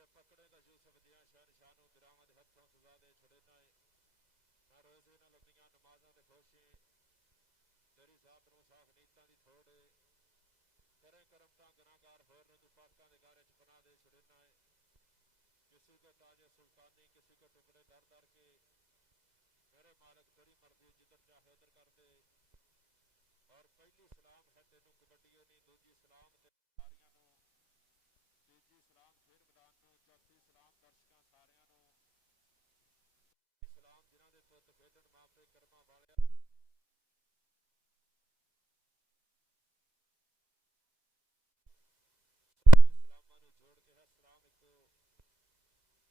ਜੇ ਪਕੜੇਗਾ ਯੂਸਫ ਦੀਆਂ ਸ਼ਹਿਨਸ਼ਾਹ ਨੂੰ ਬਿਰਾਵਾਂ ਦੇ ਹੱਥੋਂ ਸਜ਼ਾ ਦੇ ਛੁੜੇਨਾ ਏ ਨਾ ਰੋਜ਼ੇ ਨਾ ਲੰਮੀਆਂ ਨਮਾਜ਼ਾਂ ਦੇ ਖੁਸ਼ੀ ਤੇਰੀ ਜ਼ਾਤ ਨੂੰ ਸਾਖ ਨੀਤਾਂ ਦੀ ਥੋੜ ਏ करे करम ता गुनाहगार होर ने तू पाकां दे गारे च पनाह दे छुड़ेना है किसी को ताजे सुल्तानी किसी को टुकड़े दर दर के मेरे मालिक तेरी मर्जी जिधर चाहे उधर कर दे और पहली सलाम है तेनू कबड्डीओ नी दूजी सलाम ते सारियां नू तीजी सलाम खेड मैदान नू चौथी सलाम दर्शकां सारियां नू सलाम जिन्हां दे पुत्त खेडण मापे करमां वालिया जोड़ के है सलाम इको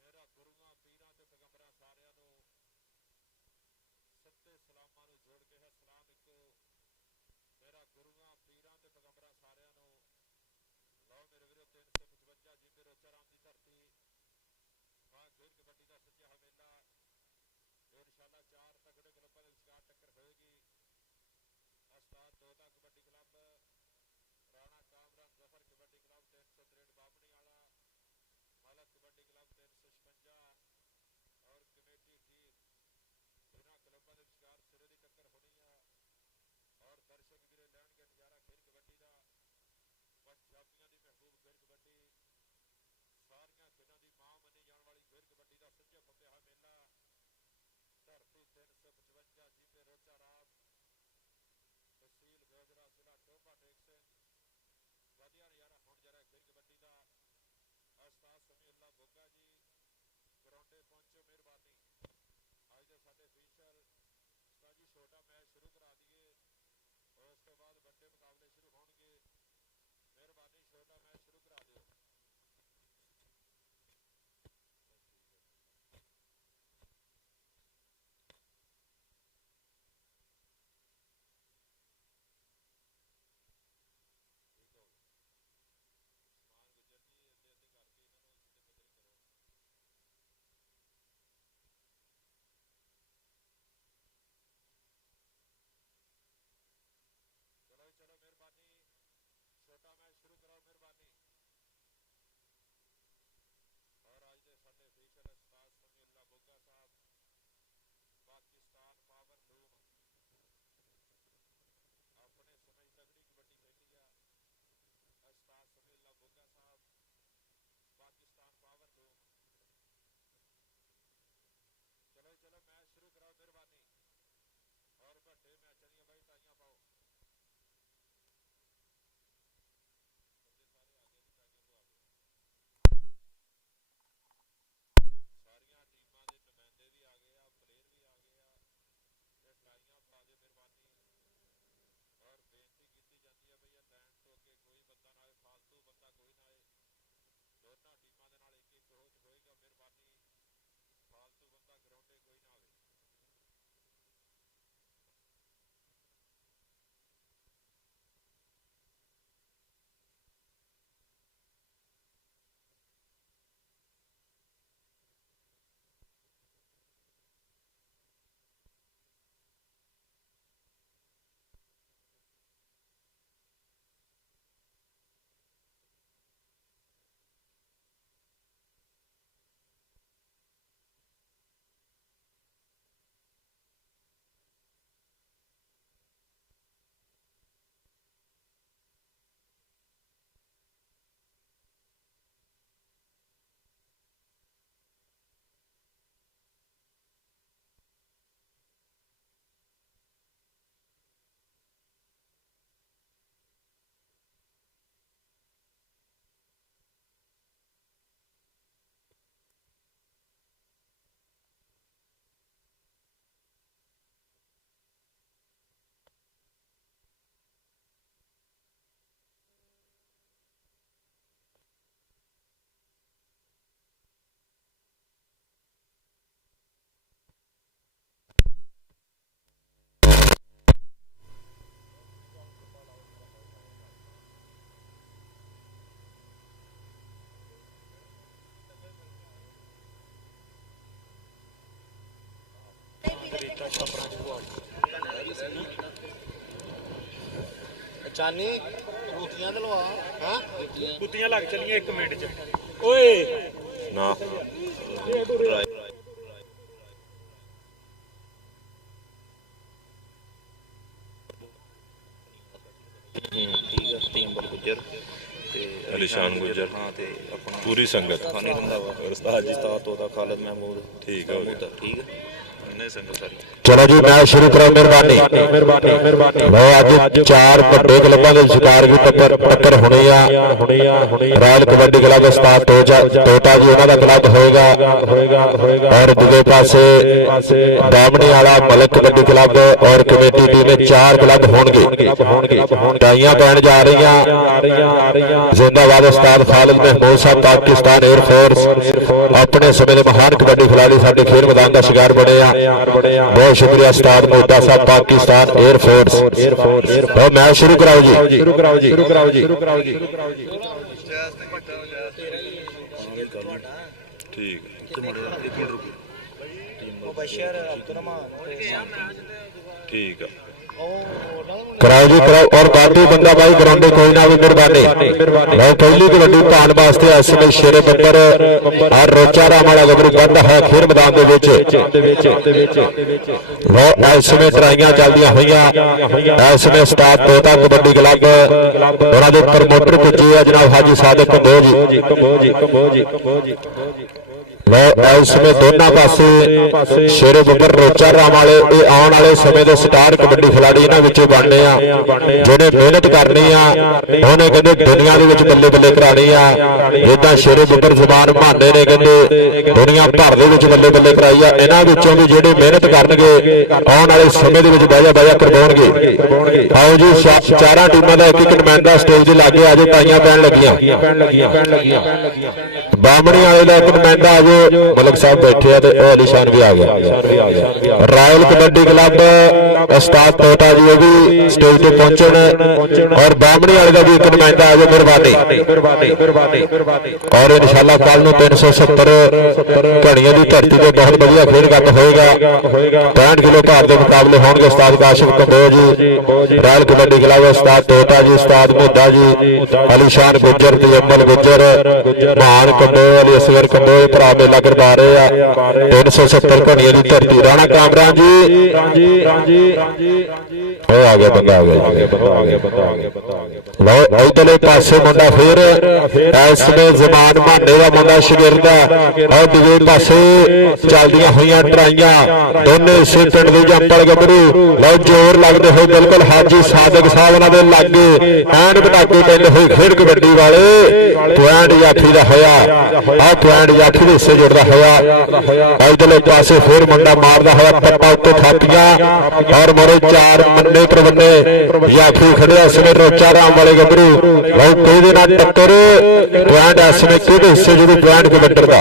मेरा गुरुआं पीरां ते पैगंबरां सारियां नू सत्ते सलामां नू जोड़ के है सलाम इको मेरा गुरुआं पीरां ते पैगंबरां सारियां नू लो मेरे वीरो 355 जी मेरो चराम दी धरती मां खेल कबड्डी दा सच्चा मेला इंशाअल्लाह चार तगड़े क्लबां दे विचकार टक्कर होएगी उस्ताद तोता कबड्डी क्लब राणा कामरान जफर कबड्डी क्लब 363 बामणी वाला मालक कबड्डी क्लब 356 और कमेटी खीर इन्होंने क्लबों के विचकार सिरे की टक्कर होनी है और दर्शक वीरे लैणगे नज़ारा खेल कबड्डी का पंजाबियों की महबूब खेल कबड्डी सारिया खेलों की मां मनी जाने वाली खेल कबड्डी का सच्चे फतेहा मेला धरती 355 जीपे रोचा राम तहसील गोजरा जिला टोबा टेक सिंह वधिया नज़ारा हुण जरा खेल कबड्डी का उस्ताद समीउल्लाह बोगा जी ग्राउंडे पहुंचो मेहरबानी अज के साडे फीचर उस्ताद जी छोटा मैच शुरू करा दिए उस तो बाद बड़े मुकाबले शुरू होंगे मेहरबानी छोटा मैच शुरू करा दिओ चलो मेहरबानी छोटा मैच शुरू कराओ मेहरबानी और आज के साडे फीचर उस्ताद समीउल्लाह बोगा साहब पाकिस्तान पावर लूम अपने समय तगड़ी कबड्डी खेली है उस्ताद समीउल्लाह बोगा साहब पाकिस्तान पावर लूम चलो चलो मैच शुरू कराओ मेहरबानी और बड़े मैचों दी भाई ताइयां पाओ सारिया टीमां दे नुमाइंदे भी आ गए प्लेयर भी आ गए ते टाइयां पा दे मेहरबानी और बेनती की जाती है भैया लैंड तो अगे कोई बंदा ना आए फालतू बंदा कोई ना आए दोनों टीमां दे नाल एक एक होएगा मेहरबानी फालतू बंदा ग्राउंडे कोई ना आवे चानी बुतियां लगा बुतियां लग चलिए 1 मिनट च ओए ਨਾ ਠੀਕ ਆ ਟੀਮ ਬਲ ਗੁੱਜਰ ਤੇ ਅਲੀਸ਼ਾਨ ਗੁੱਜਰ ਹਾਂ ਤੇ ਆਪਣਾ ਪੂਰੀ ਸੰਗਤ ਖਾਨੀ ਰੰਧਾਵਾ ਉਸਤਾਦ ਜੀ ਉਸਤਾਦ ਤੋਤਾ ਖਾਲਦ ਮਹਿਮੂਦ ਠੀਕ ਹੋ ਗਿਆ ਠੀਕ ਆ ਨਹੀਂ ਸੰਗਤ ਸਾਰੀ ਚਲੋ ਜੀ ਮੈਚ ਸ਼ੁਰੂ ਕਰੋ ਮਿਹਰਬਾਨੀ ਲਓ ਅੱਜ ਚਾਰ ਵੱਡੇ ਕਲੱਬਾਂ ਦੇ ਵਿਚਕਾਰ ਵੀ ਟੱਕਰ ਹੋਣੀ ਆ ਰਾਇਲ ਕਬੱਡੀ ਕਲੱਬ ਉਸਤਾਦ ਤੋਤਾ ਜੀ ਉਹਨਾਂ ਦਾ ਕਲੱਬ ਹੋਏਗਾ ਔਰ ਦੂਜੇ ਪਾਸੇ ਬਾਮਣੀ ਵਾਲਾ ਮਲਕ ਕਬੱਡੀ ਕਲੱਬ ਔਰ ਕਮੇਟੀ ਟੀਮ ਦੇ ਚਾਰ ਕਲੱਬ ਹੋਣਗੇ ਟਾਈਆਂ ਪੈਣ ਜਾ ਰਹੀਆਂ ਜ਼ਿੰਦਾਬਾਦ ਉਸਤਾਦ ਖਾਲਿਦ ਮਹਿਮੂਦ ਸਾਹਿਬ ਪਾਕਿਸਤਾਨ 에ਅਰ ਫੋਰਸ ਆਪਣੇ ਸਮੇਂ ਦੇ ਮਹਾਨ ਕਬੱਡੀ ਖਿਡਾਰੀ ਸਾਡੇ ਖੇਡ ਮੈਦਾਨ ਦਾ ਸ਼ਿਕਾਰ ਬਣੇ ਆ ਬਹੁਤ ਸ਼ੁਕਰੀਆ ਉਸਤਾਦ ਮੋਦਾ ਸਾਹਿਬ ਪਾਕਿਸਤਾਨ 에ਅਰ ਫੋਰਸ ਉਹ ਮੈਚ ਸ਼ੁਰੂ ਕਰਾਓ ਜੀ ਠੀਕ ਇੱਕ ਮਿੰਟ ਰੁਕੋ ਬਸ਼ਰ ਅਬਦੁਰਰਹਿਮਾਨ ਠੀਕ ਆ ਕਰਾਓ ਜੀ ਕਰਾਓ ਔਰ ਬਾਕੀ ਬੰਦਾ ਬਾਈ ਗਰਾਉਂਡ ਤੇ ਕੋਈ ਨਾ ਵੀ ਮਿਹਰਬਾਨੀ ਲਓ ਪਹਿਲੀ ਕਬੱਡੀ ਪਾਣ ਵਾਸਤੇ ਇਸ ਵੇਲੇ ਸ਼ੇਰੇ ਬੱਬਰ ਔਰ ਰੋਚਾ ਰਾਮ ਵਾਲਾ ਗੱਭਰੂ ਵੱਧਦਾ ਹੈ ਖੇਡ ਮੈਦਾਨ ਦੇ ਵਿੱਚ ਲਓ ਇਸ ਵੇਲੇ ਟਰਾਈਆਂ ਚੱਲਦੀਆਂ ਹੋਈਆਂ ਇਸ ਵੇਲੇ ਉਸਤਾਦ ਤੋਤਾ ਕਬੱਡੀ ਕਲੱਬ ਉਹਨਾਂ ਦੇ ਪ੍ਰਮੋਟਰ ਪੁੱਜੇ ਆ ਜਨਾਬ ਹਾਜੀ ਸਾਦਕ ਕੰਬੋਜ ਲਓ ਇਸ ਸਮੇਂ ਦੋਨਾਂ ਪਾਸੇ ਸ਼ੇਰੇ ਬੱਬਰ ਰੋਚਾ ਰਾਮ ਵਾਲੇ ਇਹ ਆਉਣ ਵਾਲੇ ਸਮੇਂ ਦੇ ਸਟਾਰ ਕਬੱਡੀ ਖਿਡਾਰੀ ਇਹਨਾਂ ਵਿੱਚੋਂ ਬਣਨੇ ਆ ਜਿਹਨੇ ਮਿਹਨਤ ਕਰਨੀ ਆ ਉਹਨੇ ਕਹਿੰਦੇ ਦੁਨੀਆ ਦੇ ਵਿੱਚ ਬੱਲੇ ਬੱਲੇ ਕਰਾਣੀ ਆ ਜਿੱਦਾਂ ਸ਼ੇਰੇ ਬੱਬਰ ਜ਼ਬਾਨ ਬਹਾਨੇ ਨੇ ਕਹਿੰਦੇ ਦੁਨੀਆ ਭਰ ਦੇ ਵਿੱਚ ਬੱਲੇ ਬੱਲੇ ਕਰਾਈ ਆ ਇਹਨਾਂ ਵਿੱਚੋਂ ਵੀ ਜਿਹੜੇ ਮਿਹਨਤ ਕਰਨਗੇ ਆਉਣ ਵਾਲੇ ਸਮੇਂ ਦੇ ਵਿੱਚ ਬਾਜਾ ਕਰਵਾਉਣਗੇ ਆਓ ਜੀ ਚਾਰਾਂ ਟੀਮਾਂ ਦਾ ਇੱਕ ਨੁਮਾਇੰਦਾ ਸਟੇਜ ਦੇ ਲਾਗੇ ਆ ਜਾਓ ਟਾਈਆਂ ਪੈਣ ਲੱਗੀਆਂ ਬਾਮਣੀ ਵਾਲੇ ਦਾ ਇੱਕ ਨੁਮਾਇੰਦਾ ਆ ਜਾਓ ਮਲਕ ਸਾਹਿਬ ਬੈਠੇ ਆ ਤੇ ਉਹ ਅਲੀਸ਼ਾਨ ਵੀ ਆ ਗਿਆ ਰਾਇਲ ਕਬੱਡੀ ਕਲੱਬ ਉਸਤਾਦ ਤੋਤਾ ਜੀ ਉਹ ਵੀ ਸਟੇਜ ਤੇ ਪਹੁੰਚਣ ਔਰ ਬਾਮਣੀ ਵਾਲੇ ਦਾ ਵੀ ਇੱਕ ਨੁਮਾਇੰਦਾ ਆ ਜਾਓ ਮਿਹਰਬਾਨੀ ਔਰ ਇਨਸ਼ਾਅੱਲਾ ਕੱਲ ਨੂੰ 370 ਘੜੀਆਂ ਦੀ ਧਰਤੀ ਤੇ ਬਹੁਤ ਵਧੀਆ ਖੇਡ ਗੱਪ ਹੋਏਗਾ 65 ਕਿਲੋ ਭਾਰ ਦੇ ਮੁਕਾਬਲੇ ਹੋਣਗੇ ਉਸਤਾਦ ਕਾਸ਼ਿਫ ਕੰਬੋਜ ਜੀ ਰਾਇਲ ਕਬੱਡੀ ਕਲੱਬ ਉਸਤਾਦ ਤੋਤਾ ਜੀ ਉਸਤਾਦ ਮੋਦਾ ਜੀ ਅਲੀਸ਼ਾਨ ਗੁੱਜਰ ਤੇ ਅਮਲ ਗੁੱਜਰ ਮਾਨ ਕੰਬੋਜ ਅਲੀ ਅਸਗਰ ਕੰਬੋਜ ਭਰਾ ਮੇਲਾ ਕਰਵਾ ਰਹੇ ਆ 370 ਘੜੀਆਂ ਦੀ ਧਰਤੀ ਰਾਣਾ ਕਾਮਰਾਨ ਜੀ ਉਹ ਆ ਗਿਆ ਬੰਦਾ ਲਓ ਇਧਰਲੇ ਪਾਸੇ ਮੁੰਡਾ ਫੇਰ ਇਸ ਵੇਲੇ ਜ਼ਮਾਨ ਮਾਨੇ ਦਾ ਮੁੰਡਾ ਸ਼ਗਿਰਦ ਔਰ ਦੂਜੇ ਪਾਸੇ ਚੱਲਦੀਆਂ ਹੋਈਆਂ ਟਰਾਈਆਂ ਦੋਨੇ ਇਸੇ ਪਿੰਡ ਦੇ ਜੰਪਲ ਗੱਭਰੂ ਲਓ ਜ਼ੋਰ ਲੱਗਦੇ ਹੋਏ ਬਿਲਕੁਲ ਹਾਜੀ ਸਾਦਕ ਸਾਹਿਬ ਉਹਨਾਂ ਦੇ ਲਾਗੇ ਐਨ ਬਟਾਕੇ ਪੈਂਦੇ ਹੋਏ ਖੇਡ ਕਬੱਡੀ ਵਾਲੇ ਪੁਆਇੰਟ ਜਾਫੀ ਦਾ ਹੋਇਆ ਆਹ ਪੁਆਇੰਟ ਜਾਫੀ ਦੇ ਹਿੱਸੇ ਜੁੜਦਾ ਹੋਇਆ ਇਧਰਲੇ ਪਾਸੇ ਫੇਰ ਮੁੰਡਾ ਮਾਰਦਾ ਹੋਇਆ ਪੱਟਾ ਉੱਤੇ ਥਾਪੀਆਂ ਔਰ ਮੋਰੇ ਚਾਰ ਮੰਨੇ ਪ੍ਰਬੰਨੇ ਜਾਫੀ ਖੜਿਆ ਸਮੇਂ ਰੋਚਾ ਰਾਮ ਵਾਲੇ ਗੱਭਰੂ ਲਓ ਕਿਹਦੇ ਨਾਲ ਟੱਕਰ ਪੁਆਇੰਟ ਇਸ ਸਮੇਂ ਕਿਹਦੇ ਹਿੱਸੇ ਜੁੜੂ ਪੁਆਇੰਟ ਕਬੱਡਰ ਦਾ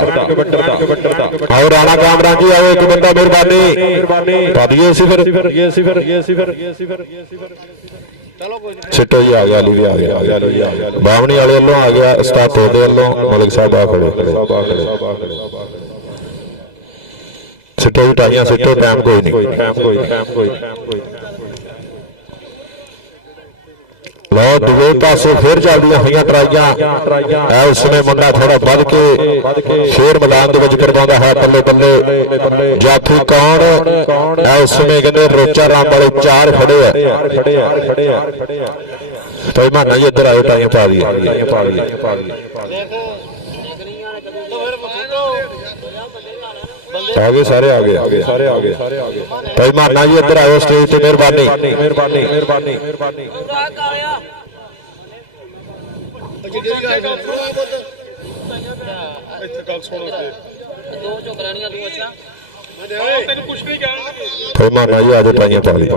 ਆਓ ਰਾਣਾ ਕਾਮਰਾਨ ਜੀ ਆਓ ਇੱਕ ਬੰਦਾ ਮਿਹਰਬਾਨੀ ਪਾਦੀਏ ਸੀ ਫਿਰ ਸਿੱਟੋ ਜੀ ਆ ਗਿਆ ਅਲੀ ਵੀ ਆ ਗਿਆ ਬਾਵਣੀ ਵਾਲੇ ਵੱਲੋਂ ਆ ਗਿਆ ਉਸਤਾਦ ਤੋਦੇ ਵੱਲੋਂ ਮਲਿਕ ਸਾਹਿਬ ਆ ਖੜੇ ਸਿੱਟੋ ਜੀ ਟਾਈਆਂ ਸਿੱਟੋ ਟਾਈਮ ਕੋਈ ਨਹੀਂ ਲਓ ਦੂਜੇ ਪਾਸੇ ਫਿਰ ਚੱਲਦੀਆਂ ਹੋਈਆਂ ਟਰਾਈਆਂ ਇਸ ਸਮੇਂ ਮੁੰਡਾ ਥੋੜਾ ਵੱਧ ਕੇ ਸ਼ੇਰ ਮੈਦਾਨ ਦੇ ਵਿੱਚ ਕਰਵਾਉਂਦਾ ਹੈ ਬੱਲੇ ਜਾਫੀ ਕੌਣ ਇਸ ਸਮੇਂ ਕਹਿੰਦੇ ਰੋਚਾ ਰਾਮ ਵਾਲੇ ਚਾਰ ਖੜੇ ਆ ਭਾਈ ਮਾਨਾ ਜੀ ਇੱਧਰ ਆਓ ਟਾਈਆਂ ਪਾ ਦਈਏ ਆਗੇ ਸਾਰੇ ਆ ਗਏ ਭਾਈ ਮਾਨਾ ਜੀ ਇੱਧਰ ਆਓ ਸਟੇਜ ਤੇ ਮਿਹਰਬਾਨੀ ਭਾਈ ਮਾਨਾ ਜੀ ਆਜੋ ਟਾਈਆਂ ਪਾ ਲਈ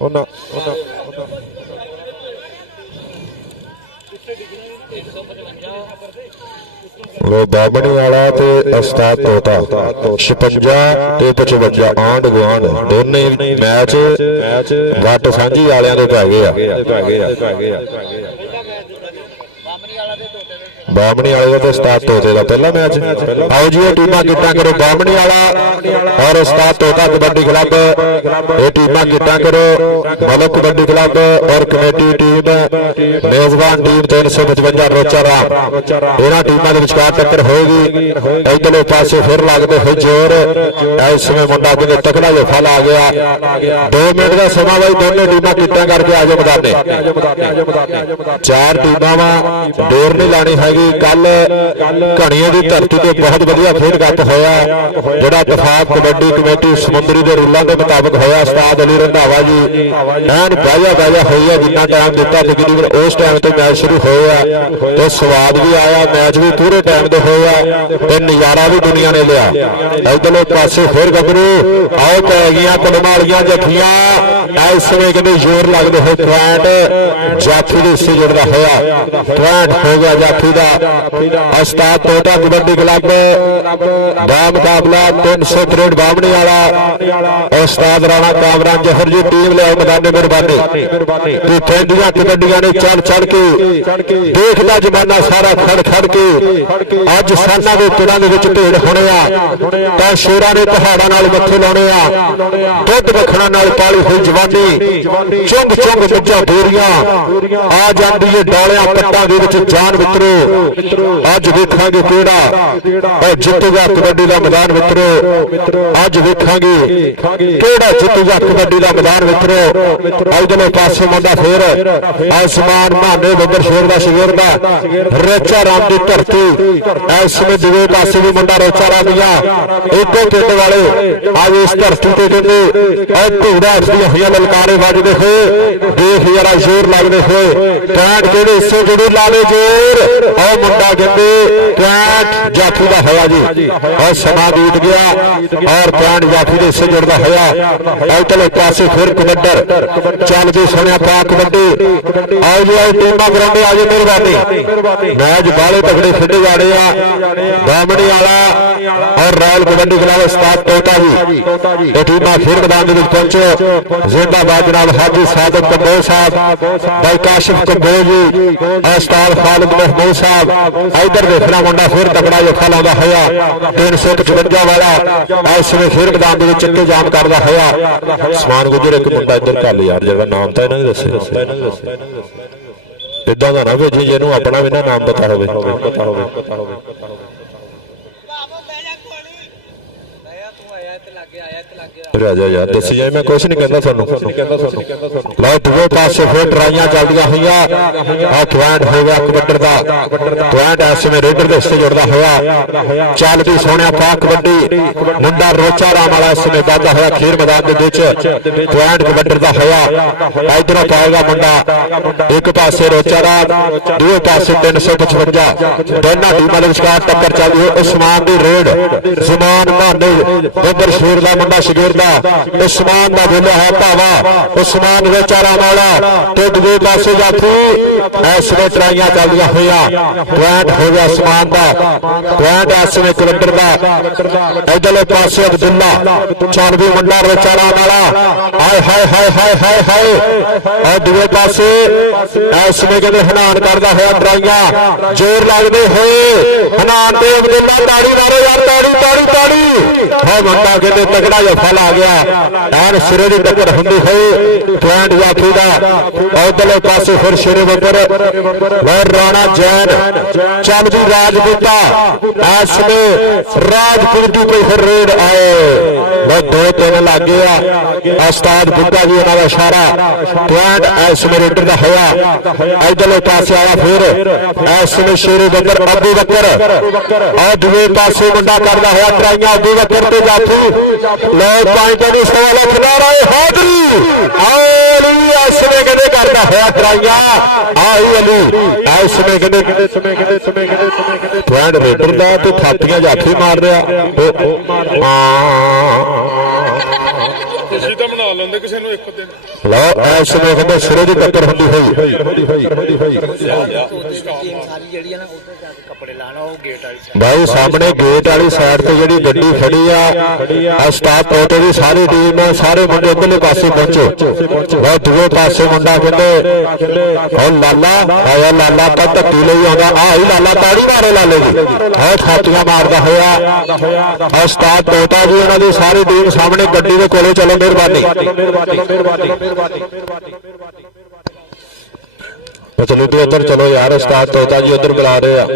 ਉਹਨਾਂ ਲੋ ਬਾਬਣੀ ਵਾਲਾ ਤੇ ਉਸਤਾਦ ਤੋਤਾ 56 ਤੇ 55 ਆਂਡ ਗੁਆਂਢ ਦੋਨੇ ਮੈਚ ਵੱਟ ਸਾਂਝੀ ਵਾਲਿਆਂ ਦੇ ਪੈ ਗਏ ਆ ਬਾਮਣੀ ਵਾਲੇ ਦਾ ਤੇ ਉਸਤਾਦ ਤੋਤੇ ਦਾ ਪਹਿਲਾ ਮੈਚ ਆਓ ਜੀ ਇਹ ਟੀਮਾਂ ਕਿੱਦਾਂ ਕਰੋ ਬਾਮਣੀ ਵਾਲਾ और उस्ताद तोता कबड्डी क्लब ये टीम किटा करो मलक कबड्डी क्लब और कमेटी टीम मेजबान टीम 355 रोचा राम इन्होंने टीमों के विचकार टक्कर होगी। इधरले पासे फिर लगते हुए जोर इस समय मुंडा कहते तकड़ा जोफा ला गया 2 मिनट का समा भाई दोनों टीमां किटा करके आ जाओ मैदाने 4 टीमां वा देर नहीं लानी हैगी। कल घणिया की धरती से बहुत वधिया खेड गप होया जिहड़ा इत्तेफाक कबड्डी कमेटी समुंदरी के रूलों के मुताबिक होया। उस्ताद अली रंधावा जी एन बाजा हुई है जिन्ना टाइम दिता तकरीबन उस टाइम तो मैच शुरू होया तो स्वाद भी आया मैच भी पूरे टाइम से होया तो नज़ारा भी दुनिया ने लिया। इधरले पासे फिर गबरू आओ पै गई कलम वालियां जफियां इस समय कहते जोर लगते हुए पॉइंट जाफी के हिस्से जुड़ता होया पॉइंट हो गया जाफी का। उस्ताद तोता कबड्डी क्लब का मुकाबला 363 बामणी वाला उस्ताद राणा कामरान जहर जी टीम ले मैदान मेहरबानी फेंदियां कबड्डियां ने चढ़ चढ़ के देखदा जमाना सारा खड़ खड़ के अज साना के तिलों के ढेड़ होने तो शेरा ने पहाड़ा नाल मत्थे लाने दुध वखणा नाल पाली हुई जवानी चुंग चुंग मज्जां बोरियां आ जांदी है डालियां पट्टां दे विच जान मित्रो अज वेखांगे केड़ा और जितूगा कबड्डी का मैदान मित्रो अज वेखांगे केड़ा जितूगा कबड्डी का मैदान मित्रो। इधरले पासे मुंडा फिर आसमान महाने बब्बर शेर का शगिरदा रोचा राम की धरती इस समय दूसरे पासे भी मुंडा रोचा राम दिया एको पिंड वाले आज इस धरती से कहते धूड़ा उठदियां हुई ललकारे बजते हुए देख जरा जोर लगते हुए पैंट के हिस्से जुड़ी लाले जोर और मुंडा कहते पैंट जाफी का होया जी और समा बीत गया और पैंट जाफी के हिस्से जुड़ता होया। इधरले पासे फिर कबड्डर चलती सुनिया पा कबड्डी आओ जी आओ टीमां ग्राउंड आ जाओ मेहरबानी मैच बाले तगड़े खेडे जा रहे हैं बामणी वाला और रॉयल कबड्डी क्लब उस्ताद तोता जी ये टीमां फिर मैदान में पहुंचे जिंदाबाद जनाब हाजी सादक कंबोज साहब भाई काशिफ कंबोज जी उस्ताद खालिद महमूद साहब इधर देखना मुंडा फिर तगड़ा जोखा लादा होया 355 वाला इस समय फिर मैदान में चिट्टे जाम करदा होया। समान गुजर एक मुंडा इधर कर लिया यार जरा नाम तो इन्होंने दसे इदा का ना भेजी जिन्हों अपना भी ना नाम पता हो राजा यार दसी जाए मैं कुछ नहीं कहता थानू लो दूसरे पासे फिर ट्राइयां चलदियां हुई क्वांट हो गया कबड्डर का क्वांट इस समय रेडर के हिस्से जुड़ता होया चलती सोने पा कबड्डी मुंडा रोचा राम वाला इस समय वाधा होया खेल मैदान के क्वांट कबड्डर का होया इधरों पाएगा मुंडा एक पासे रोचा राम दूसरे पासे 355 दोनों टीमों के विचकार टक्कर चल रही है। उस्मान की रेड जमान माने बब्बर शेर का मुंडा शगीर उस्मान का बोलिया है भावा उस्मान रोचा राम वाला तो दूसरे पासे जाफी इस समय ट्राइयां चलदियां हुई पॉइंट हो गया उस्मान का पॉइंट इस समय कबड्डर का। इधरले पासे अब्दुल्ला चल भी मुंडा रोचा राम वाला हाय हाय हाय हाय हाय हाय और दूसरे पासे इस समय कहते हनान करता हुआ ट्राइयां जोर लगते हुए हनान ते अब्दुल्ला ताड़ी मारो यार ताड़ी ताड़ी ताड़ी हाँ मुंडा कहते तगड़ा जफा ला गया एन सिरे की टक्कर होंदी हुई पॉइंट जाफी का। इधरले पासे फिर शेरे बब्बर वह राणा जैन चलदी राजपूता इस में राजपूत की कोई फिर रेड आए वह 2-3 लग गया उस्ताद बुग्गा जी उन्होंने इशारा पॉइंट इस में रेडर का होया। इधरले पासे आया फिर इस में शेरे बब्बर अबू बकर और दूसरे पासे मुंडा करता हुआ ट्राइयां अबू बकर ते जाफी लो पॉइंट ने सवाल खिला रहे हाजरी अली इसमें कहते करता है ट्राइयां आई अली इसमें कहते पॉइंट रेडर का तो थापियां जाफी मार रहा लो इसमें कहते सिरे की टक्कर होंदी हुई ਕੱਪੜੇ ਲਾਣਾ ਉਹ ਗੇਟ ਵਾਲੀ side। ਬਾਈ ਸਾਹਮਣੇ ਗੇਟ ਵਾਲੀ ਸਾਈਡ ਤੇ ਜਿਹੜੀ ਗੱਡੀ ਖੜੀ ਆ ਸਟਾਫ ਤੋਤੇ ਦੀ ਸਾਰੀ ਟੀਮ ਸਾਰੇ ਮੁੰਡੇ ਉਧਰਲੇ ਪਾਸੇ ਪਹੁੰਚੋ। ਉਹ ਦੂਏ ਪਾਸੇ ਮੁੰਡਾ ਕਹਿੰਦੇ ਉਹ ਲਾਲਾ ਆਇਆ ਲਾਲਾ ਤਾਂ ਧੱਕੀ ਲਈ ਆਉਂਦਾ ਆ ਹੀ ਲਾਲਾ ਤਾੜੀ ਮਾਰੇ ਲਾਲੇ ਦੀ ਬਹੁਤ ਖਾਤੀਆਂ ਮਾਰਦਾ ਹੋਇਆ ਸਟਾਫ ਤੋਤਾ ਜੀ ਉਹਨਾਂ ਦੀ ਸਾਰੀ ਟੀਮ ਸਾਹਮਣੇ ਗੱਡੀ ਦੇ ਕੋਲੇ ਚਲੋ ਮਿਹਰਬਾਨੀ। ਚਲੋ ਤੂੰ ਉੱਧਰ ਚਲੋ ਯਾਰ ਉਸਤਾਦ ਤੋਤਾ ਜੀ ਉੱਧਰ ਬੁਲਾ ਰਹੇ ਆ।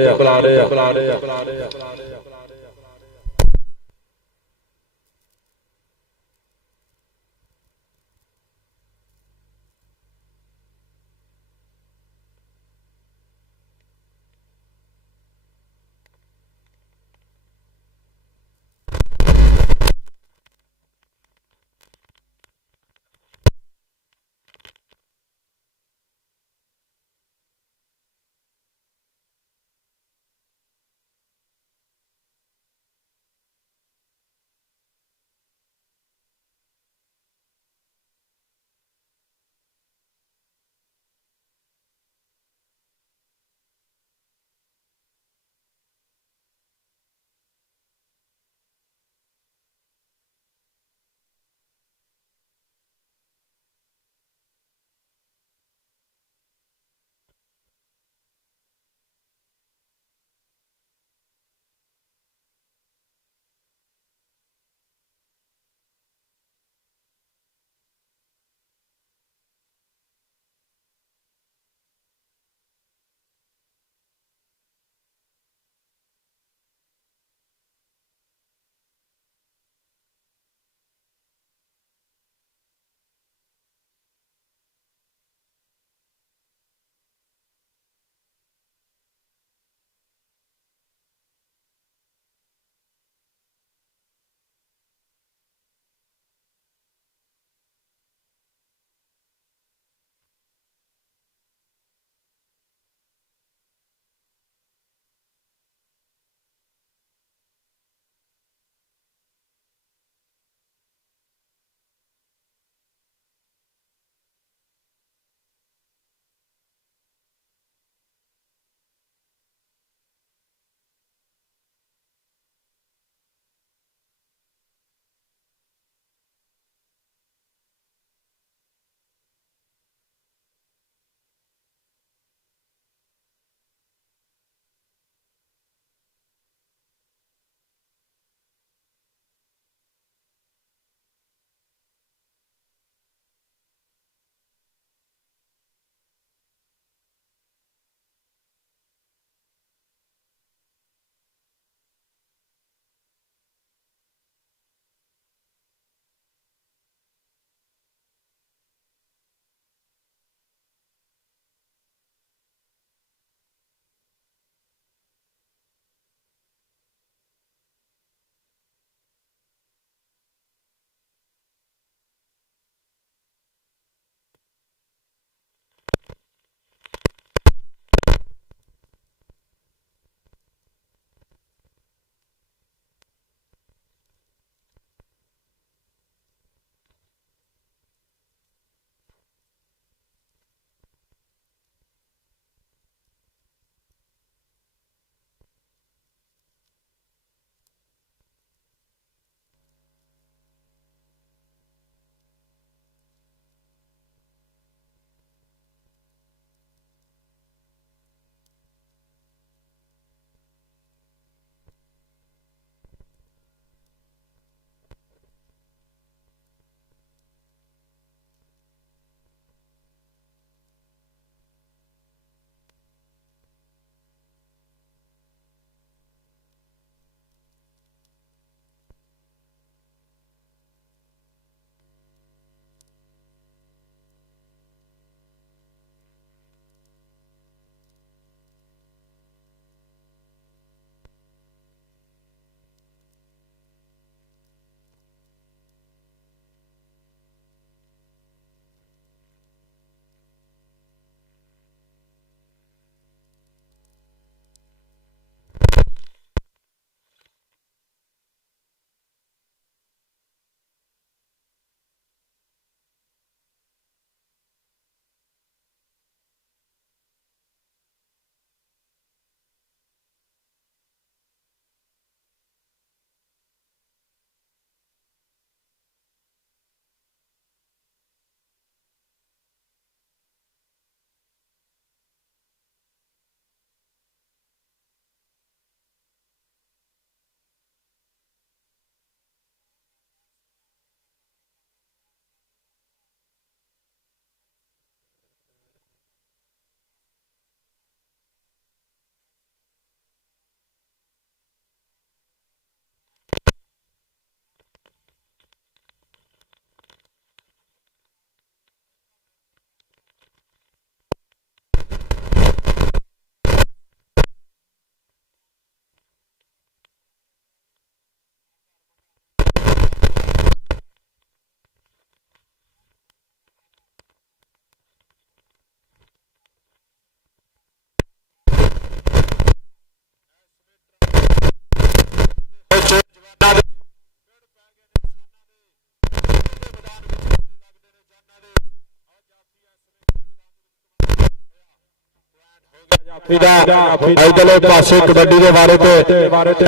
ਇਧਰਲੇ ਪਾਸੇ ਕਬੱਡੀ ਦੇ ਬਾਰੇ ਤੇ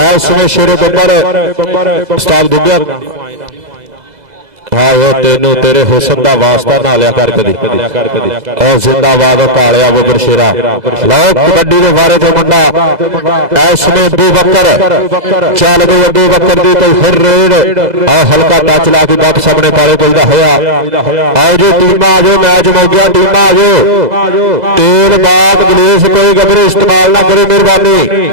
ਇਸ ਸਮੇਂ ਸ਼ੇਰੇ ਬੱਬਰ ਉਸਤਾਦ ਦੁੱਗਿਆ ਆਓ ਤੈਨੂੰ ਤੇਰੇ ਹੁਸਨ ਦਾ ਵਾਸਤਾ ਨਾ ਲਿਆ ਕਰ ਕਦੀ ਉਹ ਜ਼ਿੰਦਾਬਾਦ ਕਾਲਿਆ ਬੱਬਰ ਸ਼ੇਰਾ ਲਓ ਕਬੱਡੀ ਦੇ ਬਾਰੇ ਤੇ ਮੁੰਡਾ ਇਸ ਸਮੇਂ ਅਬੂ ਬੱਕਰ ਚੱਲ ਗਏ ਅਬੂ ਬੱਕਰ ਦੀ ਤੇ ਫਿਰ ਰੇਡ ਆ ਹਲਕਾ ਟੱਚ ਲਾ ਕੇ ਗੱਪ ਸਾਹਮਣੇ ਪਾਲੇ ਪੈਂਦਾ ਹੋਇਆ ਆਓ ਜੀ ਟੀਮਾਂ ਆ ਜਾਓ ਮੈਚ ਹੋ ਗਿਆ ਟੀਮਾਂ ਆ ਜਾਓ ਤੇਲ ਬਾਗ ਗਲੇਸ ਕੋਈ ਗਬਰੇ ਇਸਤੇਮਾਲ ਨਾ ਕਰੇ ਮਿਹਰਬਾਨੀ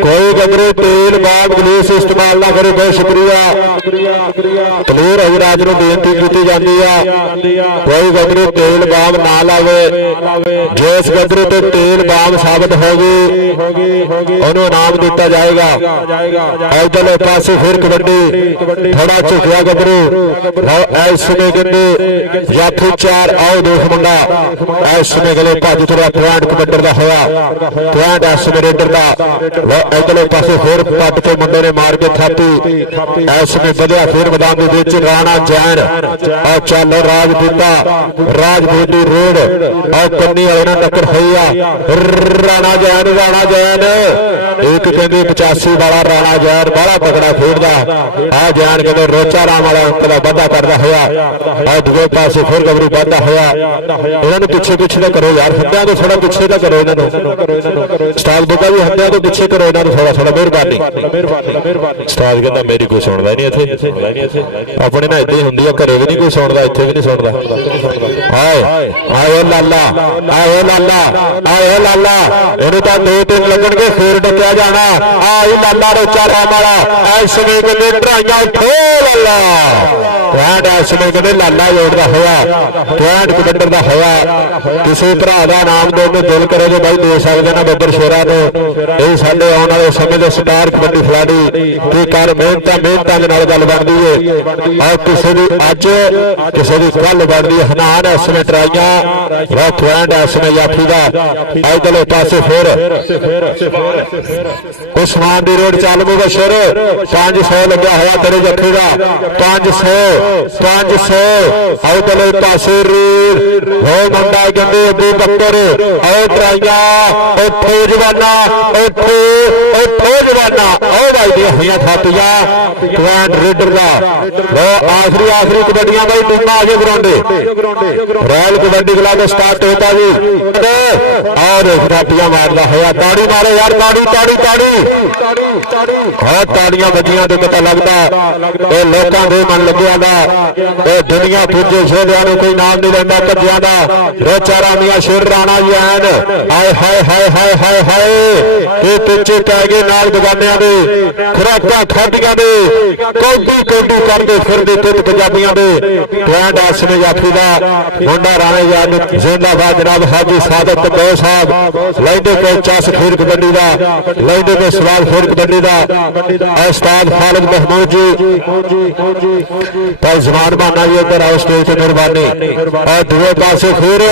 ਕੋਈ ਗਬਰੇ ਤੇਲ ਬਾਗ ਗਲੇਸ ਇਸਤੇਮਾਲ ਨਾ ਕਰੇ ਬਹੁਤ ਸ਼ੁਕਰੀਆ ਕਲੀਅਰ ਰਾਜ ਨੂੰ ਬੇਨਤੀ ਕੀਤੀ ਜਾਂਦੀ ਆ ਕੋਈ ਗਦਰੂ ਤੇਲ ਬਾਮ ਨਾ ਲਾਵੇ ਜਿਸ ਗਦਰੂ ਤੇ ਤੇਲ ਬਾਮ ਸਾਬਤ ਹੋ ਗਈ ਉਹਨੂੰ ਇਨਾਮ ਦਿੱਤਾ ਜਾਏਗਾ ਇਧਰਲੇ ਪਾਸੇ ਫਿਰ ਕਬੱਡੀ ਥੋੜਾ ਝੁਕਿਆ ਗਦਰੂ ਇਸ ਸਮੇਂ ਕਹਿੰਦੇ ਜਾਫੀ 4 ਆਓ ਦੇਖ ਮੁੰਡਾ ਇਸ ਸਮੇਂ ਗਲੇ ਭੱਜ ਤੁਰਿਆ ਪੁਆਇੰਟ ਕਬੱਡਰ ਦਾ ਹੋਇਆ ਪੁਆਇੰਟ ਇਸ ਸਮੇਂ ਰੇਡਰ ਦਾ ਇਧਰਲੇ ਪਾਸੇ ਫਿਰ ਪੱਟ ਕੇ ਮੁੰਡੇ ਨੇ ਮਾਰ ਕੇ ਥਾਪੀ ਇਸ ਸਮੇਂ ਵਧਿਆ ਫਿਰ ਮੈਦਾਨ ਦੇ ਵਿੱਚ ਰਾਣਾ ਜੈਨ ਆ ਚੱਲ ਰਾਜਪੂਤ ਦੀ ਰੋਡ ਆ ਕੰਨੀ ਵਾਲੇ ਨਾਲ ਟੱਕਰ ਹੋਈ ਆ ਰਾਣਾ ਜੈਨ ਇੱਕ ਕਹਿੰਦੇ 85 ਵਾਲਾ ਰਾਣਾ ਜੈਨ ਬੜਾ ਤਕੜਾ ਖੇਡਦਾ ਆ ਜੈਨ ਕਹਿੰਦੇ ਰੋਚਾ ਰਾਮ ਵਾਲਾ ਅੰਕ ਦਾ ਵਾਧਾ ਕਰਦਾ ਹੋਇਆ ਆ ਦੂਜੇ ਪਾਸੇ ਫਿਰ ਗਬਰੂ ਵਾਧਾ ਹੋਇਆ ਇਹਨਾਂ ਨੂੰ ਪਿੱਛੇ ਤਾਂ ਕਰੋ ਯਾਰ ਹੱਡਿਆਂ ਤੋਂ ਥੋੜਾ ਪਿੱਛੇ ਤਾਂ ਕਰੋ ਇਹਨਾਂ ਨੂੰ ਉਸਤਾਦ ਬੁੱਗਾ ਵੀ ਹੱਡਿਆਂ ਤੋਂ ਪਿੱਛੇ ਕਰੋ ਇਹਨਾਂ ਨੂੰ ਥੋੜਾ ਮਿਹਰਬਾਨੀ ਉਸਤਾਦ ਕਹਿੰਦਾ ਮੇਰੀ ਕੋਈ ਸੁਣਦਾ ਨਹੀਂ ਇੱਥੇ ਆਪਣੇ ਨਾਲ ਏਦਾਂ ਹੀ ਹੁੰਦੀ ਆ ਘਰੇ ਵੀ ਨਹੀਂ ਕੋਈ ਸੁਣਦਾ ਇੱਥੇ ਵੀ ਨਹੀਂ ਸੁਣਦਾ ਆਏ ਲਾਲਾ ਇਹਨੂੰ ਤਾਂ 2-3 ਲੱਗਣਗੇ ਫੇਰ ਡੱਕਿਆ ਜਾਣਾ ਆਈ ਲਾਲਾ ਰੋਚਾ ਰਾਮ ਵਾਲਾ ਇਸ ਸਮੇਂ ਕਹਿੰਦੇ ਢਰਾਈਆਂ ਉੱਠੋ ਲਾਲਾ ਪੁਆਇੰਟ ਇਸ ਸਮੇਂ ਕਹਿੰਦੇ ਲਾਲਾ ਜੋੜਦਾ ਹੋਇਆ ਪੁਆਇੰਟ ਕਬੱਡਰ ਦਾ ਹੋਇਆ ਕਿਸੇ ਭਰਾ ਦਾ ਨਾਮ ਦੇਣ ਨੂੰ ਦਿਲ ਕਰੇ ਜੇ ਬਾਈ ਦੇ ਸਕਦੇ ਨਾ ਬੱਬਰ ਸ਼ੇਰਾ ਨੂੰ ਇਹ ਸਾਡੇ ਆਉਣ ਵਾਲੇ ਸਮੇਂ ਦੇ ਸਟਾਰ ਕਬੱਡੀ ਖਿਡਾਰੀ ਕੀ ਕਰ ਮਿਹਨਤਾਂ ਦੇ ਨਾਲ ਗੱਲ ਬਣਦੀ ਏ ਆ ਕਿਸੇ ਦੀ ਅੱਜ ਕਿਸੇ ਦੀ ਕੱਲ ਬਣਦੀ ਹਨਾਨ ਇਸ ਸਮੇਂ ਟਰਾਈਆਂ ਪੁਆਇੰਟ ਇਸ ਸਮੇਂ ਜਾਫੀ ਦਾ ਇਧਰਲੇ ਪਾਸੇ ਫਿਰ ਉਸਮਾਨ ਦੀ ਰੋਡ ਚੱਲ ਮੁਬਸ਼ਰ 500 ਲੱਗਿਆ ਹੋਇਆ ਤੇਰੇ ਜੱਫੇ ਦਾ 500 ਇਧਰਲੇ ਪਾਸੇ ਰੀਰ ਹੋ ਮੁੰਡਾ ਕਹਿੰਦੇ ਅਬੂ ਬੱਕਰ ਆਓ ਟਰਾਈਆਂ ਉੱਠੋ ਜਵਾਨਾ ਉੱਠੋ ਜਵਾਨਾ ਆਓ ਬਾਈ ਦੀਆਂ ਹੋਈਆਂ ਥਾਪੀਆਂ ਪੁਆਇੰਟ ਰੇਡਰ ਦਾ ਆਖਰੀ ਕਬੱਡੀਆਂ ਬਾਈ ਟੀਮਾਂ ਆ ਗਏ ਗਰਾਉਂਡੇ ਰਾਇਲ ਕਬੱਡੀ ਕਲੱਬ ਦਾ ਸਟਾਰਟ ਹੋਤਾ ਜੀ ਔਰ ਥਾਪੀਆਂ ਮਾਰਦਾ ਹੋਇਆ ਤਾੜੀ ਮਾਰੋ ਯਾਰ ਤਾੜੀ ਹਾਂ ਤਾੜੀਆਂ ਵੱਜੀਆਂ ਤੇ ਪਤਾ ਲੱਗਦਾ ਇਹ ਲੋਕਾਂ ਦੇ ਮਨ ਲੱਗਿਆ ਦਾ ਇਹ ਦੁਨੀਆ ਪੁੱਜੇ ਛੋੜਿਆਂ ਨੂੰ ਕੋਈ ਨਾਮ ਨਹੀਂ ਲੈਂਦਾ ਭੱਜਿਆਂ ਦਾ ਰੋਚਾ ਰਾਮੀਆਂ ਸ਼ੇਰ ਰਾਣਾ ਜੈਨ ਆਏ ਹਾਏ ਇਹ ਪਿੱਛੇ ਪੈ ਗਏ ਨਾਲ ਬਗਾਨਿਆਂ ਦੇ ਖੁਰਾਕਾਂ ਖਾਧੀਆਂ ਦੇ ਕੌਡੀ ਕਰਦੇ ਫਿਰਦੇ ਤੇ ਪੰਜਾਬੀਆਂ ਦੇ ਪੁਆਇੰਟ ਆਸਨੇ ਜਾਫੀ ਦਾ ਮੁੰਡਾ ਰਾਣੇ ਜੈਨ ਜ਼ਿੰਦਾਬਾਦ ਜਨਾਬ ਹਾਜੀ ਸਾਦਤ ਬੋ ਸਾਹਿਬ ਲੈਂਦੇ ਕੋ ਚਸ ਖੇਡ ਕਬੱਡੀ ਦਾ ਲੈਂਦੇ ਕੋ ਸਵਾਲ ਖੇਡ ਕਬੱਡੀ ਦਾ ਉਸਤਾਦ ਖਾਲਿਦ ਮਹਿਮੂਦ ਜੀ ਤਾਂ ਜ਼ਮਾਨ ਬਾਨਾ ਜੀ ਇੱਧਰ ਆਓ ਸਟੇਜ ਤੇ ਮਿਹਰਬਾਨੀ ਆ ਦੂਏ ਪਾਸੇ ਫਿਰ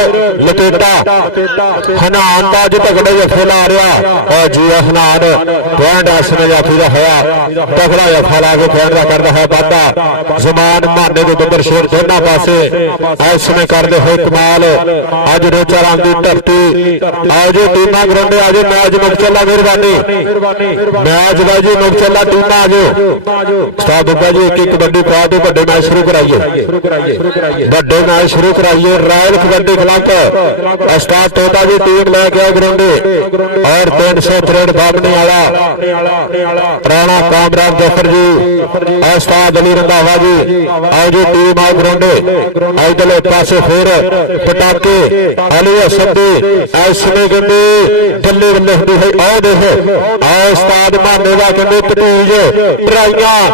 ਲਪੇਟਾ ਹਨਾਨ ਦਾ ਅੱਜ ਤਗੜੇ ਜੱਫੇ ਲਾ ਰਿਹਾ ਆ ਜੀ ਹਨਾਨ ਪੁਆਇੰਟ ਆਸਨੇ ਜਾਫੀ ਦਾ ਹੋਇਆ ਤਗੜਾ ਜੱਫਾ ਲਾ ਕੇ ਪੁਆਇੰਟ ਦਾ ਕਰਦਾ ਹੈ ਵਾਧਾ ਜ਼ਮਾਨ ਮਾਨੇ ਦੇ ਬੱਬਰ ਸ਼ੇਰ ਦੋਨਾਂ ਪਾਸੇ ਇਸ ਸਮੇਂ ਕਰਦੇ ਹੋਏ ਕਮਾਲ ਅੱਜ ਰੋਚਾ ਰਾਮ ਦੀ ਧਰਤੀ ਆਓ ਜੀ ਟੀਮਾਂ ਗਰਾਉਂਡੇ ਆ ਜਾਓ ਮੈਚ ਮੁੱਕ ਚੱਲਾ ਮਿਹਰਬਾਨੀ ਮੈਚ ਬਾਜੀ ਮੁੱਕ ਚੱਲਾ ਟੀਮਾਂ ਆ ਜਾਓ ਉਸਤਾਦ ਬੱਬਾ ਜੀ ਇੱਕ ਕਬੱਡੀ ਪਾ ਦਿਓ ਵੱਡੇ ਮੈਚ ਸ਼ੁਰੂ ਕਰਾਈਏ ਰਾਇਲ ਕਬੱਡੀ ਕਲੱਬ ਸਟਾਰਟ ਹੋਤਾ ਜੀ ਟੀਮ ਲੈ ਕੇ ਆਏ ਗਰਾਉਂਡੇ ਔਰ 363 ਬਾਬਨੇ ਵਾਲਾ ਰਾਣਾ ਕਾਮਰਾਜ ਜਫਰ ਜੀ ਉਸਤਾਦ ਅਲੀ ਰੰਧਾਵਾ ਜੀ ਆਓ ਜੀ ਟੀਮ ਆ ਗਰਾਉਂਡੇ ਇਧਰਲੇ ਪਾਸੇ ਫਿਰ ਪਟਾਕੇ ਅਲੀ ਹਸਨ ਇਸ ਸਮੇਂ ਕਹਿੰਦੇ ਬੱਲੇ ਹੁੰਦੀ ਹੋਈ ਆਓ ਦੇਖ ਆਓ ਉਸਤਾਦ ਮਾਨੇ ਦਾ ਕਹਿੰਦੇ ਭਤੀਜ ਟਰਾਈਆਂ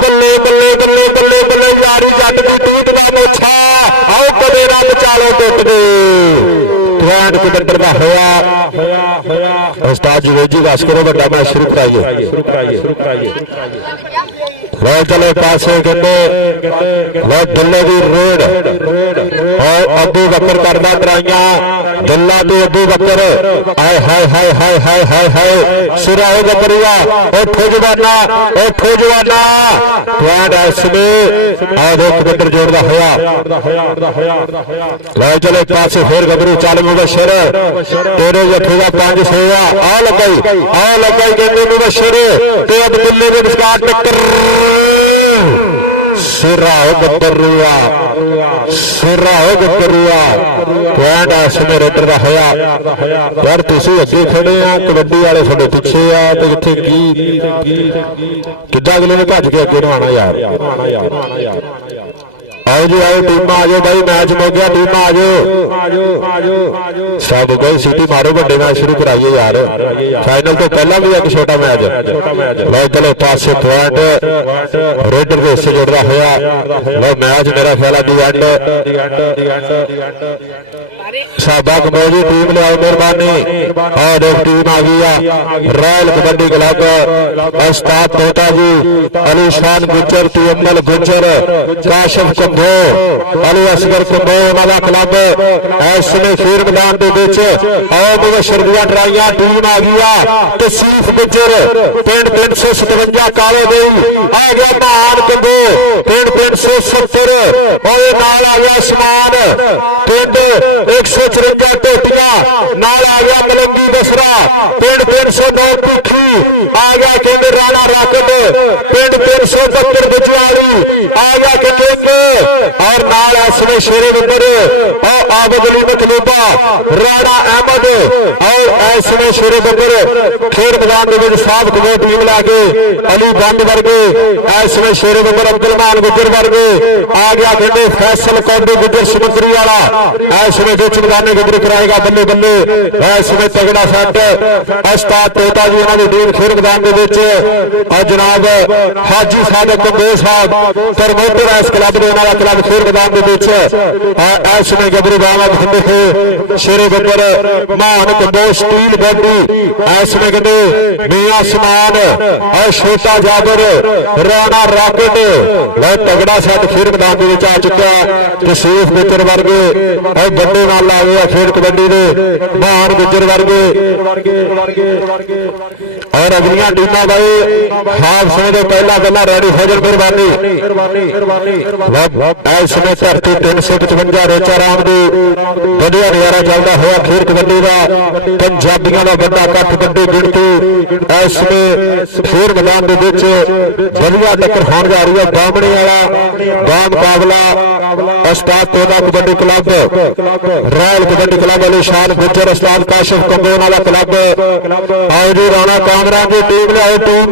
ਬੱਲੇ ਯਾਰੀ ਜੱਟ ਦੀ ਟੂਟ ਦਾ ਮੋਛਾ ਆਓ ਕਦੇ ਰੱਬ ਚਾਲੋ ਟੁੱਟ ਗਏ ਪੁਆਇੰਟ ਕਬੱਡਰ ਦਾ ਹੋਇਆ ਉਸਤਾਦ ਜੀ ਵੇਜੀ ਦੱਸ ਕਰੋ ਵੱਡਾ ਮੈਚ ਸ਼ੁਰੂ ਕਰਾਈਏ ਲੋ ਚਲੇ ਪਾਸੇ ਕਹਿੰਦੇ ਲੋ ਦਿੱਲੇ ਦੀ ਰੋਡ ਔਰ ਅਬੂ ਬੱਕਰ ਕਰਦਾ ਟਰਾਈਆਂ ਦਿੱਲਾ ਤੇ ਅਬੂ ਬੱਕਰ ਹਾਏ ਸਿਰਾ ਹੋ ਬੱਕਰੀਆ ਉੱਠੋ ਜਵਾਨਾ ਪੁਆਇੰਟ ਇਸ ਵੇ ਆ ਦੋ ਕਬੱਡੀ ਜੋੜਦਾ ਹੋਇਆ ਲੈ ਚਲੇ ਪਾਸੇ ਫਿਰ ਗੱਭਰੂ ਚੱਲ ਮੁਬਸ਼ਰ ਤੇਰੇ ਜੱਫੇ ਦਾ 500 ਆ ਲੱਗੀ ਕਹਿੰਦੇ ਮੁਬਸ਼ਰ ਤੇ ਅਬਦੁੱਲੇ ਦੇ ਵਿਚਕਾਰ ਟੱਕਰ ਸਿਰਾਓ ਗੱਭਰੂਆ ਪੁਆਇੰਟ ਇਸ ਵੇ ਰੇਡਰ ਦਾ ਹੋਇਆ ਯਾਰ ਤੁਸੀਂ ਅੱਗੇ ਖੜੇ ਆ ਕਬੱਡੀ ਵਾਲੇ ਤੁਹਾਡੇ ਪਿੱਛੇ ਆ ਤੇ ਇੱਥੇ ਕੀ ਕਿੱਦਾਂ ਅਗਲੇ ਨੇ ਭੱਜ ਕੇ ਅੱਗੇ ਨੂੰ ਆਣਾ ਯਾਰ आओ जी आओ टीमां आ जाओ भाई मैच हो गया टीमां आ जाओ सब गई सीटी मारो बड़े मैच शुरू कराइए यार फाइनल तो पहला भी एक छोटा मैच लो चलो पास पॉइंट रेडर के हिस्से जुड़ रहा होया लो मैच मेरा ख्याल दी एंड साबा कमोजी टीम ले आओ मेहरबानी और एक टीम आ गई रॉयल कबड्डी क्लब उस्ताद तोता जी अलीशान गुज्जर टीएमएल गुज्जर काशिफ कंबो अली असगर कंबो वाला क्लब इस समय खेल मैदान के बीच आओ मुबशर दियां ट्राइयां टीम आ गई तसीफ गुज्जर पिंड 357 काले देई आ गया महान कंबो पिंड 370 और नाल आ गया समान पिंड 154 टोटियां नाल आ गया मलंगी दसरा पिंड 309 भुखी आ गया केंद्र राणा राकट पिंड 372 बुजवाली आ गया केंद्र और नाल इसमें शेरे बंदर और आबद अली मतलूबा राणा अहमद और इसमें शेरे बंदर खेल मैदान के साफ कमो टीम लाके अली बंद वर्गे इसमें शेरे बंदर अब्दुलमान गुजर वर्गे आ गया कहते फैसल कौंडे गुजर समुद्री वाला इसमें जो मैदान गुजर कराएगा बल्ले बल्ले इसमें तगड़ा सेट उस्ताद तोता जी उन्होंने टीम खेल मैदान के और जनाब हाजी सादक कंबो साहब प्रमोटर इस क्लब के उन्होंने क्लब खेल मैदान के इसमें गबरू बाबा बंदे थे शेरे बब्बर महान कंबो स्टील बॉडी इसमें कहते मियां समान और छोटा जाबर राणा रॉकेट बहुत तगड़ा सेट खेल मैदान के आ चुका तसीफ गुजर वर्गे और बड़े नाल आ गया खेल कबड्डी के महान गुजर वर्गे और अगलियां टीमां भाई हाफ समय तो पहला रेडी हो जाए मेहरबानी इसमें धरती 355 रोचा राम की वधिया नजारा चलता हुआ खेल कबड्डी का पंजाबियों का बड़ा कट बड़ी गिनती इसमें खेल मैदान के वधिया टक्कर होने जा रही है बामणी वाला मुकाबला उस्ताद Tota kabaddi club royal kabaddi club Alishan Gujjar उस्ताद काशिफ कंबो वाला क्लब आओ जी राणा कामरा की टीम ले आओ टीम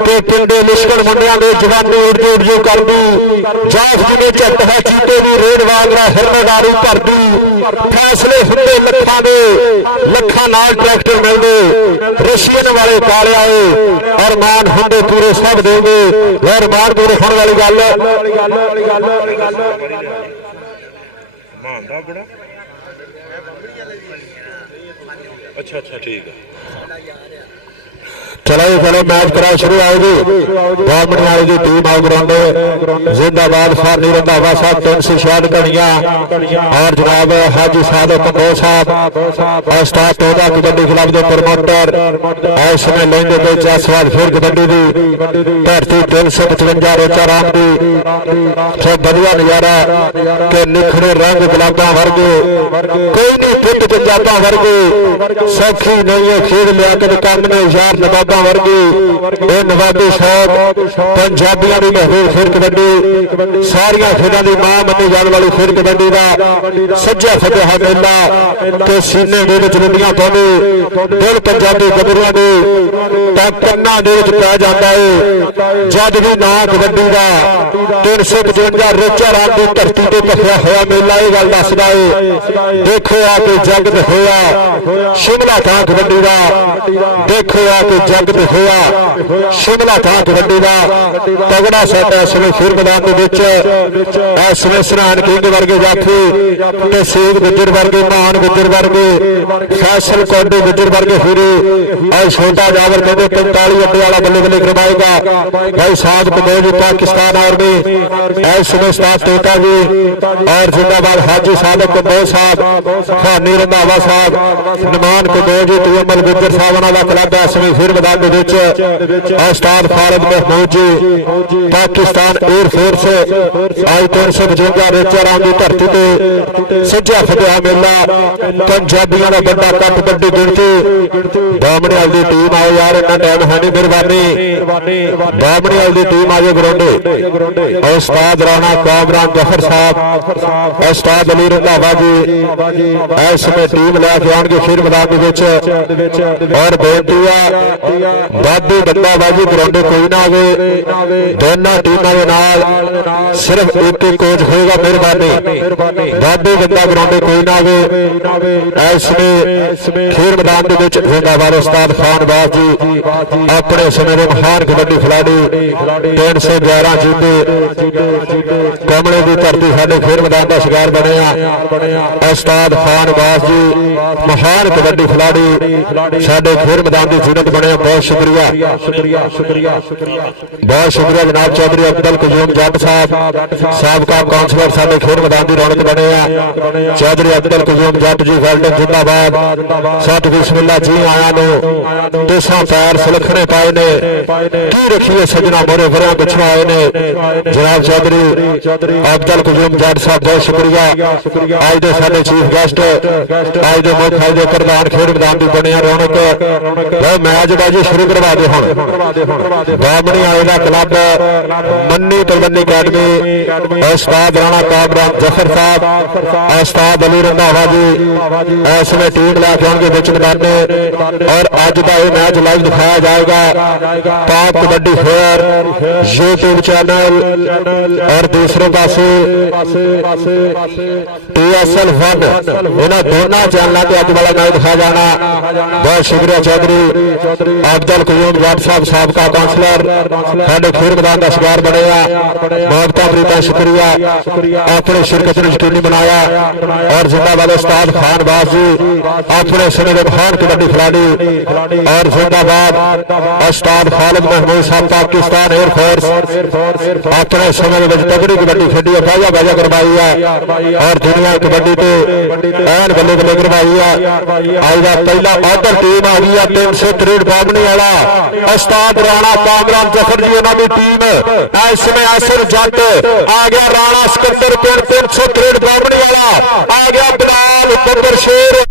के पिंडे लिशकन मुंडिया के जवानी उड़जू कर दी जाफ जिन्हें झट है चीते की रेड वांगरा हिरनेदारी भर दी फैसले हुंदे लखा नाल ट्रैक्टर मिलते रशियन वाले काले आए और मान हुंदे पूरे सब देंगे और मान पूरे होने वाली गल अच्छा ठीक है चलो मैच करा शुरू आओगी बामणी वाली की टीम आओ ग्राउंड जिंदाबाद फारनी रंधावा साहब 366 घड़ियां और जनाब हाजी सादक कंबो साहब उस्ताद तोता कबड्डी क्लब के प्रमोटर इस समय लेंगे कोई जासवाल फिर कबड्डी की धरती 355 रोचा राम की सब बढ़िया नजारा के निखरे रंग गुलाबा वर्गे कोई नहीं फिट पंजाबा वर्गे सौखी नहीं है खेल लिया के काम ने यार नवाबा वर्गी नवाबी शौक पंजाबियों की महबूब खेल कबड्डी सारिया खेलों की मां मनी जाने वाली खेल कबड्डी का सज्जा फतेहा मेला के सीने के लुंडियां पाने दिल पंजाबी गबरूआं के कन्ना पै जाता है जद भी ना कबड्डी का 355 रोचा राम की धरती से भखिया होया मेला यह गल दसदा है देखो आके जग होया शिमला था कबड्डी का देखो आके जग होया शिमला था कबड्डी का तगड़ा सेट इसमें खेल मैदान के इसमें सराहन किंग वर्गे जाफी तहसील गुजर वर्गे महान गुजर वर्गे फैसल कौंडी गुजर वर्गे फिरी और छोटा जावर कहते 45 अड्डे वाला बल्ले बल्ले करवाएगा भाई साहब कमोज पाकिस्तान आर्मी इसमें उस्ताद तोता जी और जिंदाबाद हाजी सादक कंबो साहब खानी रंधावा साहब नमान कमोज टीएमएल गुजर साहब वाला क्लब इसमें फिर मैदान ਦੇ ਵਿੱਚ ਉਸਤਾਦ ਖਾਲਿਦ ਮਹਿਮੂਦ ਜੀ ਪਾਕਿਸਤਾਨ 에ਅਰ ਫੋਰਸ ਅੱਜ 355 ਰੇਚਾ ਰਾਮ ਦੀ ਧਰਤੀ ਤੇ ਸੱਜਾ ਫਤਿਆ ਮੇਲਾ ਪੰਜਾਬੀਆਂ ਦਾ ਵੱਡਾ ਕੱਪ ਵੱਡੀ ਗਿਣਤੀ ਬਾਮਣੀ ਵਾਲੀ ਦੀ ਟੀਮ ਆਓ ਯਾਰ ਇੰਨਾ ਟਾਈਮ ਹੈ ਨਹੀਂ ਮਿਹਰਬਾਨੀ ਬਾਮਣੀ ਵਾਲੀ ਦੀ ਟੀਮ ਆਜੋ ਗਰਾਉਂਡੇ ਉਸਤਾਦ ਰਾਣਾ ਕਾਮਰਾਨ ਜਫਰ ਸਾਹਿਬ ਉਸਤਾਦ ਅਲੀ ਰੰਧਾਵਾ ਜੀ ਇਸ ਸਮੇਂ ਟੀਮ ਲੈ ਕੇ ਆਉਣਗੇ ਫਿਰ ਮੈਦਾਨ ਦੇ ਵਿੱਚ ਔਰ ਬੇਨਤੀ ਆ ਵਾਧੂ ਬੰਦਾ ਬਾਜੀ ਗਰਾਉਂਡੇ ਕੋਈ ਨਾ ਆਵੇ ਦੋਨਾਂ ਟੀਮਾਂ ਦੇ ਨਾਲ ਸਿਰਫ ਇੱਕ ਕੋਚ ਹੋਏਗਾ ਮਿਹਰਬਾਨੀ ਵਾਧੂ ਬੰਦਾ ਗਰਾਉਂਡੇ ਕੋਈ ਨਾ ਆਵੇ ਇਸ ਸਮੇਂ ਖੇਡ ਮੈਦਾਨ ਦੇ ਵਿੱਚ ਜ਼ਿੰਦਾਬਾਦ ਉਸਤਾਦ ਖਾਨ ਬਾਜ ਜੀ ਆਪਣੇ ਸਮੇਂ ਦੇ ਮਹਾਨ ਕਬੱਡੀ ਖਿਡਾਰੀ 311 ਜੀਤੇ ਕਮਲੇ ਦੀ ਧਰਤੀ ਸਾਡੇ ਖੇਡ ਮੈਦਾਨ ਦਾ ਸ਼ਿਕਾਰ ਬਣਿਆ ਉਸਤਾਦ ਖਾਨ ਬਾਜ ਜੀ ਮਹਾਨ ਕਬੱਡੀ ਖਿਡਾਰੀ ਸਾਡੇ ਖੇਡ ਮੈਦਾਨ ਦੀ ਜ਼ੀਨਤ ਬਣਿਆ ਬਹੁਤ ਸ਼ੁਕਰੀਆ ਬਹੁਤ ਸ਼ੁਕਰੀਆ ਜਨਾਬ ਚੌਧਰੀ ਅਬਦੁਲ ਕਯੂਮ ਜੱਟ ਸਾਹਿਬ ਸਾਬਕਾ ਕਾਉਂਸਲਰ ਸਾਡੇ ਖੇਡ ਮੈਦਾਨ ਦੀ ਰੌਣਕ ਬਣਿਆ ਚੌਧਰੀ ਅਬਦੁਲ ਕਯੂਮ ਜੱਟ ਜੀ ਵੈਲਡਨ ਜਿੰਦਾਬਾਦ ਸਤ ਬਿਸਮਿਲ੍ਲਾ ਜੀ ਆਇਆਂ ਨੂੰ ਦੇਸਾਂ ਪੈਰ ਸੁਲੱਖਣੇ ਪਾਏ ਨੇ ਕੀ ਰੱਖੀਏ ਸਜਣਾ ਮੋਰੇ ਵਰਿਆਂ ਪਿੱਛੋਂ ਆਏ ਨੇ ਜਨਾਬ ਚੌਧਰੀ ਅਬਦੁਲ ਕਯੂਮ ਜੱਟ ਸਾਹਿਬ ਬਹੁਤ ਸ਼ੁਕਰੀਆ ਅੱਜ ਦੇ ਸਾਡੇ ਚੀਫ ਗੈਸਟ ਅੱਜ ਦੇ ਮੁੱਖ ਅੱਜ ਦੇ ਪ੍ਰਧਾਨ ਖੇਡ ਮੈਦਾਨ ਦੀ ਬਣਿਆ ਰੌਣਕ ਉਹ ਮੈਚ ਬਾਜੀ ਸ਼ੁਰੂ ਕਰਵਾ ਦੇ ਹੁਣ ਬਾਮਣੀ ਵਾਲੇ ਦਾ ਕਲੱਬ ਮੰਨੀ ਤਲਵੰਡੀ ਅਕੈਡਮੀ ਉਸਤਾਦ ਰਾਣਾ ਕਾਮਰਾਨ ਜਫਰ ਸਾਹਿਬ ਉਸਤਾਦ ਅਲੀ ਰੰਧਾਵਾ ਜੀ ਇਸ ਵੇਲੇ ਟੀਮ ਲੈ ਕੇ ਆਉਣਗੇ ਵਿੱਚ ਮੈਦਾਨ ਔਰ ਅੱਜ ਦਾ ਇਹ ਮੈਚ ਲਾਈਵ ਦਿਖਾਇਆ ਜਾਏਗਾ ਪਾਕ ਕਬੱਡੀ ਫੇਅਰ YouTube ਚੈਨਲ ਔਰ ਦੂਸਰੇ ਪਾਸੇ TSL 1 ਇਹਨਾਂ ਦੋਨਾਂ ਚੈਨਲਾਂ ਤੇ ਅੱਜ ਵਾਲਾ ਮੈਚ ਦਿਖਾਇਆ ਜਾਣਾ ਬਹੁਤ ਸ਼ੁਕਰੀਆ ਚੌਧਰੀ ਅਬਦੁਲ ਕਯੂਮ ਜੱਟ ਸਾਹਿਬ ਸਾਬਕਾ ਕਾਉਂਸਲਰ ਸਾਡੇ ਖੇਡ ਮੈਦਾਨ ਦਾ ਸ਼ਿਕਾਰ ਬਣਿਆ ਬਹੁਤ ਬਹੁਤ ਸ਼ੁਕਰੀਆ ਆਪਣੇ ਸ਼ਿਰਕਤ ਨੂੰ ਯਕੀਨੀ ਬਣਾਇਆ ਔਰ ਜ਼ਿੰਦਾਬਾਦ ਉਸਤਾਦ ਖਾਨ ਬਾਜ ਜੀ ਆਪਣੇ ਸਮੇਂ ਦੇ ਮਹਾਨ ਕਬੱਡੀ ਖਿਡਾਰੀ ਔਰ ਜ਼ਿੰਦਾਬਾਦ ਉਸਤਾਦ ਖਾਲਿਦ ਮਹਿਮੂਦ ਸਾਹਿਬ ਪਾਕਿਸਤਾਨ 에ਅਰ ਫੋਰਸ ਆਪਣੇ ਸਮੇਂ ਦੇ ਵਿੱਚ ਤਗੜੀ ਕਬੱਡੀ ਖੇਡੀ ਹੈ ਬਾਜਾ ਕਰਵਾਈ ਹੈ ਔਰ ਦੁਨੀਆ ਕਬੱਡੀ ਤੇ ਐਨ ਬੱਲੇ ਬੱਲੇ ਕਰਵਾਈ ਹੈ ਅੱਜ ਦਾ ਪਹਿਲਾ ਆਦਰ ਟੀਮ ਆ ਗਈ ਆ 363 ਬਾਮਣੀ ਵਾਲਾ ਉਸਤਾਦ ਰਾਣਾ ਕਾਮਰਾਨ ਜਫਰ ਜੀ ਉਹਨਾਂ ਦੀ ਟੀਮ ਇਸ ਸਮੇਂ ਆਸਿਰ ਜੱਟ ਆ ਗਿਆ ਰਾਣਾ ਸਿਕੰਦਰ 363 ਬਾਮਣੀ ਵਾਲਾ ਆ ਗਿਆ ਬਿਲਾਲ ਬੱਬਰ ਸ਼ੇਰ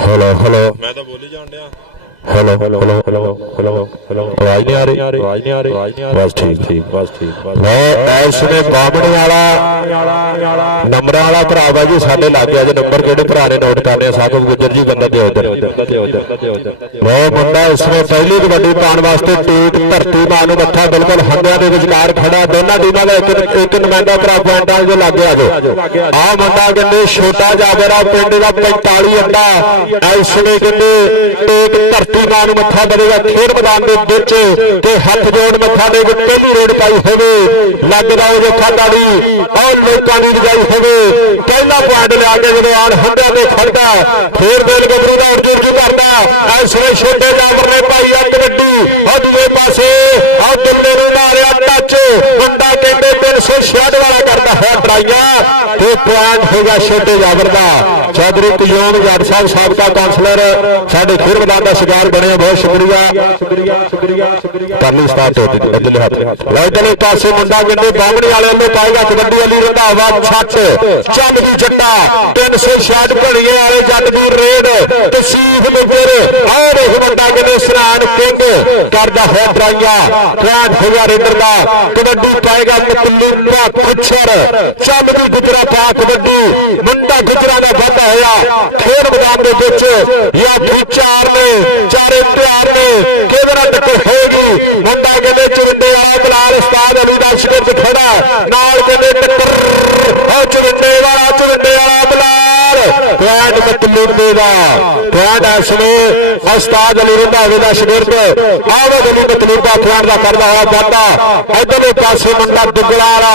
हेलो हेलो मैं तो बोली जान दिया hello hello hello hello hello hello आवाज नहीं आ रही आवाज नहीं आ रही बस ठीक ठीक बस ठीक इसने बामणी वाला नंबर वाला भरा वा जी साडे लागे अज नंबर किहड़े भरा ने नोट करने साकब गुजर जी बंदा दे उधर लो बंदा इसमें पहली कबड्डी पाने वास्ते टीक धरती मां नूं मत्था बिल्कुल हंडिया दे विचकार खड़ा दोनों टीमां दा एक नुमाइंदा भरा पॉइंटां दे लागे आ आ मुंडा कहंदे छोटा जाबरा पिंड दा 45 अंडा इसने कहंदे टीक धरती मां नूं मत्था देगा खेड मैदान दे विच ते हथ जोड़ मत्था दे के पहली रेड पाई होवे लग जाओ जे खादाड़ी और लोकां दी रजाई होवे पहला पॉइंट लिया के जदों आण हंडिया ते खड़दा फिर बेल गबरू दा उर्जू करदा इसने छोटे जाबर ने पाई आ कबड्डी और दूजे पासे आ दिल्ले नूं मारिया टच बंदा कहंदे 366 वाला करदा है ट्राइयां ते पॉइंट होगा छोटे जाबर दा चौधरी कयूम जट साहब साबका काउंसलर साडे खेड मैदान दा शिकार बने बहुत शुक्रिया करली स्टार्ट होती इधरले हाथ लो इधरले पासे मुंडा कहंदे बामणी वाले वालों पाएगा कबड्डी वाली रंधावा छट चंद दी जट्टा 366 घड़िए वाले जट दी रेड तसीफ गुजर और एक मुंडा कहंदे सरान किंग करदा है ड्राइया ट्रैक होगा रेडर दा कबड्डी पाएगा मतलूबा खुचर चंद दी गुजरा पा कबड्डी मुंडा गुजरा दा वाधा होया खेड मैदान दे विच या चार ने चार इम्तिहान ने केवरा टक्कर होगी मुंडा कहंदे चुरंडे वाला बलाल उस्ताद अली दा शिगिर्द खड़ा नाल कहंदे टक्कर चुरंडे वाला बलाल पॉइंट मतलूबे दा पॉइंट इसने उस्ताद अली रंधावे दा शिगिर्द आवद अली मतलूबा पॉइंट दा करदा होया वाधा इधरले पासे मुंडा दुगला वाला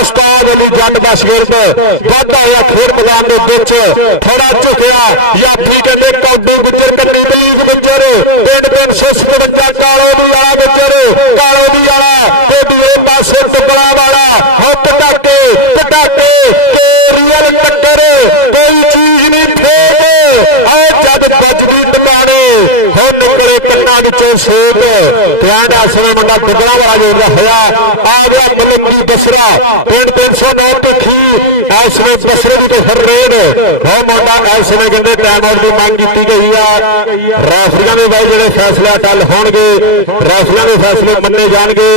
उस्ताद अली जट दा शिगिर्द वाधा होया खेड मैदान दे विच थोड़ा झुकिया यात्री कहंदे कौडू गुजर कन्नी दलीप गुजर 357 कालो दी वाला गुजर कालो दी वाला ते दूजे पासे दुगला वाला हो पटाके के रियल टक्कर कोई चीज नहीं फेंक और जब बजदी टमाने हो निकले कन्ना विचों सेब ध्यान आसने मुंडा दुगला वाला जोड़दा होया आ गया मलंगी बसरा 309 भुखी इसने बसरे की हर रेड हो मुंडा इसने कहंदे टाइम आउट की मांग की गई है रेफरियां दे भाई जिहड़े फैसले टल होणगे रेफरियां दे फैसले मन्ने जाणगे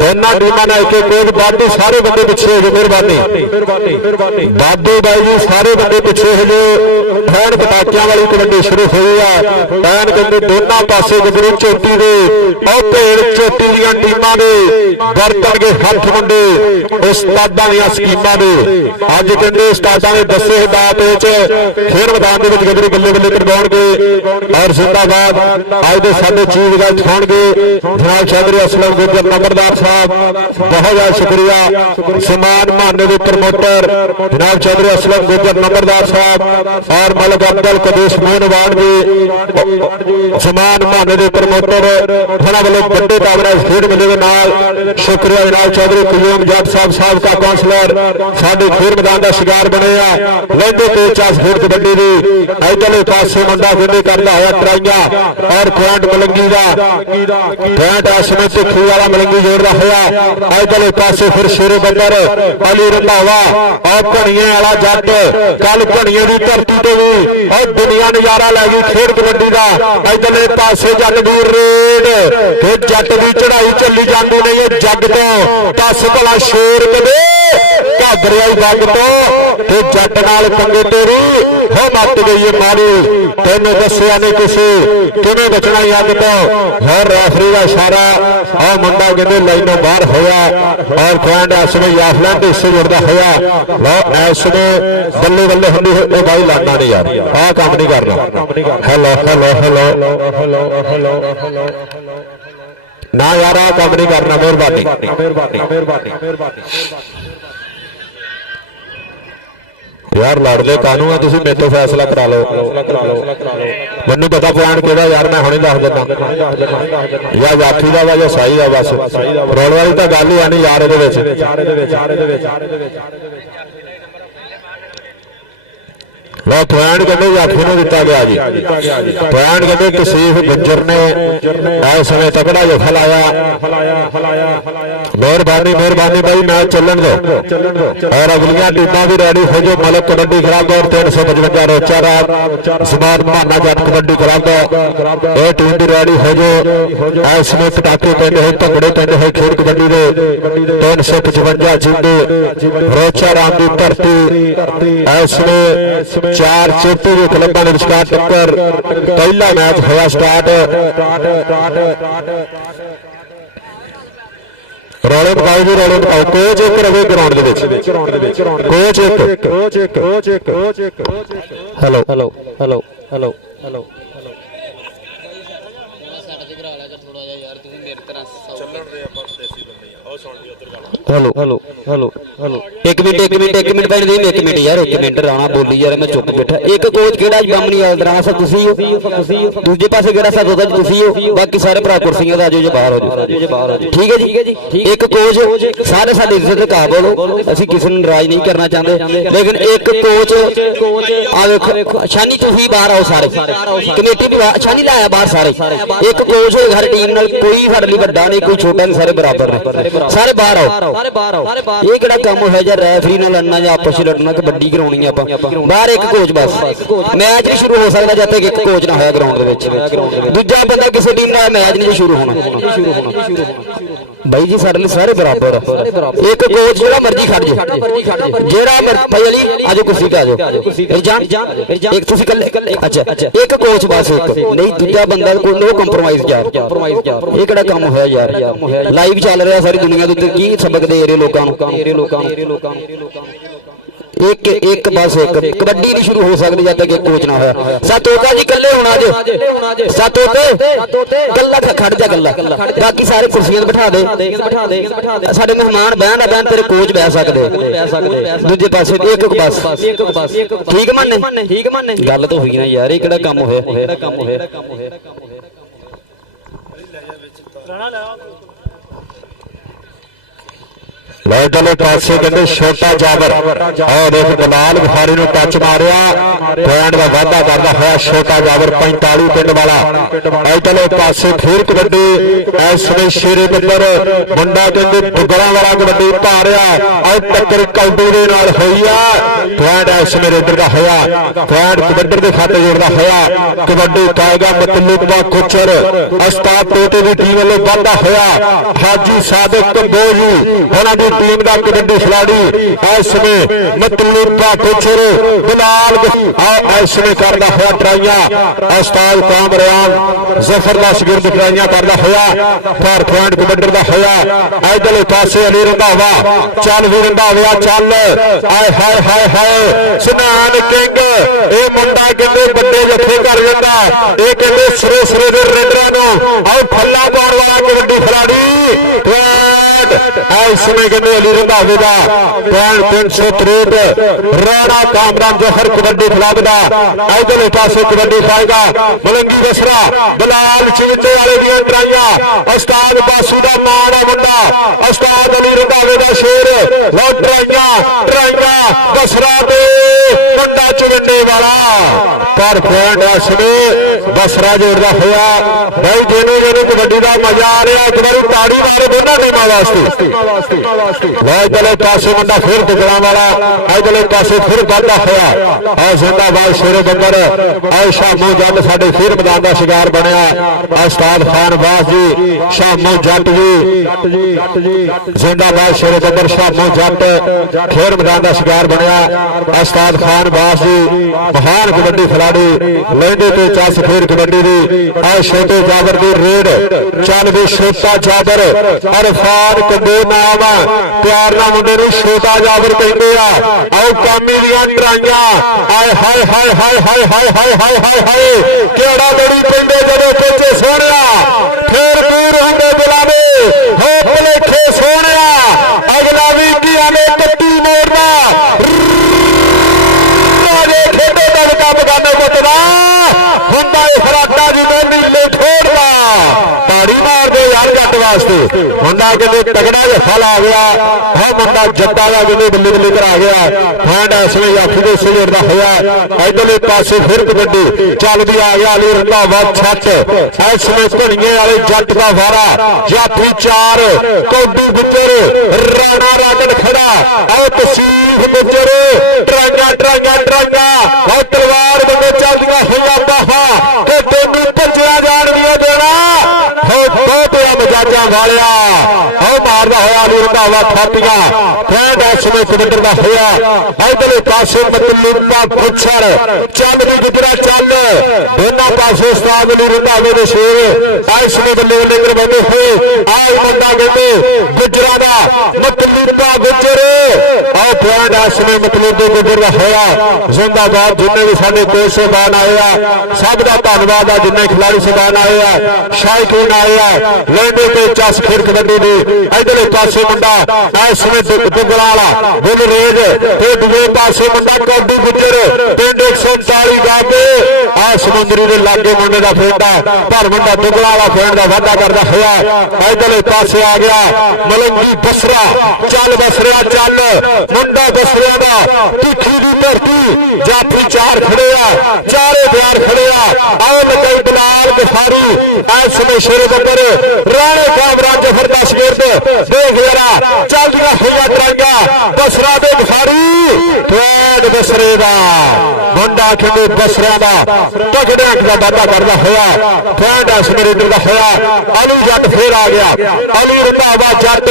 दोनों टीमां ने एक एक बादू सारे बंदे पिछे हो गए मेहरबानी बादू भाई जी सारे बंदे पिछे हो गए फैन पटाकियां वाली कबड्डी शुरू हुई है फैन कहंदे दोनों पासे गबरू चोटी दे और भेड़ चोटी दीयां टीमां दे वरतणगे हथ मुंडे उस्तादां दीयां स्कीमां दे अज कहंदे उस्तादां ने दसे हिदायत विच खेड मैदान दे विच गबरू बल्ले बल्ले करवाउणगे और जिंदाबाद अज दे साडे चीफ गेस्ट होणगे जनाब चौधरी असलम गुजर नंबरदार साहब बहुत बहुत शुक्रिया समान माने के प्रमोटर जनाब चौधरी असलम गुजर नंबरदार साहब और मलिक अब्दुल कदीस मोहनवान जी समान माने के प्रमोटर उन्होंने वालों बड़े टावरा खेड मेले के नाल शुक्रिया जनाब चौधरी कयूम जट साहब साबका काउंसलर साडे खेड मैदान का शिकार बने लंबे कोच खेड कबड्डी की इधरले पासे मुंडा कहंदे करदा होया ट्राइयां और पॉइंट मलंगी का पॉइंट इसमें भुखी वाला मलंगी जोड़दा होया इधरले पासे फिर शेरे बंदर अली रंधावा और घणिए वाला जट कल घणिए की धरती तो भी और दुनिया नजारा लै गई खेड कबड्डी का इधरले पासे जट दी रेड फिर जट की चढ़ाई चली जाती नहीं है जग तो दस भला शेर कदे घाघरे जग तो जट नाल पंगे तेरी हो मत गई है मारी तेन दसिया ने किसी किवें बचना ही अग तो हर रेफरी का इशारा और मुंडा कहते लाइनों बाहर होया और पॉइंट इसमें याफलैंड हिस्से जुड़ता होया लो इसमें बल्ले बल्ले हंडी भाई लाना नहीं यार आ काम नहीं करना हेलो हेलो हेलो हेलो ना यार आ काम नहीं करना मेहरबानी यार लड़दे कानू है तुम मेरे तो फैसला करा लो मैनू पता पॉइंट केड़ा यार मैं हुणे दस दिता या जाफी का वा या सही है बस रोल वाली तो गल ही है नहीं यार ਲੋ ਪੁਆਇੰਟ ਕਹਿੰਦੇ ਜਾਫੀ ਨੂੰ ਦਿੱਤਾ ਗਿਆ ਜੀ। ਪੁਆਇੰਟ ਕਹਿੰਦੇ ਤਸੀਫ ਗੁੱਜਰ ਨੇ ਇਸ ਸਮੇਂ ਤਕੜਾ ਜਫਾ ਲਾਇਆ। ਮਿਹਰਬਾਨੀ ਬਾਈ ਮੈਚ ਚੱਲਣ ਦਿਓ ਔਰ ਅਗਲੀਆਂ ਟੀਮਾਂ ਵੀ ਰੈਡੀ ਹੋ ਜਾਓ। ਮਲਕ ਕਬੱਡੀ ਕਲੱਬ ਔਰ 355 ਰੋਚਾ ਰਾਤ ਸਮਾਨ ਮਾਨਾ ਜੱਟ ਕਬੱਡੀ ਕਲੱਬ ਇਹ ਟੀਮ ਵੀ ਰੈਡੀ ਹੋ ਜਾਓ। ਇਸ ਸਮੇਂ ਪਟਾਕੇ ਪੈਂਦੇ ਹੋਏ ਭੰਗੜੇ ਪੈਂਦੇ ਹੋਏ ਖੇਡ ਕਬੱਡੀ ਦੇ 355 ਜਿੰਦੇ ਰੋਚਾ ਰਾਮ ਦੀ ਧਰਤੀ। ਇਸ ਸਮੇਂ 4 ਚੋਟੀ ਦੇ ਕਲੱਬਾਂ ਦੇ ਵਿਚਕਾਰ ਟੱਕਰ। ਪਹਿਲਾ ਮੈਚ ਹੋਇਆ ਸਟਾਰਟ। ਰੌਲੇ ਪਕਾਓ ਜੀ ਰੌਲੇ ਪਕਾਓ। ਕੋਚ ਇੱਕ ਰਵੇ ਗਰਾਊਂਡ ਦੇ ਵਿੱਚ। ਕੋਚ ਇੱਕ। Hello hello hello hello hello hello hello hello hello ਇੱਕ ਮਿੰਟ ਪੈਣ ਦੇ। ਇੱਕ ਮਿੰਟ ਯਾਰ, ਇੱਕ ਮਿੰਟ ਰਾਣਾ ਬੋਲੀ ਯਾਰ, ਮੈਂ ਚੁੱਪ ਬੈਠਾ। ਇੱਕ ਕੋਚ ਕਿਹੜਾ ਬਾਮਣੀ ਰਾਣਾ ਸਾਹਿਬ ਤੁਸੀਂ ਹੋ, ਦੂਜੇ ਪਾਸੇ ਕਿਹੜਾ ਸਾਹਿਬ ਉਹਦਾ ਤੁਸੀਂ ਹੋ, ਬਾਕੀ ਸਾਰੇ ਭਰਾ ਕੁਰਸੀਆਂ ਦਾ ਆਜੋ ਜੇ ਬਾਹਰ ਹੋ ਜਾਓ। ਠੀਕ ਹੈ ਜੀ। ਇੱਕ ਕੋਚ ਸਾਰੇ ਸਾਡੇ ਇੱਜ਼ਤ ਕਾ ਬੋਲੋ, ਅਸੀਂ ਕਿਸੇ ਨੂੰ ਨਾਰਾਜ਼ ਨਹੀਂ ਕਰਨਾ ਚਾਹੁੰਦੇ, ਲੇਕਿਨ ਇੱਕ ਕੋਚ ਆ ਵੇਖੋ ਸ਼ਾਨੀ ਤੁਸੀਂ ਬਾਹਰ ਆਓ ਸਾਰੇ ਕਮੇਟੀ ਵੀ ਸ਼ਾਨੀ ਲਾਇਆ ਬਾਹਰ ਸਾਰੇ। ਇੱਕ ਕੋਚ ਹੋਏ ਹਰ ਟੀਮ ਨਾਲ, ਕੋਈ ਸਾਡੇ ਲਈ ਵੱਡਾ ਨਹੀਂ ਕੋਈ ਛੋਟਾ ਨਹੀਂ, ਸਾਰੇ ਬਰਾਬਰ ਨੇ। ਸਾਰੇ ਬਾਹਰ ਆਓ। ਇਹ ਕਿਹੜਾ ਕੰਮ ਹੋਇਆ ਜਾਂ ਰੈਫਰੀ ਨਾਲ ਲੜਨਾ ਜਾਂ ਆਪਸ ਵਿੱਚ ਲੜਨਾ, ਕਬੱਡੀ ਕਰਾਉਣੀ ਆਪਾਂ ਬਾਹਰ। ਇੱਕ ਕੋਚ ਬਸ। ਮੈਚ ਨਹੀਂ ਸ਼ੁਰੂ ਹੋ ਸਕਦਾ ਜਦ ਤੱਕ ਇੱਕ ਕੋਚ ਨਾ ਹੋਇਆ ਗਰਾਊਂਡ ਦੇ ਵਿੱਚ। ਦੂਜਾ ਬੰਦਾ ਕਿਸੇ ਟੀਮ ਦਾ ਮੈਚ ਨਹੀਂ ਸ਼ੁਰੂ ਹੋਣਾ। ਬਾਈ ਜੀ ਸਾਡੇ ਲਈ ਸਾਰੇ ਬਰਾਬਰ। ਇੱਕ ਕੋਚ ਜਿਹੜਾ ਮਰਜ਼ੀ ਖੜ ਜੇ, ਜਿਹੜਾ ਭਾਈ ਅਲੀ ਆਜੋ ਕੁਰਸੀ ਤੇ ਆਜੋ। ਇੱਕ ਤੁਸੀਂ ਇਕੱਲੇ ਅੱਛਾ ਇੱਕ ਕੋਚ ਬਸ ਇੱਕ ਨਹੀਂ, ਦੂਜਾ ਬੰਦਾ ਨੋ ਕੰਪਰੋਮਾਈਜ਼ ਯਾਰ। ਇਹ ਕਿਹੜਾ ਕੰਮ ਹੋਇਆ ਯਾਰ? ਲਾਈਵ ਚੱਲ ਰਿਹਾ ਸਾਰੀ ਦੁਨੀਆ ਦੇ ਉੱਤੇ, ਕੀ ਸਬਕ ਦੇ ਰਹੇ ਲੋਕਾਂ ਨੂੰ? ਇੱਕ ਬਸ ਇੱਕ ਕਬੱਡੀ ਨਹੀਂ ਸ਼ੁਰੂ ਹੋ ਸਕਦੀ ਜਦ ਤੱਕ ਇੱਕ ਕੋਚ ਨਾ ਹੋਇਆ। ਸਤੋਤਾ ਜੀ ਕੱਲੇ ਹੋਣਾ ਅੱਜ। ਸਤੋਤੇ ਕੱਲਾ ਖੜ ਜਾ, ਕੱਲਾ। ਬਾਕੀ ਸਾਰੇ ਕੁਰਸੀਆਂ ਤੇ ਬਿਠਾ ਦੇ। ਸਾਡੇ ਮਹਿਮਾਨ ਬਹਿਣ ਤੇਰੇ ਕੋਚ ਬਹਿ ਸਕਦੇ ਦੂਜੇ ਪਾਸੇ। ਇੱਕ ਬਸ ਠੀਕ ਮੰਨੇ ਗੱਲ ਤਾਂ ਹੋਈ ਨਾ ਯਾਰ। ਇਹ ਕਿਹੜਾ ਕੰਮ ਹੋਇਆ? ਲਓ ਚਲੋ ਪਾਸੇ ਕਹਿੰਦੇ ਛੋਟਾ ਜਾਬਰ ਆਹ ਦੇਖ ਦਲਾਲ ਬੁਖਾਰੀ ਨੂੰ ਟੱਚ ਮਾਰਿਆ। ਪੁਆਇੰਟ ਦਾ ਵਾਧਾ ਕਰਦਾ ਹੋਇਆ ਛੋਟਾ ਜਾਬਰ 45 ਪਿੰਡ ਵਾਲਾ। ਆਹ ਚਲੋ ਪਾਸੇ ਫੇਰ ਕਬੱਡੀ ਇਸ ਸਮੇਂ ਸ਼ੇਰੇ ਬੱਬਰ ਮੁੰਡਾ ਕਹਿੰਦੇ ਬੁਗਲਾਂ ਵਾਲਾ ਕਬੱਡੀ ਪਾ ਰਿਹਾ। ਆਹ ਟੱਕਰ ਕੌਡੀ ਦੇ ਨਾਲ ਹੋਈ ਆ। ਪੁਆਇੰਟ ਇਸ ਸਮੇਂ ਰੇਡਰ ਦਾ ਹੋਇਆ। ਪੁਆਇੰਟ ਕਬੱਡੀ ਦੇ ਖਾਤੇ ਜੋੜਦਾ ਹੋਇਆ। ਕਬੱਡੀ ਪਾਏਗਾ ਮਤਲੂਬਾ ਕੋਚਰ ਉਸਤਾਦ ਟੋਟੇ ਦੀ ਟੀਮ ਵੱਲੋਂ ਵਾਧਾ ਹੋਇਆ। ਹਾਜੀ ਸਾਦਿਕ ਕੰਬੋਜੀ ਉਹਨਾਂ ਦੀ ਟੀਮ ਦਾ ਕਬੱਡੀ ਖਿਲਾੜੀ ਇਸ ਸਮੇਂ ਮਤਲੂਬਾ ਕੋਚਰ ਬਿਲਾਲ ਇਸ ਸਮੇਂ ਕਰਦਾ ਹੋਇਆ ਟਰਾਈਆਂ। ਉਸਤਾਦ ਕਾਮਰਾਨ ਜ਼ਫਰ ਦਾ ਸ਼ਗਿਰਦ ਟਰਾਈਆਂ ਕਰਦਾ ਹੋਇਆ। ਪਰ ਪੁਆਇੰਟ ਕਬੱਡੀ ਦਾ ਹੋਇਆ। ਇਧਰਲੇ ਪਾਸੇ ਅਲੀ ਰੰਧਾਵਾ ਚੱਲ ਵੀ ਰੰਧਾਵਾ ਚੱਲ। ਆਏ ਹਾਏ ਹਾਏ ਹਾਏ ਸੁਨਾਨ ਕਿੰਗ ਇਹ ਮੁੰਡਾ ਕਹਿੰਦੇ ਵੱਡੇ ਜੱਫੇ ਕਰ ਜਾਂਦਾ। ਇਹ ਕਹਿੰਦੇ ਸਿਰੇ ਦੇ ਰੇਡਰਾਂ ਨੂੰ ਆਓ ਫੱਲਾ ਪਾਉਣ ਵਾਲਾ ਕਬੱਡੀ ਖਿਲਾੜੀ। ਇਸ ਸਮੇਂ ਕਹਿੰਦੇ ਅਲੀ ਰੰਧਾਵੇ ਦਾ ਪੁਆਇੰਟ 363 ਰਾਣਾ ਕਾਮਰਾਨ ਜ਼ਫਰ ਕਬੱਡੀ ਕਲੱਬ ਦਾ। ਇਧਰਲੇ ਪਾਸੇ ਕਬੱਡੀ ਪਾਏਗਾ ਮਲੰਗੀ ਬਸਰਾ ਬਲਾਲ ਚਿਮਟੇ ਵਾਲੇ ਦੀਆਂ ਟਰਾਈਆਂ। ਉਸਤਾਦ ਬਾਸੂ ਦਾ ਮਾਂ ਦਾ ਮੁੰਡਾ ਉਸਤਾਦ ਅਲੀ ਰੰਧਾਵੇ ਦਾ ਸ਼ੇਰ। ਲਓ ਟਰਾਈਆਂ ਬਸਰਾ ਦੇ ਮੁੰਡਾ ਚਵੰਡੇ ਵਾਲਾ। ਪਰ ਪੁਆਇੰਟ ਇਸ ਸਮੇਂ ਬਸਰਾ ਜੋੜਦਾ ਹੋਇਆ। ਭਾਈ ਜਿਹਨੂੰ ਕਬੱਡੀ ਦਾ ਮਜ਼ਾ ਆ ਰਿਹਾ ਇੱਕ ਵਾਰੀ ਤਾੜੀ ਮਾਰੇ ਦੋਨਾਂ ਟੀਮਾਂ ਵਾਸਤੇ। ਇਧਰਲੇ ਪਾਸੇ ਮੁੰਡਾ ਫਿਰ ਟੁਕੜਾਂ ਵਾਲਾ। ਇਧਰਲੇ ਪਾਸੇ ਫਿਰ ਵਾਧਾ ਹੋਇਆ। ਆ ਜ਼ਿੰਦਾਬਾਦ ਸ਼ੇਰੇ ਬੱਬਰ ਆ ਸ਼ਾਮੂ ਜੱਟ ਸਾਡੇ ਫਿਰ ਮੈਦਾਨ ਦਾ ਸ਼ਿਕਾਰ ਬਣਿਆ। ਉਸਤਾਦ ਖਾਨ ਬਾਸ ਜੀ ਸ਼ਾਮੂ ਜੱਟ ਜੀ ਜ਼ਿੰਦਾਬਾਦ ਸ਼ੇਰੇ ਬੱਬਰ ਸ਼ਾਮੂ ਜੱਟ ਫਿਰ ਮੈਦਾਨ ਦਾ ਸ਼ਿਕਾਰ ਬਣਿਆ। ਉਸਤਾਦ ਖਾਨ ਬਾਸ ਜੀ ਮਹਾਨ ਕਬੱਡੀ ਖਿਲਾੜੀ ਲੈਂਦੇ ਤੇ ਚੱਸ ਫੇਰ ਕਬੱਡੀ ਦੀ। ਆ ਛੋਟੇ ਜਾਬਰ ਦੀ ਰੇਡ ਚੱਲ ਵੀ ਛੋਟਾ ਜਾਬਰ ਅਰਫਾਨ ਕੰਦੇ ਨਾਮ ਪਿਆਰ ਨਾਲ ਮੁੰਡੇ ਨੂੰ ਛੋਟਾ ਜਾਬਰ ਕਹਿੰਦੇ ਆ। ਆਓ ਕਾਮੀ ਦੀਆਂ ਟਰਾਈਆਂ। ਆਏ ਹਾਏ ਹਾਏ ਹਾਏ ਹਾਏ ਹਾਏ ਹਾਏ ਹਾਏ ਹਾਏ ਹਾਏ ਕਿਹੜਾ ਬੜੀ ਪੈਂਦੇ ਜਦੋਂ ਪਹੁੰਚੇ ਸੋਹਣਿਆ। ਫੇਰ ਦੂਰ ਹੁੰਦੇ ਬੁਲਾਵੇ ਹੋ ਭਲੇਖੇ ਸੋਹਣਿਆ। ਅਗਲਾ ਵੀ ਕੀ ਆਲੇ ਕੱਟੀ ਮੋੜਦਾ ਖੇਡੇ ਦਾ ਕੰਮ ਕਰਨੇ ਪੁੱਤਰਾ ਹੁੰਦਾ ਇਹ ਫਰਾਟਾ ਜਿਵੇਂ ਨੀਲੇ ਠੋੜਦਾ। ਤਾੜੀ ਮਾਰਦੇ ਯਾਰ ਜੱਟ ਵਾਸਤੇ ਮੁੰਡਾ ਕਹਿੰਦੇ ਤਗੜਾ ਜੱਫਾ ਲਾ ਗਿਆ ਹਾਂ ਮੁੰਡਾ ਜੱਟਾ ਦਾ ਕਹਿੰਦੇ ਬੱਲੇ ਬੱਲੇ ਕਰਾ ਗਿਆ ਫੈਂਡ ਇਸ ਵੇਲੇ ਜਾਫੀ ਦੇ ਹਿੱਸੇ ਜੁੜਦਾ ਹੋਇਆ ਇਧਰਲੇ ਪਾਸੇ ਫਿਰ ਕਬੱਡੀ ਚੱਲਦੀ ਆ ਗਿਆ ਅਲੀ ਰੰਧਾਵਾ ਛੱਟ ਇਸ ਵੇਲੇ ਧੁਨੀਏ ਵਾਲੇ ਜੱਟ ਦਾ ਵਾਰਾ ਜਾਫੀ 4 ਕੋਡੀ ਗੁੱਜਰ ਰਾਣਾ ਰਾਗੜ ਖੜਾ ਆਓ ਤਸੀਫ ਗੁੱਜਰ ਟਰਾਂਗਾ ਟਰਾਂਗਾ ਟਰਾਂਗਾ ਆਓ ਤਲਵਾਰ ਬੰਦੇ ਚੱਲਦੀਆਂ ਹੋਈਆਂ ਬਾਹਾਂ ਤੇ ਤੈਨੂੰ ਭੱਜਿਆ ਜਾਣ ਦੀਆਂ ਦੇਣਾ ਹੋ ਬਹੁਤਿਆ ਮਜਾਜਾਂ ਵਾਲਿਆ ਆਓ ਮਾਰਦਾ ਹੋਇਆ ਅਲੀ ਰੰਧਾਵਾ ਥਾਪੀਆਂ ਫੈਂਡ ਇਸ ਵੇਲੇ ਕਬੱਡਰ ਦਾ ਹੋਇਆ ਇਧਰਲੇ ਪਾਸੇ ਮਤਲੂਬਾ ਪੁੱਛਰ ਚੱਲ ਵੀ ਗੁਜਰਾ ਚੱਲ ਦੋਨਾਂ ਪਾਸੇ ਉਸਤਾਦ ਅਲੀ ਰੰਧਾਵੇ ਦੇ ਸ਼ੇਰ ਇਸ ਵੇਲੇ ਬੱਲੇ ਬੱਲੇ ਕਰਵਾਉਂਦੇ ਹੋਏ ਆਹ ਮੁੰਡਾ ਕਹਿੰਦੇ ਗੁਜਰਾ ਦਾ ਮਤਲੂਬਾ ਗੁਜਰ ਆਹ ਫੈਂਡ ਇਸ ਵੇਲੇ ਮਤਲੂਬੇ ਗੁਜਰ ਦਾ ਹੋਇਆ ਜ਼ਿੰਦਾਬਾਦ ਜਿੰਨੇ ਵੀ ਸਾਡੇ ਕੋਚ ਸਾਹਿਬਾਨ ਆਏ ਆ ਸਭ ਦਾ ਧੰਨਵਾਦ ਆ ਜਿੰਨੇ ਖਿਡਾਰੀ ਸਾਹਿਬਾਨ ਆਏ ਆ ਸ਼ਾਇਕੀਨ ਆਏ ਆ ਲੈਂਦੇ ਤੇ ਚੱਸ ਖੇਡ ਕਬੱਡੀ ਦੇ ਇਧਰਲੇ ਪਾਸੇ ਮੁੰਡਾ ਇਸ ਵੇਲੇ ਦੁਗਲਾ ਵਾਲਾ ਬੁੱਲ ਰੇਜ ਤੇ ਦੂਜੇ ਪਾਸੇ ਮੁੰਡਾ ਕੋਡੀ ਗੁੱਜਰ ਪਿੰਡ 139 ਗਾਬੇ ਆ ਸਮੁੰਦਰੀ ਦੇ ਲਾਗੇ ਮੁੰਡੇ ਦਾ ਫੇਂਡਾ ਪਰ ਮੁੰਡਾ ਦੁਗਲਾ ਵਾਲਾ ਫੇਂਡ ਦਾ ਵਾਅਦਾ ਕਰਦਾ ਹੋਇਆ ਇਧਰਲੇ ਪਾਸੇ ਆ ਗਿਆ ਮਲੰਗੀ ਬਸਰਾ ਚੱਲ ਬਸਰਿਆ ਚੱਲ ਮੁੰਡਾ ਬਸਰਿਆ ਦਾ ਤਿੱਖੀ ਦੀ ਧਰਤੀ ਜਾਫੀ 4 ਖੜੇ ਆ ਚਾਰੇ ਪਿਆਰ ਖੜੇ ਆ ਆਓ ਲੱਗੇ ਬਲਾਲ ਬਖਾਰੀ ਇਸ ਵੇਲੇ ਸ਼ੇਰ ਬੱਬਰ ਰਾਣੇ ਕਾਬਰਾ ਜਫਰ ਦਾ ਸ਼ਗਿਰਦ ਦੇਖ ਯਾਰਾ ਚੱਲਦੀਆਂ ਹੋਈਆਂ ਟਰਾਂਗਾ ਬਸਰਾ ਦੇ ਬਖਾਰੀ ਫੈਂਡ ਬਸਰੇ ਦਾ ਮੁੰਡਾ ਕਹਿੰਦੇ ਬਸਰਿਆਂ ਦਾ ਤਗੜੇ ਅੱਖ ਦਾ ਵਾਅਦਾ ਕਰਦਾ ਹੋਇਆ ਫੈਂਡ ਅਸਮਰੇਡਰ ਦਾ ਹੋਇਆ ਅਲੀ ਜੱਟ ਫੇਰ ਆ ਗਿਆ ਅਲੀ ਰੰਧਾਵਾ ਜੱਟ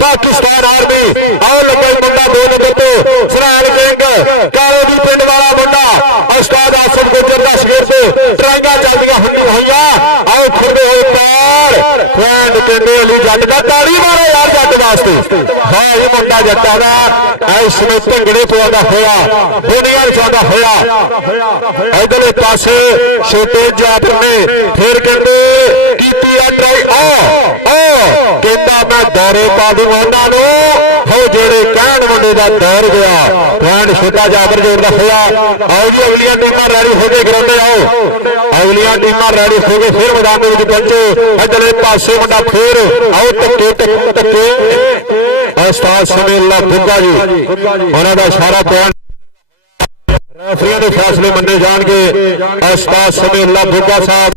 ਪਾਕਿਸਤਾਨ ਆਰਮੀ ਆਓ ਲੱਗੇ ਮੁੰਡਾ 2 ਨੰਬਰ ਤੇ ਸਰਾਲ ਕਿੰਗ ਕਾਲੇ ਦੀ ਪਿੰਡ ਵਾਲਾ ਮੁੰਡਾ ਉਸਤਾਦ ਆਸਫ ਗੁੱਜਰ ਦਾ ਸ਼ਗਿਰਦ ਟਰਾਂਗਾ ਚੱਲਦੀਆਂ ਹੋਈਆਂ ਆਓ ਖੁੱਲੇ ਹੋਏ ਪੈਰ ਫੈਂਡ ਕਹਿੰਦੇ ਅਲੀ ਜੱਟ ਦਾ ਤਾੜੀ ਮਾਰੋ ਯਾਰ ਜੱਟ ਵਾਸਤੇ ਹਾਂ ਇਹ ਮੁੰਡਾ ਜੱਟਾਂ ਦਾ ਇਸ ਨੂੰ ਢੰਗੜੇ ਪਵਾਉਂਦਾ ਹੋਇਆ ਦੁਨੀਆ ਚਾਹੁੰਦਾ ਹੋਇਆ ਇਧਰਲੇ ਪਾਸੇ ਛੋਟੇ ਜਾਬਰ ਨੇ ਫਿਰ ਕਹਿੰਦੇ ਕੀਤੀ ਆ ਟਰਾਈ ਕਹਿੰਦਾ ਮੈਂ ਦੌਰੇ ਪਾ ਦੂੰ ਉਹਨਾਂ ਨੂੰ ਹੋ ਜਿਹੜੇ ਕਹਿਣ ਮੁੰਡੇ ਦਾ ਦੌਰ ਗਿਆ ਫੈਂਡ ਛੋਟਾ ਜਾਬਰ ਜੋੜਦਾ ਹੋਇਆ ਆਓ ਜੀ ਅਗਲੀਆਂ ਟੀਮਾਂ ਰੈਡੀ ਹੋ ਕੇ ਗਰਾਉਂਡੇ ਆਓ ਅਗਲੀਆਂ ਟੀਮਾਂ ਰੈਡੀ ਹੋ ਕੇ ਫਿਰ ਮੈਦਾਨ ਦੇ ਵਿੱਚ ਪਹੁੰਚੇ ਇਧਰਲੇ ਪਾਸੇ ਮੁੰਡਾ ਫੇਰ ਆਓ ਧੱਕੇ ਉਸਤਾਦ ਸਮੀਉੱਲਾ ਬੁੱਗਾ ਜੀ ਉਹਨਾਂ ਦਾ ਇਸ਼ਾਰਾ ਪਿਆ ਰੈਫਰੀਆਂ ਦੇ ਫੈਸਲੇ ਮੰਨੇ ਜਾਣਗੇ ਉਸਤਾਦ ਸਮੀਉੱਲਾ ਬੁੱਗਾ ਸਾਹਿਬ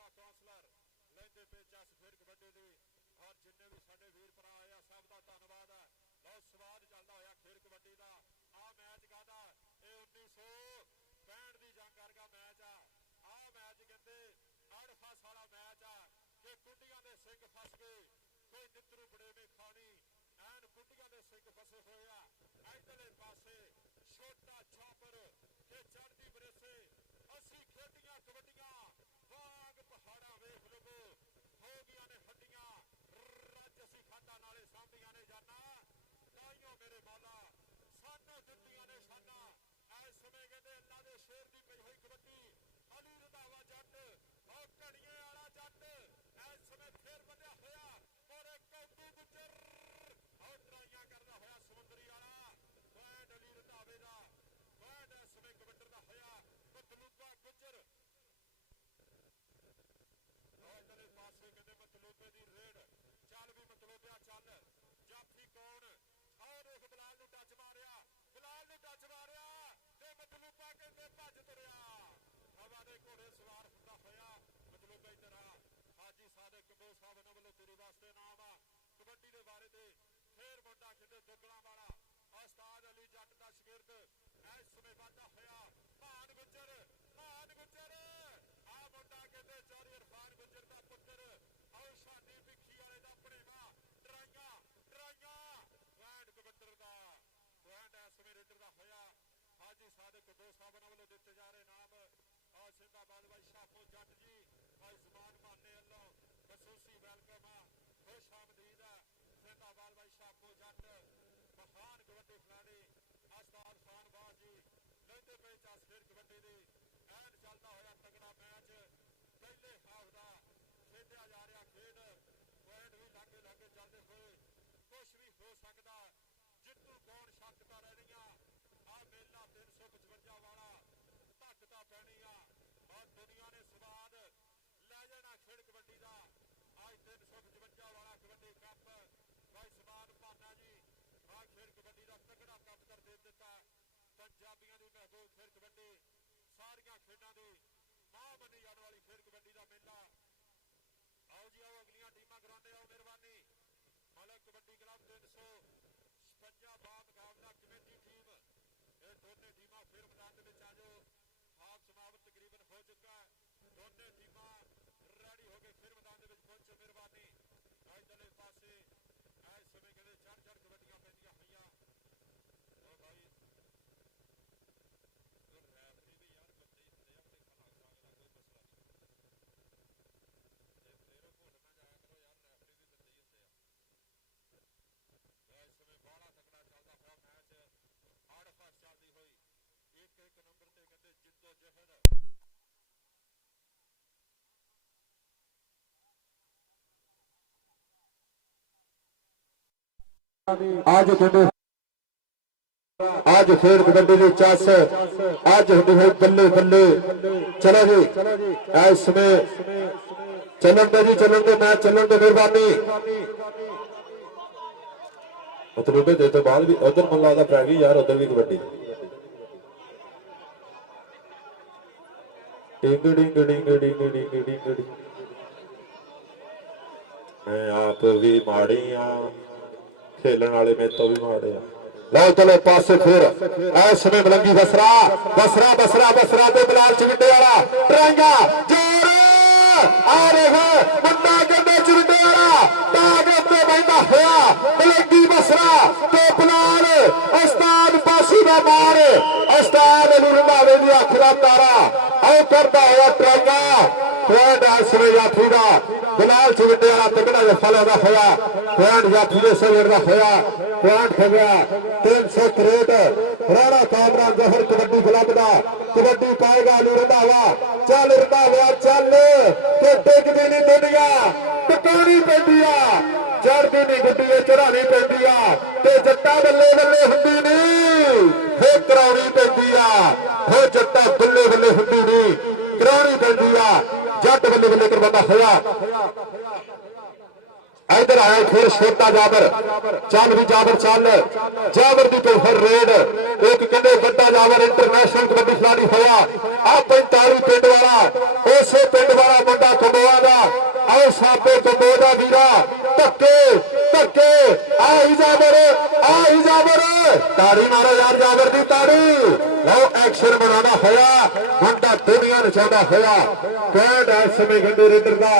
ਸਾਬਕਾ ਕੌਂਸਲਰ ਲੈਂਦੇ ਪੇ ਚੱਸ ਫਿਰ ਕਬੱਡੀ ਦੀ ਔਰ ਜਿੰਨੇ ਵੀ ਸਾਡੇ ਵੀਰ ਭਰਾ ਆਏ ਆ ਸਭ ਦਾ ਧੰਨਵਾਦ ਹੈ। ਬਹੁਤ ਸਵਾਦ ਚੱਲਦਾ ਹੋਇਆ ਖੇਡ ਕਬੱਡੀ ਦਾ ਆ ਮੈਚ ਕਾਹਦਾ ਇਹ 1965 ਦੀ ਜੰਗ ਵਰਗਾ ਮੈਚ ਆ। ਆ ਮੈਚ ਕਹਿੰਦੇ ਅੜ ਫਸ ਵਾਲਾ ਮੈਚ ਆ ਕਿ ਕੁੱਡੀਆਂ ਦੇ ਸਿੰਘ ਫਸ ਗਏ ਕੋਈ ਨਿੱਤਰੂ ਬੜੇਵੇਂ ਖਾਣੀ ਐਨ ਕੁੱਡੀਆਂ ਦੇ ਸਿੰਘ ਫਸੇ ਹੋਏ ਆ। ਇਧਰਲੇ ਪਾਸੇ ਛੋਟਾ ਛਾਪਰ ਤੇ ਚੜ੍ਹਦੀ ਬਰੇਸੇ ਅਸੀਂ ਖੇਡੀਆਂ ਕਬੱਡੀਆਂ ਵਾਂਗ ਪਹਾੜਾਂ ਵੇਖ ਲਵੋ ਹੋ ਗਈਆਂ ਨੇ ਹੱਡੀਆਂ ਰੱਜ ਅਸੀਂ ਖਾਟਾਂ ਨਾਲੇ ਸਾਂਭੀਆਂ ਨੇ ਜਾਨਾਂ ਤਾਈਓ ਮੇਰੇ ਮੌਲਾ ਸਾਨੂੰ ਦਿੱਤੀਆਂ ਨੇ ਸ਼ਾਨਾਂ। ਇਸ ਸਮੇਂ ਕਹਿੰਦੇ ਅੱਲਾ ਦੇ ਸ਼ੇਰ ਦੀ ਪਈ ਹੋਈ ਕਬੱਡੀ ਅਲੀ ਰੰਧਾਵਾ ਜੱਟ ਉਹ ਘੜੀਏ ਵਾਲਾ ਜੱਟ ਇਸ ਸਮੇਂ ਫੇਰ ਬੰਨਿਆ ਹੋਇਆ ਔਰ ਕੌਡੀ ਗੁੱਜਰ ਔਰ ਟਰਾਈਆਂ ਕਰਦਾ ਹੋਇਆ ਸਮੁੰਦਰੀ ਵਾਲਾ ਬੈਂਡ ਅਲੀ ਰੰਧਾਵੇ ਦਾ ਬੈਂਡ ਇਸ ਸਮੇਂ ਕਬੱਡਰ ਦਾ ਹੋਇਆ ਮਤਲੂਬਾ ਗੁੱਜਰ ਇਧਰਲੇ ਪਾਸੇ ਕਹਿੰਦੇ ਮਤਲੂਬੇ ਦੀ ਰੇਡ ਚੱਲ ਵੀ ਮਤਲੂਬਿਆ ਚੱਲ ਜਾਫੀ ਕੌਣ ਔਰ ਇੱਕ ਬਲਾਲ ਨੂੰ ਟੱਚ ਮਾਰਿਆ ਤੇ ਮਤਲੂਬਾ ਕਹਿੰਦੇ ਭੱਜ ਤੁਰਿਆ ਹਵਾ ਦੇ ਘੋੜੇ ਸਵਾਰ ਹੁੰਦਾ ਹੋਇਆ ਮਤਲੂਬਾ ਇੱਧਰ ਆ ਹਾਜੀ ਸਾਦਿਕ ਕੰਬੋਜ ਸਾਹਿਬ ਉਹਨਾਂ ਵੱਲੋਂ ਤੇਰੇ ਵਾਸਤੇ ਨਾਮ ਆ ਕਬੱਡੀ ਦੇ ਬਾਰੇ ਤੇ ਫੇਰ ਮੁੰਡਾ ਕਹਿੰਦੇ ਦੁੱਗਲਾਂ ਵਾਲਾ ਉਸਤਾਦ ਅਲੀ ਜੱਟ ਦਾ ਸ਼ਾਗਿਰਦ ਇਸ ਸਮੇਂ ਵਾਧਾ ਹੋਇਆ ਭਾਨ ਗੁੱਜਰ ਆ ਮੁੰਡਾ ਕਹਿੰਦੇ ਚੌਧਰੀ ਇਰਫਾਨ ਗੁੱਜਰ ਦਾ ਪੁੱਤਰ ਔਰ ਸ਼ਾਨੀ ਵਿੱਖੀ ਵਾਲੇ ਦਾ ਭਣੇਵਾ ਡਰਾਈਆਂ ਵੈਂਡ ਕਬੱਡਰ ਦਾ ਵੈਂਡ ਇਸ ਸਮੇਂ ਰੇਡਰ ਦਾ ਹੋਇਆ ਹਾਜੀ ਸਾਦਿਕ ਕੰਬੋਜ ਸਾਹਿਬ ਉਹਨਾਂ ਵੱਲੋਂ ਦਿੱਤੇ ਜਾ ਰਹੇ ਨਾਮ ਔਰ ਸਿੰਦਾਬਾਦ ਬਾਈ ਸ਼ਾਹਪੁਰ ਜੱਟ ਜੀ ਭਾਈ ਜ਼ਮਾਨ ਮਾਨੇ ਵੱਲੋਂ ਖਸੂਸੀ ਵੈਲਕਮ ਆ ਖੁਸ਼ ਆਮਦੀਦ ਆ ਸਿੰਦਾਬਾਦ ਬਾਈ ਸ਼ਾਹਪੁਰ ਜੱਟ ਮਹਾਨ ਕਬੱਡੀ ਖਿਡਾਰੀ ਉਸਤਾਦ ਖਾਨ ਬਾਜ ਜੀ ਲੈਂਦੇ ਪਏ ਚੱਸ ਫਿਰ ਕਬੱਡੀ ਦੀ ਐਨ ਚੱਲਦਾ ਹੋਇਆ ਤਗੜਾ ਮੈਚ ਪਹਿਲੇ ਹਾਫ ਦਾ ਖੇਡਿਆ ਜਾ ਰਿਹਾ ਖੇਡ ਪੁਆਇੰਟ ਵੀ ਲਾਗੇ ਚੱਲਦੇ ਹੋਏ ਕੁਛ ਵੀ ਹੋ ਸਕਦਾ ਜਿੱਤੂ ਕੌਣ ਸ਼ੱਕ ਤਾਂ ਰਹਿਣੀਆਂ ਆ ਮੇਲਾ 355 ਵਾਲਾ ਧੱਕ ਤਾਂ ਪੈਣੀ ਆ ਔਰ ਦੁਨੀਆ ਨੇ ਸਵਾਦ ਲੈ ਜਾਣਾ ਖੇਡ ਕਬੱਡੀ ਦਾ ਅੱਜ 355 ਵਾਲਾ ਕਬੱਡੀ ਕੱਪ ਭਾਈ ਸਮਾਨ ਭਾਨਾ ਜੀ ਆ ਖੇਡ ਕਬੱਡੀ ਦਾ ਤਗੜਾ ਕੱਪ ਕਰ ਦੇ ਦਿੱਤਾ ਪੰਜਾਬੀਆਂ ਦੀ ਮਹਿਬੂਬ ਖੇਡ ਕਬੱਡੀ ਸਾਰੀਆਂ ਖੇਡਾਂ ਦੀ ਮਾਂ ਮੰਨੀ ਜਾਣ ਵਾਲੀ ਖੇਡ ਕਬੱਡੀ ਦਾ ਮੇਲਾ ਆਓ ਜੀ ਆਓ ਅਗਲੀਆਂ ਟੀਮਾਂ ਕਰਾਉਂਦੇ ਆਓ ਮਿਹਰਬਾਨੀ ਮਲਕ ਕਬੱਡੀ ਕਲੱਬ 356 ਬਾ ਮੁਕਾਬਲਾ ਕਮੇਟੀ ਟੀਮ ਇਹ ਦੋਨੇ ਟੀਮਾਂ ਫਿਰ ਮੈਦਾਨ ਦੇ ਵਿੱਚ ਆ ਜਾਓ ਹਾਫ ਸਮਾਪਤ ਤਕਰੀਬਨ ਹੋ ਚੁੱਕਾ ਹੈ ਦੋਨੇ ਟੀਮਾਂ ਰੈਡੀ ਹੋ ਕੇ ਫਿਰ ਮੈਦਾਨ ਦੇ ਵਿੱਚ ਪਹੁੰਚੋ ਮਿਹਰਬਾਨੀ ਇਧਰਲੇ ਪਾਸੇ ਇਸ ਸਮੇਂ ਕਹਿੰਦੇ ਚੜ ਕਬੱਡੀਆਂ ਪੈਂਦੀਆਂ ਹੋਈਆਂ ਉਹ ਭਾਈ ਰੈਫਰੀ ਵੀ ਯਾਰ ਬੱਚੇ ਹੀ ਹੁੰਦੇ ਆਪਣੇ ਖਲਾ ਸਕਦਾ ਕੋਈ ਮਸਲਾ ਨਹੀਂ ਤੇ ਫੇਰ ਉਹ ਭੁੱਲ ਨਾ ਜਾਇਆ ਕਰੋ ਯਾਰ ਰੈਫਰੀ ਵੀ ਬੱਚੇ ਹੀ ਹੁੰਦੇ ਆ ਇਸ ਸਮੇਂ ਬਾਹਲਾ ਤਕੜਾ ਚੱਲਦਾ ਹੋਇਆ ਮੈਚ ਆੜ ਫਸ ਚੱਲਦੀ ਹੋਈ ਇੱਕ ਨੰਬਰ ਤੇ ਕਹਿੰਦੇ ਜਿੱਦੋ ਜਹਦ ਅੱਜ ਖੇਡ ਕਬੱਡੀ ਦੀ ਚੱਸ ਅੱਜ ਹੁੰਦੀ ਹੋਈ ਬੱਲੇ ਚਲੋ ਜੀ ਇਸ ਸਮੇਂ ਚੱਲਣ ਦੇ ਮੈਚ ਚੱਲਣ ਦੇ ਮਿਹਰਬਾਨੀ ਮਤਲਬ ਦੇ ਤੋਂ ਬਾਅਦ ਵੀ ਉਧਰ ਮਨ ਲੱਗਦਾ ਪੈ ਗਈ ਯਾਰ ਉਧਰ ਵੀ ਕਬੱਡੀ ਡਿੰਗ ਮੈਂ ਆਪ ਵੀ ਮਾੜੀ ਆ ਖੇਲਣ ਵਾਲੇ ਮੇਰੇ ਤੋਂ ਵੀ ਮਾੜੇ ਆ ਲਓ ਚਲੋ ਪਾਸੇ ਫਿਰ ਇਸ ਸਮੇਂ ਮਲੰਗੀ ਬਸਰਾ ਤੇ ਬਲਾਲ ਚਿੰਡੇ ਵਾਲਾ ਟਰਾਂਗਾ ਜੋਰ ਆ ਰਿਹਾ ਮੁੰਡਾ ਕਹਿੰਦੇ ਚਿੰਡੇ ਵਾਲਾ ਟਾਗੇ ਤੇ ਬੈਠਾ ਹੋਇਆ ਮਲੰਗੀ ਬਸਰਾ ਤੇ ਬਲਾਲ ਉਸਤਾਦ ਪਾਸੀ ਦਾ ਮਾਰ ਉਸਤਾਦ ਅਲੀ ਰੰਧਾਵੇ ਦੀ ਅੱਖ ਦਾ ਤਾਰਾ ਆਉ ਕਰਦਾ ਹੋਇਆ ਟਰਾਂਗਾ ਪੁਆਇੰਟ ਇਸ ਸਮੇਂ ਜਾਫੀ ਦਾ ਬਲਾਲ ਚਿੰਡੇ ਵਾਲਾ ਤਗੜਾ ਜਫਾ ਦਾ ਹੋਇਆ ਪੁਆਇੰਟ ਜਾਫੀ ਦੇ ਸਵੇਰ ਦਾ ਹੋਇਆ ਪੁਆਇੰਟ ਹੋ ਗਿਆ 363 ਰਾਣਾ ਕਾਮਰਾਨ ਜ਼ਹਰ ਕਬੱਡੀ ਕਲੱਬ ਦਾ ਕਬੱਡੀ ਪਾਏਗਾ ਅਲੀ ਰੰਧਾਵਾ ਚੱਲ ਰੰਧਾਵਾ ਚੱਲ ਤੇ ਡਿੱਗਦੀ ਨਹੀਂ ਦੁਨੀਆ ਟਿਕਾਣੀ ਪੈਂਦੀ ਆ ਚੜ੍ਹਦੀ ਨਹੀਂ ਗੁੱਡੀ ਚੜਾਣੀ ਪੈਂਦੀ ਆ ਤੇ ਜੱਟਾ ਬੱਲੇ ਹੁੰਦੀ ਨਹੀਂ ਹੋ ਕਰਾਉਣੀ ਪੈਂਦੀ ਆ ਹੋ ਜੱਟਾ ਬੱਲੇ ਹੁੰਦੀ ਨਹੀਂ ਕਰਾਉਣੀ ਪੈਂਦੀ ਆ ਜੱਟ ਬੱਲੇ ਕਰਵਾਉਂਦਾ ਹੋਇਆ इधर आया फिर छोटा जाबर चल भी जाबर चल जाबर की तो फिर रेड एक कहते बड़ा जाबर इंटरनेशनल कबड्डी खिलाड़ी होया आ 45 पिंड वाला उसे पिंड वाला मुंडा ਤਾੜੀ ਮਾਰੋ ਯਾਰ ਜਾਬਰ ਦੀ ਤਾੜੀ। ਲਓ ਐਕਸ਼ਨ ਬਣਾਉਣਾ ਹੋਇਆ ਮੁੰਡਾ ਦੁਨੀਆ ਨਚਾਉਂਦਾ ਹੋਇਆ। ਕੈਂਟ ਇਸ ਸਮੇਂ ਗੰਦੇ ਰੇਡਰ ਦਾ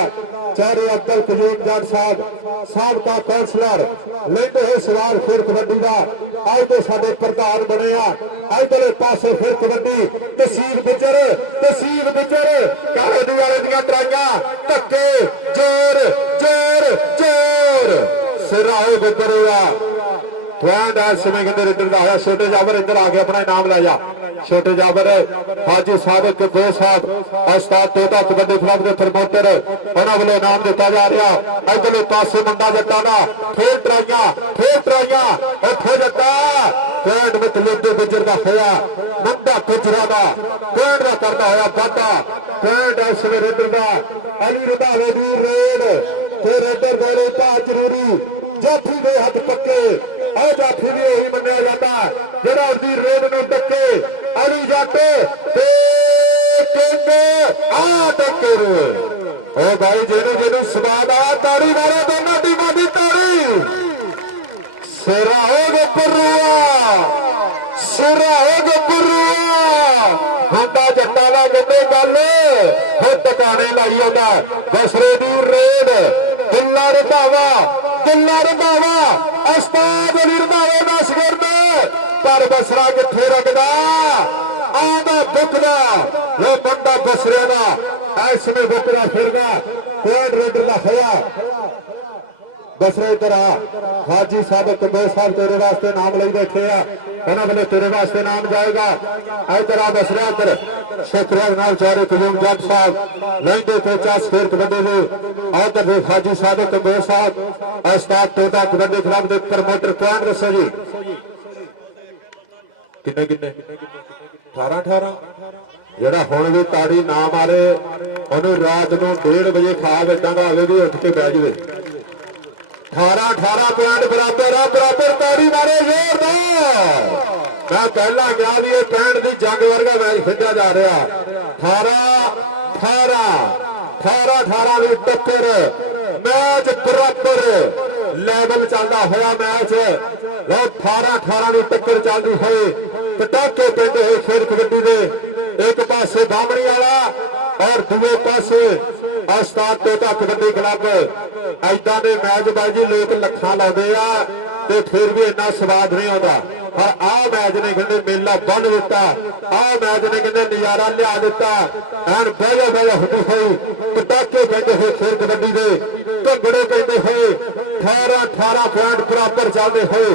ਚਾਰੇ ਅਬਦੁਲ ਕਯੂਮ ਜੱਟ ਸਾਹਿਬ ਸਾਬਕਾ ਕੌਂਸਲਰ ਲੈਂਦੇ ਹੋਏ ਸਵਾਲ ਫਿਰ ਕਬੱਡੀ ਦਾ ਅੱਜ ਦੇ ਸਾਡੇ ਪ੍ਰਧਾਨ ਬਣੇ ਆ। ਇਧਰਲੇ ਪਾਸੇ ਫਿਰ ਕਬੱਡੀ ਤਸੀਬ ਗੁੱਜਰ ਕਾਹਦੀ ਵਾਲੇ ਦੀਆਂ ਟਰਾਈਆਂ ਧੱਕੇ ਜ਼ੋਰ ਜ਼ੋਰ ਜ਼ੋਰ ਸਿਰਾਏ ਗੁੱਜਰਿਆ। ਪੁਆਇੰਟ ਇਸ ਸਮੇਂ ਕਹਿੰਦੇ ਰੇਡਰ ਦਾ ਹੋਇਆ। ਛੋਟੇ ਜਾਬਰ ਇੱਧਰ ਆ ਕੇ ਆਪਣਾ ਇਨਾਮ ਲੈ ਜਾ। ਛੋਟੇ ਜਾਬਰ ਹਾਜੀ ਸਾਦਕ ਦੋ ਸਾਹਿਬ ਉਸਤਾਦ ਤੋਤਾ ਕਬੱਡੀ ਕਲੱਬ ਦੇ ਪ੍ਰਮੋਟਰ ਉਹਨਾਂ ਵੱਲੋਂ ਇਨਾਮ ਦਿੱਤਾ ਜਾ ਰਿਹਾ। ਇਧਰਲੇ ਪਾਸੇ ਮੁੰਡਾ ਜੱਟਾਂ ਦਾ ਫੇਰ ਟਰਾਈਆਂ ਉੱਥੇ ਜੱਟਾ ਪੁਆਇੰਟ ਵਿੱਚ ਲੱਦੇ ਗੁੱਜਰ ਦਾ ਹੋਇਆ। ਮੁੰਡਾ ਗੁੱਜਰਾਂ ਦਾ ਪੁਆਇੰਟ ਦਾ ਕਰਦਾ ਹੋਇਆ ਵਾਧਾ। ਪੁਆਇੰਟ ਇਸ ਸਮੇਂ ਰੇਡਰ ਦਾ ਅਲੀ ਰੰਧਾਵੇ ਦੀ ਰੇਡ ਤੇ ਰੇਡਰ ਦੇ ਤਾਂ ਜ਼ਰੂਰੀ ਜਾਫੀ ਦੇ ਹੱਥ ਪੱਕੇ। ਆ ਜਾਫੀ ਵੀ ਉਹੀ ਮੰਨਿਆ ਜਾਂਦਾ ਜਿਹੜਾ ਉਸਦੀ ਰੇਡ ਨੂੰ ਟੱਕੇ। ਅਲੀ ਜੱਟ ਤੇ ਕਿੰਗ ਆ ਟੱਕਰ। ਓ ਭਾਈ ਜਿਹਨੂੰ ਸਵਾਦ ਆ ਤਾੜੀ ਮਾਰੋ ਦੋਨਾਂ ਟੀਮਾਂ ਦੀ ਤਾੜੀ। ਸਿਰਾ ਹੋ ਗੱਭਰੂਆ ਹੁੰਦਾ ਜੱਟਾਂ ਦਾ ਕਹਿੰਦੇ ਗੱਲ ਹੁਣ ਟਿਕਾਣੇ ਲਾਈ ਆਉਂਦਾ। ਬਸਰੇ ਦੀ ਰੇਡ ਦਿੱਲਾ ਰੰਧਾਵਾ ਉਸਤਾਦ ਅਲੀ ਰੰਧਾਵੇ ਦਾ ਸ਼ਗਿਰਦ ਪਰ ਬਸਰਾ ਕਿੱਥੇ ਰੱਖਦਾ ਆਉਂਦਾ ਬੁੱਕਦਾ। ਇਹ ਮੁੰਡਾ ਬਸਰਿਆਂ ਦਾ ਇਸ ਸਮੇਂ ਬੁੱਕਦਾ ਫਿਰਦਾ। ਪੁਆਇੰਟ ਰੇਡਰ ਦਾ ਹੋਇਆ। ਬਸਰਾ ਇੱਧਰ ਆ ਹਾਜੀ ਸਾਹਿਬ ਕੰਬੋਜ ਸਾਹਿਬ ਤੇਰੇ ਵਾਸਤੇ ਨਾਮ ਲਈ ਬੈਠੇ ਆ। ਉਹਨਾਂ ਵੱਲੋਂ ਤੇਰੇ ਵਾਸਤੇ ਨਾਮ ਜਾਏਗਾ। ਇੱਧਰ ਆ ਬਸਰਾ ਇੱਧਰ ਸ਼ੇਖਰਿਆ ਨਾਲ ਚਾਰੇ ਕਯੂਮ ਜੱਟ ਸਾਹਿਬ ਲੈਂਦੇ ਤੇ ਚਾਸ ਫੇਰ ਕਬੱਡੀ ਦੇ ਇੱਧਰ ਦੇ ਹਾਜੀ ਸਾਹਿਬ ਕੰਬੋਜ ਸਾਹਿਬ ਉਸਤਾਦ ਤੋਤਾ ਕਬੱਡੀ ਕਲੱਬ ਦੇ ਪ੍ਰਮੋਟਰ। ਪੁਆਇੰਟ ਦੱਸੋ ਜੀ ਕਿੰਨੇ 18 ਜਿਹੜਾ ਹੁਣ ਵੀ ਤਾੜੀ ਨਾ ਮਾਰੇ ਉਹਨੂੰ ਰਾਤ ਨੂੰ 1:30 ਵਜੇ ਖਾ ਵੇਟਾਂਗਾ ਹੋਵੇ ਵੀ ਉੱਠ ਕੇ ਬਹਿ ਜਾਵੇ। 18 ਪੁਆਇੰਟ ਬਰਾਬਰ ਤਾੜੀ ਮਾਰੇ ਜ਼ੋਰਦਾਰ। ਮੈਂ ਪਹਿਲਾਂ ਕਿਹਾ ਵੀ ਇਹ 65 ਦੀ ਜੰਗ ਵਰਗਾ ਮੈਚ ਖੇਡਿਆ ਜਾ ਰਿਹਾ। 18 ਦੀ ਟੱਕਰ ਮੈਚ ਬਰਾਬਰ ਲੈਵਲ ਚੱਲਦਾ ਹੋਇਆ ਮੈਚ। 18 ਦੀ ਟੱਕਰ ਚੱਲਦੀ ਹੋਈ ਪਟਾਕੇ ਪੈਂਦੇ ਹੋਏ ਖੇਡ ਕਬੱਡੀ ਦੇ ਇੱਕ ਪਾਸੇ ਬਾਹਮਣੀ ਵਾਲਾ ਔਰ ਦੂਏ ਪਾਸੇ ਉਸਤਾਦ ਤੋਤਾ ਕਬੱਡੀ ਕਲੱਬ। ਐਦਾਂ ਦੇ ਮੈਚ ਬਾਈ ਜੀ ਲੋਕ ਲੱਖਾਂ ਲਾਉਂਦੇ ਆ ਤੇ ਫਿਰ ਵੀ ਇੰਨਾ ਸਵਾਦ ਨਹੀਂ ਆਉਂਦਾ। ਪਰ ਆਹ ਮੈਚ ਨੇ ਕਹਿੰਦੇ ਮੇਲਾ ਬੰਨ ਦਿੱਤਾ। ਆਹ ਮੈਚ ਨੇ ਕਹਿੰਦੇ ਨਜ਼ਾਰਾ ਲਿਆ ਦਿੱਤਾ। ਐਨ ਬਹਿ ਹੁੰਦੀ ਹੋਈ ਪਟਾਕੇ ਪੈਂਦੇ ਹੋਏ ਖੇਡ ਕਬੱਡੀ ਦੇ ਭੰਗੜੇ ਪੈਂਦੇ ਹੋਏ 18 ਪੁਆਇੰਟ ਬਰਾਬਰ ਚੱਲਦੇ ਹੋਏ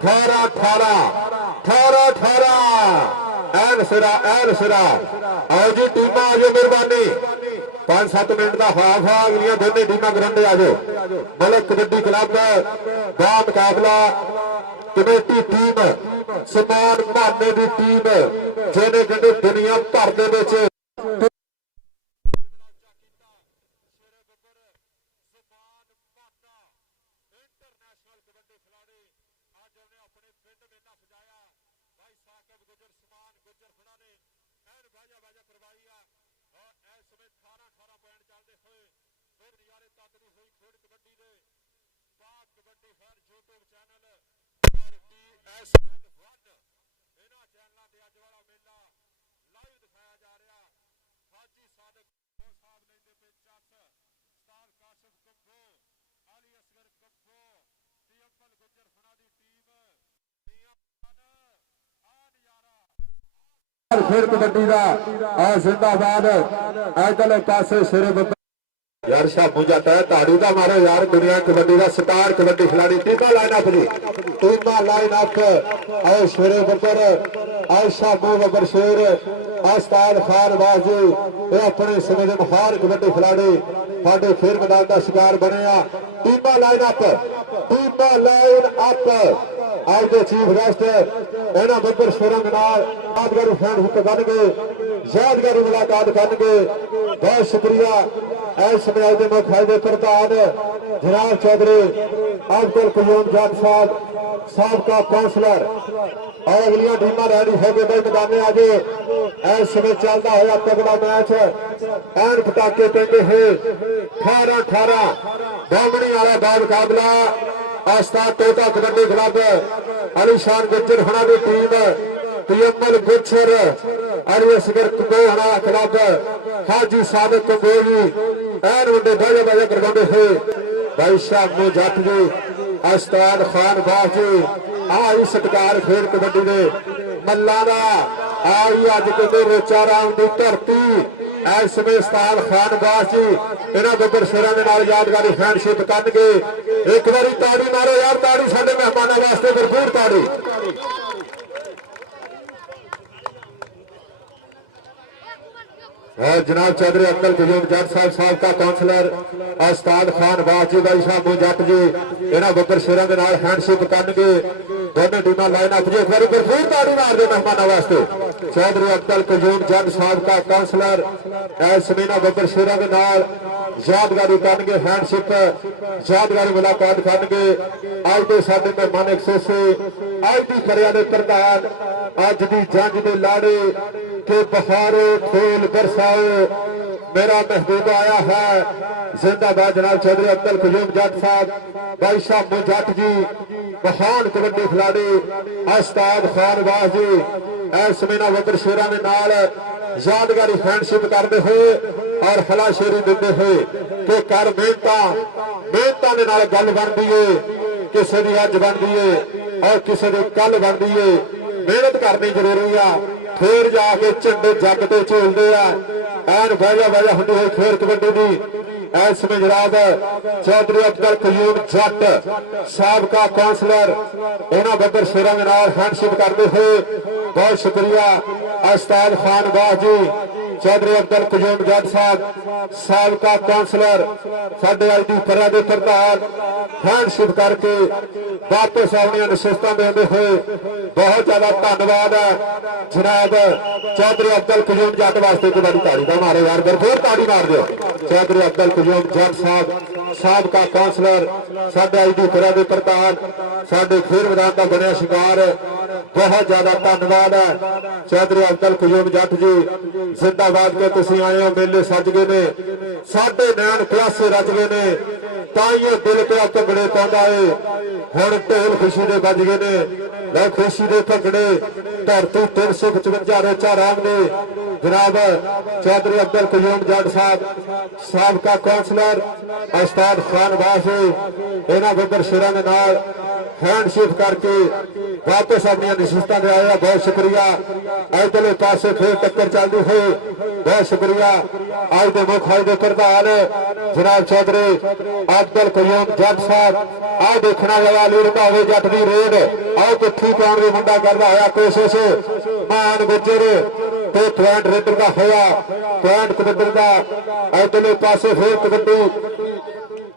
18 ਐਨ ਸਿਰਾ ਆਓ ਜੀ ਟੀਮਾਂ ਆਜੋ ਮਿਹਰਬਾਨੀ 5-7 ਮਿੰਟ ਦਾ ਹਾਫ ਆ। ਅਗਲੀਆਂ ਦੋਨੇ ਟੀਮਾਂ ਗਰਾਉਂਡੇ ਆਜੋ। ਮਲਕ ਕਬੱਡੀ ਕਲੱਬ ਦਾ ਮੁਕਾਬਲਾ ਕਮੇਟੀ ਟੀਮ ਸਮਾਨ ਭਾਨੇ ਦੀ ਟੀਮ ਜਿਹਨੇ ਕਹਿੰਦੇ ਦੁਨੀਆ ਭਰ ਦੇ ਵਿੱਚ ਖੇਡ ਕਬੱਡੀ ਦਾ ਆ ਜ਼ਿੰਦਾਬਾਦ। ਇਧਰਲੇ ਪਾਸੇ ਸਿਰੇ यार शाबू जाता है ताड़ी का मारो यार दुनिया कबड्डी का स्टार कबड्डी खिलाड़ी टीमा लाइन अप जी टीमा लाइन अप आओ शेरे बब्बर आओ शाबू बब्बर शेर उस्ताद खान बाजू ये अपने समय के महान कबड्डी खिलाड़ी साडे खेल मैदान का शिकार बने आ। टीमा लाइन अप आज के चीफ गेस्ट इन्होंने बब्बर शेरों के नाल यादगार फैन हुक बन गए यादगार मुलाकात करनगे। बहुत शुक्रिया इस समय के मुखाई के प्रधान जनाब चौधरी अब्दुल कयूम जट साहब साबका कौंसलर और अगलियां टीमां रेडी हो गए मैदाने आ गए। इस समय चलता हुआ तगड़ा मैच एन पटाके पेंदे हुए 18 बामणी वाला बा मुकाबला ਆਸਤਾ ਤੋਤਾ ਕਬੱਡੀ ਕਲੱਬ ਅਲੀਸ਼ਾਨ ਗੁੱਜਰ ਹੁਣਾਂ ਦੀ ਟੀਮ ਪੀਐਮਐਲ ਗੁੱਜਰ ਅਲੀ ਅਸਗਰ ਕੰਗੋਹਾ ਕਲੱਬ ਹਾਜੀ ਸਾਦਕ ਕੰਗੋਹੀ ਐਨ ਵੱਡੇ ਬਾਜਾ ਬਾਜਾ ਕਰਵਾਉਂਦੇ ਹੋਏ ਭਾਈ ਸ਼ਾਮੂ ਜੱਟ ਜੀ ਉਸਤਾਦ ਖਾਨ ਬਾਸ ਜੀ ਆਈ ਸਤਿਕਾਰ ਖੇਡ ਕਬੱਡੀ ਦੇ ਮੱਲਾਂ ਦਾ ਆਈ ਅੱਜ ਕਹਿੰਦੇ ਰੋਚਾ ਰਾਮ ਦੀ ਧਰਤੀ ਇਸ ਸਮੇਂ ਉਸਤਾਦ ਖਾਨ ਬਾਸ ਜੀ ਇਹਨਾਂ ਬੱਬਰ ਸ਼ੇਰਾਂ ਦੇ ਨਾਲ ਯਾਦਗਾਰੀ ਫਰੈਂਡਸ਼ਿਪ ਕਰਨਗੇ। ਇੱਕ ਵਾਰੀ ਤਾੜੀ ਮਾਰੋ ਯਾਰ, ਤਾੜੀ ਸਾਡੇ ਮਹਿਮਾਨਾਂ ਵਾਸਤੇ ਭਰਪੂਰ ਤਾੜੀ। और जनाब चौधरी अब्दुल कयूम जट साहब साबका काउंसलर उस्ताद खान बास जी भाई साहब जट जी इन्होंने बब्बर शेरों के नाल हैंडशिप करनगे। दोनों टीमां लाइन अप जी एक बार भरपूर ताड़ी मार दे मेहमानों वास्ते। चौधरी अब्दुल कयूम जट साबका काउंसलर इस महीना बब्बर शेरों के नाल यादगारी करनगे, हैंडशिप यादगारी मुलाकात करनगे। अज के साडे मेहमान 100 अज की खरिया के प्रधान अज की जंज के लाड़े के बहारो फूल बरसाओ मेरा महबूब आया है जिंदाबाद। जनाब चौधरी अब्दुल कयूम जट साहब भाई साहब जट जी महान कबड्डी खिलाड़ी उस्ताद खान बास जी इस महीना बब्बर शेरां दे नाल यादगारी फ्रेंडशिप करते हुए और हलाशेरी देते हुए कि कर मेहनतां दे नाल गल बनदी है, किसी दी अज बनदी है और किसी दी कल बनदी है। मेहनत करनी जरूरी आ, फिर जाके झंडे जग ते झूलते आ। एन वजह वजह होंदी हुई खेल कबड्डी दी इस में जनाब चौधरी अब्दुल कयूम जट साबका काउंसलर इन्होंने बब्बर शेरां दे नाल हैंडशिप करते हुए बहुत शुक्रिया उस्ताद खान बास जी चौधरी अब्दुल कयूम जट साहब साबका काउंसलर साडे अज दी खरा दे प्रधान हैंडशिप करके वापस अपनी नसीहतां देंदे हुए बहुत ज्यादा धन्यवाद है जनाब चौधरी अब्दुल कयूम जट वास्ते एक बड़ी ताड़ी का मारो यार, भरपूर ताड़ी मार दो। चौधरी अब्दुल कयूम जट साहब साबका काउंसलर साडे अज दी खरा दे प्रधान साडे खेल मैदान का बनिया शिकार बहुत ज्यादा धन्यवाद है। चौधरी अब्दुल कयूम जट जी जिंदाबाद के तुसीं आए हो, मेले सज गए ने, साडे नैन प्यासे रज गए ने, ताइयों दिल पे भंगड़े पाउंदा है। हुण ढोल खुशी दे बज गए ने, लै खुशी दे भंगड़े धरती 355 रोचा राम ने। जनाब चौधरी अब्दुल कयूम जट साहब साबका काउंसलर उस्ताद खान बास इन्होंने बब्बर शेरां दे नाल हैंडशिप करके वापस अपनी नसीहतां दे आया, बहुत शुक्रिया। इधरले पासे फिर टक्कर चलती हुई बहुत शुक्रिया अज के मुख अज के प्रधान जनाब चौधरी अब्दुल कयूम जट साहब। आ देखना लगा ली रंधावे जट की रेड आओ पिट्ठी पाने की मुंडा करता होया कोशिश मान गुजर तो पॉइंट रेडर का होया, पॉइंट कबड्डी का। इधरले पासे फिर कबड्डी,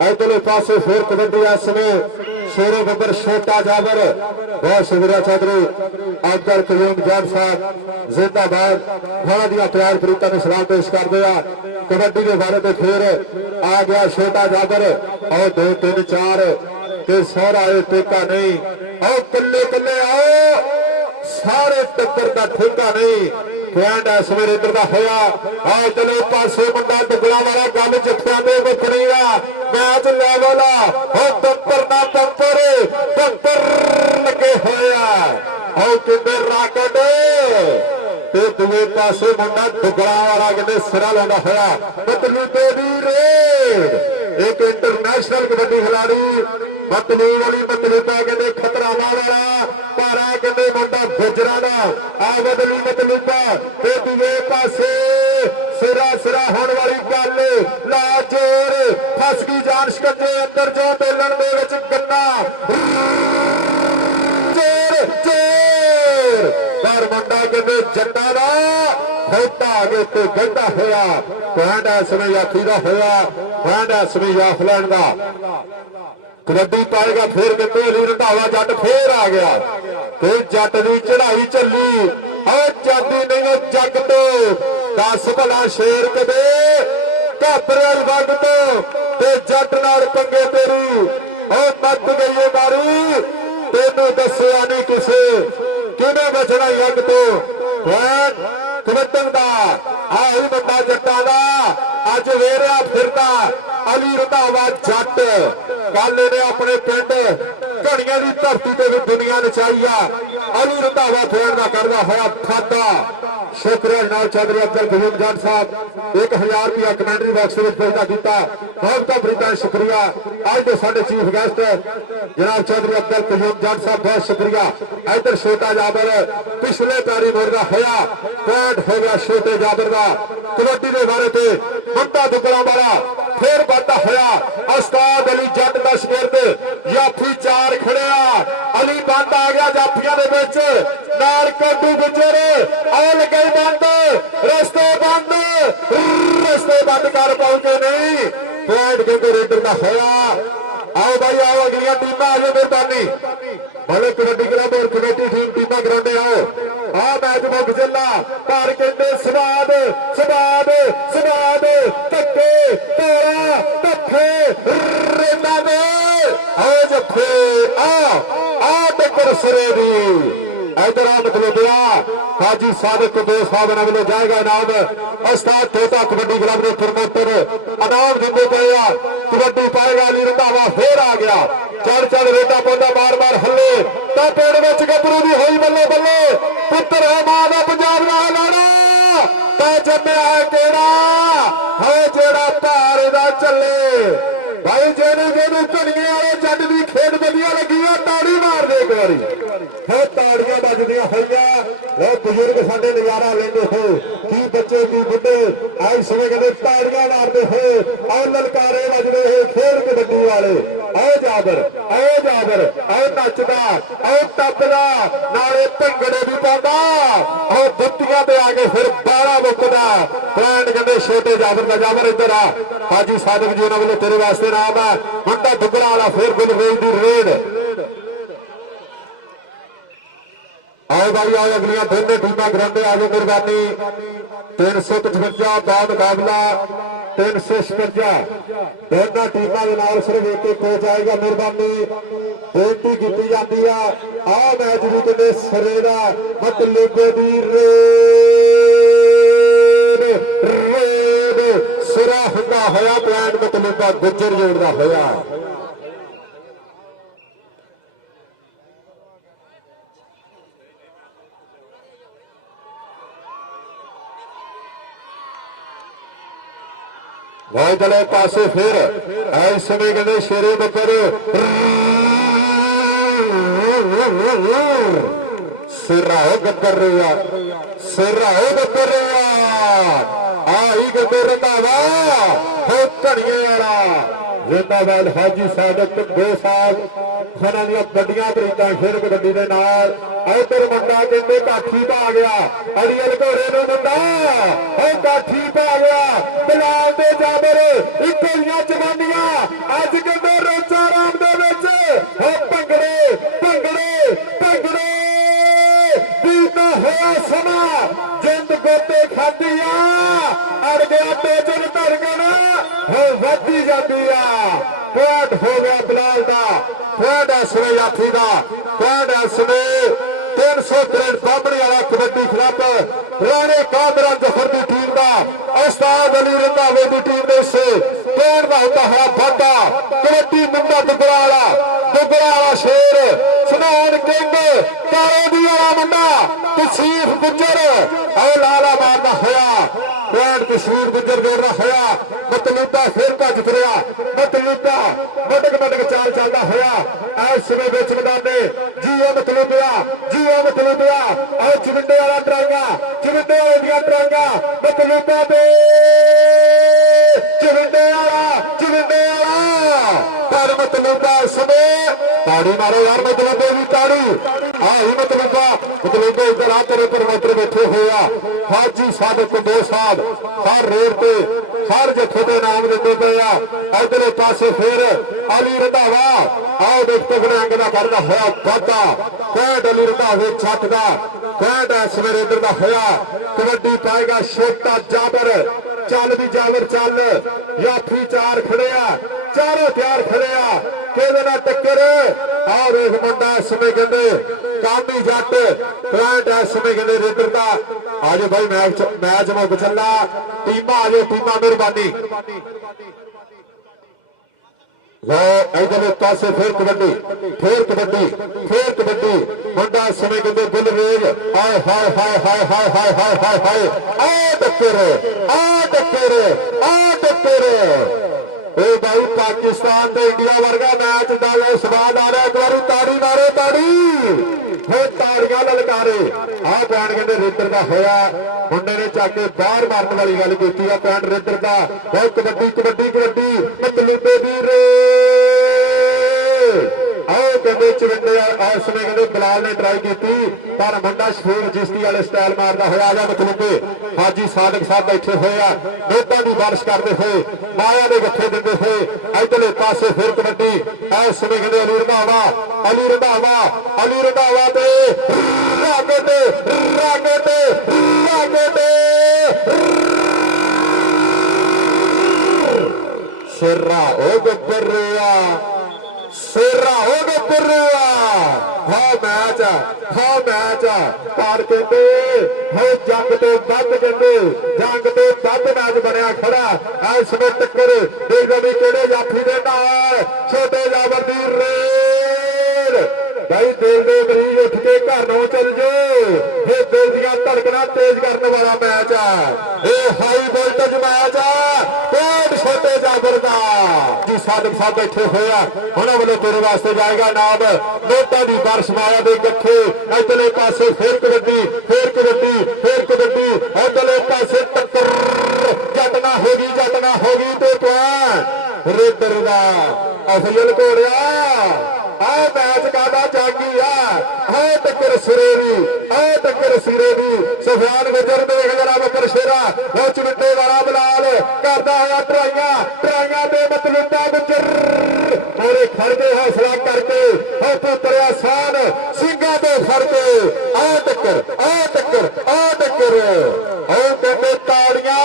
इधरले पासे फिर कबड्डी इस समय शेरों बब्बर छोटा जाबर। बहुत शुक्रिया चौधरी अब्दुल कयूम जट साहब जिंदाबाद। बड़ा दिया प्यार प्रीता ने सलाम पेश कर दिया। कबड्डी के बारे में फिर आ गया छोटा जाबर और 2 3 4 के सोहरा टेका नहीं और कल्ले कल्ले आओ सारे टक्कर का ठेका नहीं। पॉइंट इस मेरे इधर का होया आज चलो पासे मुंडा डुगला वाला गल जत्थियां दे वखरी आ मैच लेवल आ और बंपर ना बंपर लगे होया और किंदे राकट ते दूए पासे मुंडा डुगला वाला कहते सिरा लाउंदा होया मतलूबे दी रेड। एक इंटरनेशनल कबड्डी खिलाड़ी मतलूब वाली मतलूबा कहते खतरा वाला पारा कहते मुंडा गुजरा दा आवदली मतलूबा ते दूए पासे सिरा सिरा होने वाली गल ला जोर फस गई जान शिकंजे अंदर जो बेलन दे विच गन्ना जोर जोर पर मुंडा कहते जट्टा दा होता आगे तो गंदा होया पॉइंट इस समय याफी दा होया, पॉइंट इस समय याफलैंड दा। कबड्डी पाएगा फिर कहते अली रंधावा जट फिर आ गया फिर जट की चढ़ाई चली और जाती नहीं जग तो 10 भला शेर कदे घापरे वग तो जट नाल पंगे तेरी और मत गई मारी तेनू दसिया नहीं किसे किवें बचना जग तो। कबड्डन दा आई बंदा जट्टा दा अज वेरिया फिरदा अली रंधावा जट कल ने अपने पिंड ਧਣੀਆਂ ਦੀ ਧਰਤੀ ਤੇ ਵੀ ਦੁਨੀਆ ਨਚਾਈ ਆ। ਅਲੀ ਰੰਧਾਵਾ ਫੇਰ ਦਾ ਕਰਦਾ ਹੋਇਆ ਫਾਦਾ। ਸ਼ੁਕਰੀਆ ਜਨਾਬ ਚੌਧਰੀ ਅਬਦੁਲ ਕਯੂਮ ਜੱਟ ਸਾਹਿਬ 1000 ਰੁਪਇਆ ਕਮੈਂਟਰੀ ਬਾਕਸ ਵਿੱਚ ਭੇਜਦਾ ਕੀਤਾ। ਬਹੁਤ ਬਹੁਤ ਸ਼ੁਕਰੀਆ। ਅੱਜ ਦੇ ਸਾਡੇ ਚੀਫ ਗੈਸਟ ਜਨਾਬ ਚੌਧਰੀ ਅਬਦੁਲ ਕਯੂਮ ਜੱਟ ਸਾਹਿਬ ਬਹੁਤ ਸ਼ੁਕਰੀਆ। ਇਧਰ ਛੋਟਾ ਜਾਬਰ ਪਿਛਲੇ ਪੈਰੀ ਮੁੜਦਾ ਹੋਇਆ ਪੁਆਇੰਟ ਹੋ ਗਿਆ ਛੋਟੇ ਜਾਬਰ ਦਾ। ਕਬੱਡੀ ਦੇ ਬਾਰੇ ਤੇ ਮੁੰਡਾ ਦੁਗਲਾ ਵਾਲਾ ਫੇਰ ਵੱਧਦਾ ਹੋਇਆ ਉਸਤਾਦ ਅਲੀ ਜੱਟ ਦਾ ਸ਼ਗਿਰਦ ਜਾਫੀ 4 ਖੜਿਆ। ਅਲੀ ਬੰਦ ਆ ਗਿਆ ਜਾਫੀਆਂ ਦੇ ਵਿੱਚ ਨਾਲ ਕੋਟੂ ਗੁੱਜਰ ਆਉ ਲੱਗੇ ਬੰਦ ਰਸਤੇ ਬੰਦ ਕਰ ਪਾਉਂਦੇ ਨਹੀਂ। ਪੁਆਇੰਟ ਕਿਉਂਕਿ ਰੇਡਰ ਦਾ ਹੋਇਆ। आओ भाई आओ अगलियां टीम आ जाओ मेहरबानी भले कबड्डी क्लब और कमेटी टीम टीम ग्राउंडे आओ। आ मैच मुक चला पर कहते स्वाद स्वाद स्वाद धक्के तोड़ा धक्के रेडा दे आओ जफे आ टक्कर सिरे दी इधर मतलब हाजी सादिक दो साहब वालों जाएगा इनाम। उस्ताद तोता कबड्डी क्लब के प्रमोटर इनाम देंगे पे कबड्डी पाएगा अली रंधावा फिर आ गया चढ़ रेटा पौधा मार मार हले तो पेड़ में गबरू भी हुई बल्ले बल्ले पुत्र है मां का पंजाब का लाड़ा तो जमया है केड़ा है जेड़ा भार दा चले भाई जेने जेनू धनिए वाले जट की खेड वधिया लगी है ताड़ी मार दे एक बारी है ताड़ियां बजदियां होइयां। लो बुजुर्ग साडे नजारा लेंदे हो की बच्चे की बुढ़े आई समय कहते ताड़ियां मारते हो और ललकारे बजदे हो खेल कबड्डी वाले आओ जाबर आओ नचदा आओ टपदा नाले भंगड़े भी पाਉਂਦਾ आओ बुत्तियां ते आके फिर 12 मुकदा ब्रांड कहते छोटे जाबर दा जाबर इधर आ हाजी सादिक जी उन्हां वालों तेरे वास्ते नाम है मुंडा दुगला वाला फिर गुलवेज दी रेड। आओ भाई आओ अगलियां दोनों टीमां ग्राउंडे आ जाओ मेहरबानी 355 का मुकाबला 356 दोनों टीमां दे नाल सिर्फ एक कोच आएगा मेहरबानी बेनती की जाती है। आ मैच भी कहते सिरे दा मतलब दी रेड सिरा हुंदा होया पॉइंट मतलब गुज्जर जोड़दा होया। भाई चले पासे फिर इस समय कहते शेरे बकर सिराओ गब्बर सिराओ गब्बर आई गब्बर रंधावा हो धनिए वाला जिंदाबाद हाजी सादिक 2 साल खाना दी बड़ियां बरीदा फिर कबड्डी दे नाल इधर मुंडा कहते काठी पा गया अड़ियल घोड़े नूं मुंडा है काठी पा गया बिलाल दे जाबर इकोलियां जवानियां अज कहते रोचा राम दे विच हो भंगड़े भंगड़े भंगड़े बीता होया समा जिंद गोते खादी अड़ गया बेजन धरगन हो वधी जाती पॉइंट हो गया बिलाल का पॉइंट है समय यात्री का पॉइंट है समय 363 बाबड़ी वाला कबड्डी क्लब राणे कादरा जफर की टीम का उस्ताद अली रंधावे की टीम ने से पॉइंट का होता है वाधा कबड्डी मुंडा दुगला वाला शेर सुनान किंग कारोदी वाला मुंडा तसीफ गुज्जर और लाला मारना होया पॉइंट तस्वीर गुज्जर जोड़ना होया मतलूबा फिर भज फिरिया मतलूबा मटक चाल चलता होया इस समय बिच मैदान ने जीओ मतलूबिया और चिविंडे वाला डराइया चिविंडे वाले दियां डराइया मतलूबा दे चिविंडे वाला पर मतलूबा इस समय ताड़ी मारो यार मतलूबे भी ताड़ी आई मतलूबा इधर आ तेरे प्रमोटर बैठे होया हाजी सादिक 2 साल हर रेड पे हर जत्थे के नाम देते पे इधर पासे फिर अली रंधावा आओ देख तगड़े अंग का करना होया वाधा पैंट अली रंधावे छकदा पैंट इस वेले इधर का होया कबड्डी पाएगा छोटा जाबर चल भी जाबर चल यात्री 4 खड़े चारों तैयार खड़े कि टक्कर आओ देख मुंडा इस समय कहते कामी जट पैंट इस समय कहते रेडर का आज भाई मैच मुक चला टीम आ जाओ टीम मेहरबानी लो इधरले पासे फिर कबड्डी मुंडा समय कहते गुलरेज हाय हाय हाय हाय हाय हाय हाय हाय हाय आ टक्कर ए भाई पाकिस्तान ते इंडिया वर्गा मैच दा स्वाद आ रहा। एक बार ताड़ी मारो फिर ताड़ियां ललकारे आ पैंट कहते रेडर का होया मुंडे ने चाके बाहर मारने वाली गल की पैंट रेडर का बहुत कबड्डी मतलूबे दी रे आओ कहते चविंडे इस समय कहते बिलाल ने ट्राई की पर मुंडा शफीक चिश्ती वाले स्टाइल मारदा होया आ जा मतलूबे हाजी सादिक साहब बैठे हुए आ नोटां की बारिश करते हुए माया के गट्ठे दिंदे हुए इधरले पासे फिर कबड्डी इस समय कहते अली रंधावा ते शेरा हो गया हाँ मैच पर कहते जंग तो वध मैच बनया खड़ा इस समय टक्कर देखो किहड़े जाफी दे नाल छोटे जावर दी रेल भाई दिल दे मरीज उठ के घर नूं चल जाओ ये दिल दियां धड़कनां तेज करने वाला मैच है ये हाई वोल्टेज मैच है छोटे जाबर का जी सादिक साहब बैठे हुए उन्होंने वालों तेरे वास्ते जाएगा नाम नोटां दी बारिश माया दे गट्ठे इधरले पासे फिर कबड्डी इधरले पासे टक्कर जटना होगी तो रेडर का अफजल घोड़िया आ मैच कादा जागी आ टक्कर सिरे भी सुफियान गुजर देख जरा बकर शेरा वो चुमिंडे वाला बिलाल करदा होया ट्राइयां दे मतलूबा गुजर पूरे खड़के हौसला करके पुतरिया सान सिंगा तो खड़के आ टक्कर कहते ताड़ियां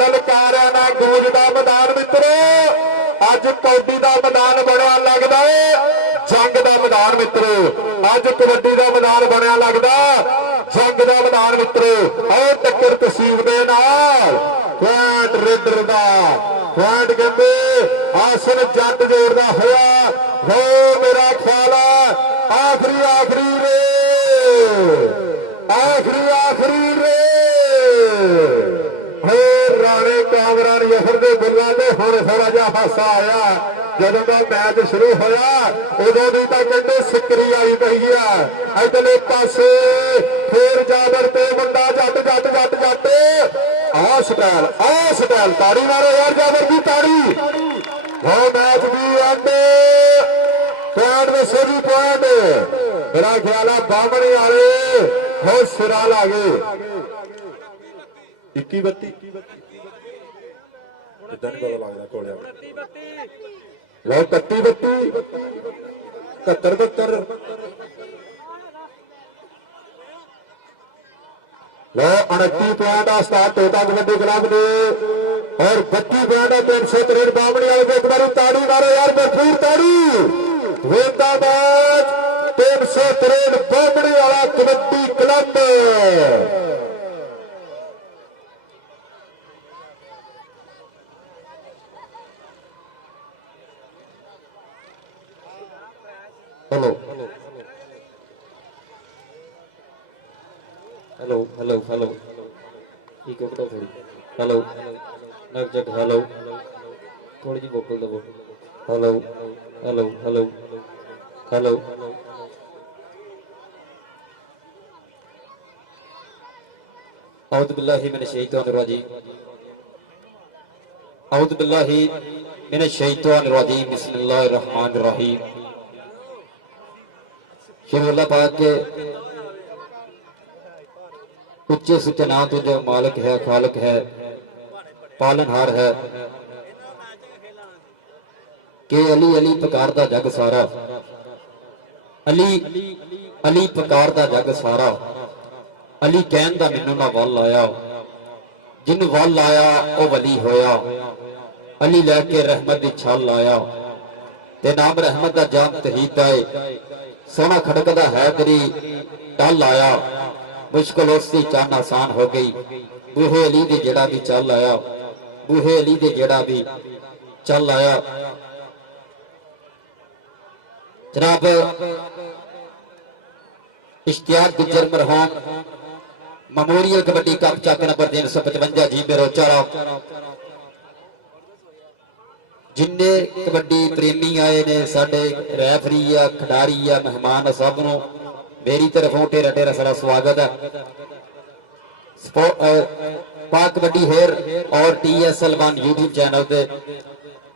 ललकारिया ना गूंजदा मैदान मित्रो अज कौडी का मैदान बनया लगता है जंग का मैदान मित्रो अज कबड्डी का मैदान बनया लगता जंग का मैदान मित्रो और टक्कर तसीब दे नाल पॉइंट रेडर का पॉइंट कहते आसन जट जोड़दा होया हो मेरा ख्याल आखिरी रे राणे कामरान यफर के बुल्ला से हुण थोड़ा जिहा हासा आया जदों का मैच शुरू होया उदों दी तां कहंदे सिकरी आई पई है इधरले पासे फिर जाबर ते मुंडा जट आ स्टाइल ताड़ी मारो यार जाबर की ताड़ी वो मैच भी एंड पॉइंट दसो जी पॉइंट मेरा ख्याल है बामणी वाले हो सिरा ला गए 21-32 इतना नहीं पता लगता कोलिया लो 31-32 71-72 लो 29 पॉइंट स्टार्ट टोटा कबड्डी क्लब ने और 32 पॉइंट 363 बामणी वाले एक बार ताड़ी मारो यार भरपूर ताड़ी वेंदा मैच 363 बामणी वाला कबड्डी क्लब हेलो ठीक है थोड़ी हेलो नगजट हेलो थोड़ी जी वोकल दबो हेलो औज़ु बिल्लाहि मिनश शैतानिर रजीम बिस्मिल्लाहिर रहमानिर रहीम श्री अल्लाह पाक के उच्चे सुच्चे नाम तो जो मालिक है खालिक है पालनहार है कि अली अली पुकार दा जग सारा अली पुकार दा जग सारा अली कहन दा मैनू ना वल आया जिन वल आया ओ वली होया अली लैके रहमत दी छल आया ते नाम रहमत दा जाम तहीद आए सोना खड़कदा है तेरी टल आया मुश्किल उसकी चन आसान हो गई बूहे अली दे जेड़ा भी चल आया बूहे अली दे जेड़ा भी चल आया जनाब इश्तियाक गुज्जर मरहूम मेमोरियल कबड्डी कप चक नंबर 355 जी बेरोचा जिन्ने कबड्डी प्रेमी आए ने साडे रैफरी आ खिडारी आ मेहमान सब नूं मेरी तरफों ढेरा ढेरा सारा स्वागत है। पाक कबड्डी हेयर और TSL1 यूट्यूब चैनल पे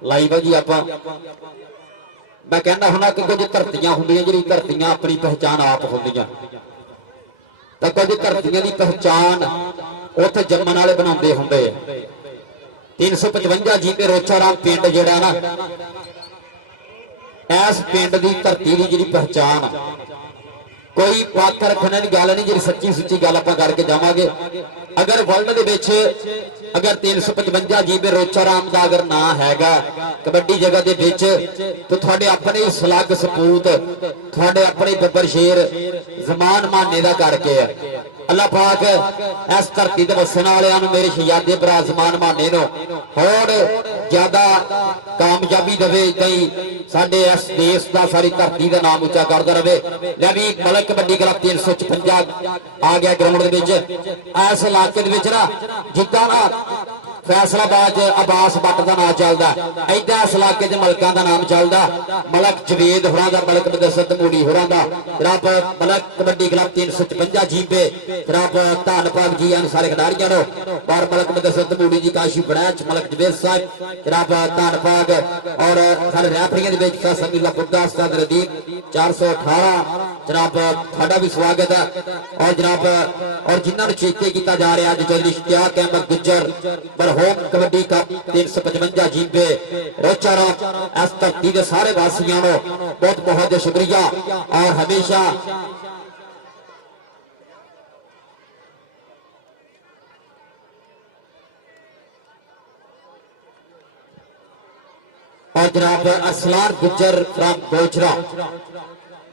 लाइव है जी। आप मैं कहना हुना कि कुछ धरतियां होंदियां जिहड़ी धरतियां अपनी पहचान आप होंदियां तां कुछ धरतियां दी पहचान उत्थे जम्मण वाले बनाउंदे हुंदे आ। 355 जीपे रोचाराम पिंड जिहड़ा ना इस पिंड दी धरती दी जिहड़ी पहचान कोई पक्क रखने की गल नहीं जी सच्ची सुच्ची गल आप करके जावांगे। अगर वर्ल्ड दे विच अगर 355 जीबे रोचाराम का अगर ना हैगा कबड्डी जगह दे विच तो थोड़े अपने सलग सपूत थोड़े अपने बब्बर शेर जमान माने का करके है। अल्लाह पाक इस धरती ते वसण वालियां नूं मेरे शहजादे भरा जमान माने नूं होर ज्यादा कामयाबी देवे कई साडे इस देश का सारी धरती का नाम उच्चा करता रहे। लै भी मलक कबड्डी क्लब 356 आ गया ग्राउंड दे विच इस इलाके दे विच ना जिद्दां ना फैसलाबाद अब्बास भट्ट का नाम चलता इदा इस इलाके च मलकों का नाम चलता मलक जवेद होरां दा मलक मुदस्सर तमूड़ी होरां दा जनाब मलक कबड्डी क्लब 356 जीपे जनाब धन्नवाद जी सारे खिडारियों नो और मलक मुदस्सर तमूड़ी जी काशी बड़ैच मलक जवेद साहब जनाब धन्नवाद और सारे रैफरियां दे विच समीला बुद्धा उस्ताद रदीप 418 जनाब साडा भी स्वागत है। और जनाब और जिन्होंने चेते किया जा रहा है चौधरी इश्तियाक अहमद गुज्जर होम कबड्डी कप 355 जीबे रोचाराम इस धरती के सारे वासियों को बहुत बहुत शुक्रिया और हमेशा और जनाब अरसलान गुज्जर फ्रॉम गोजरा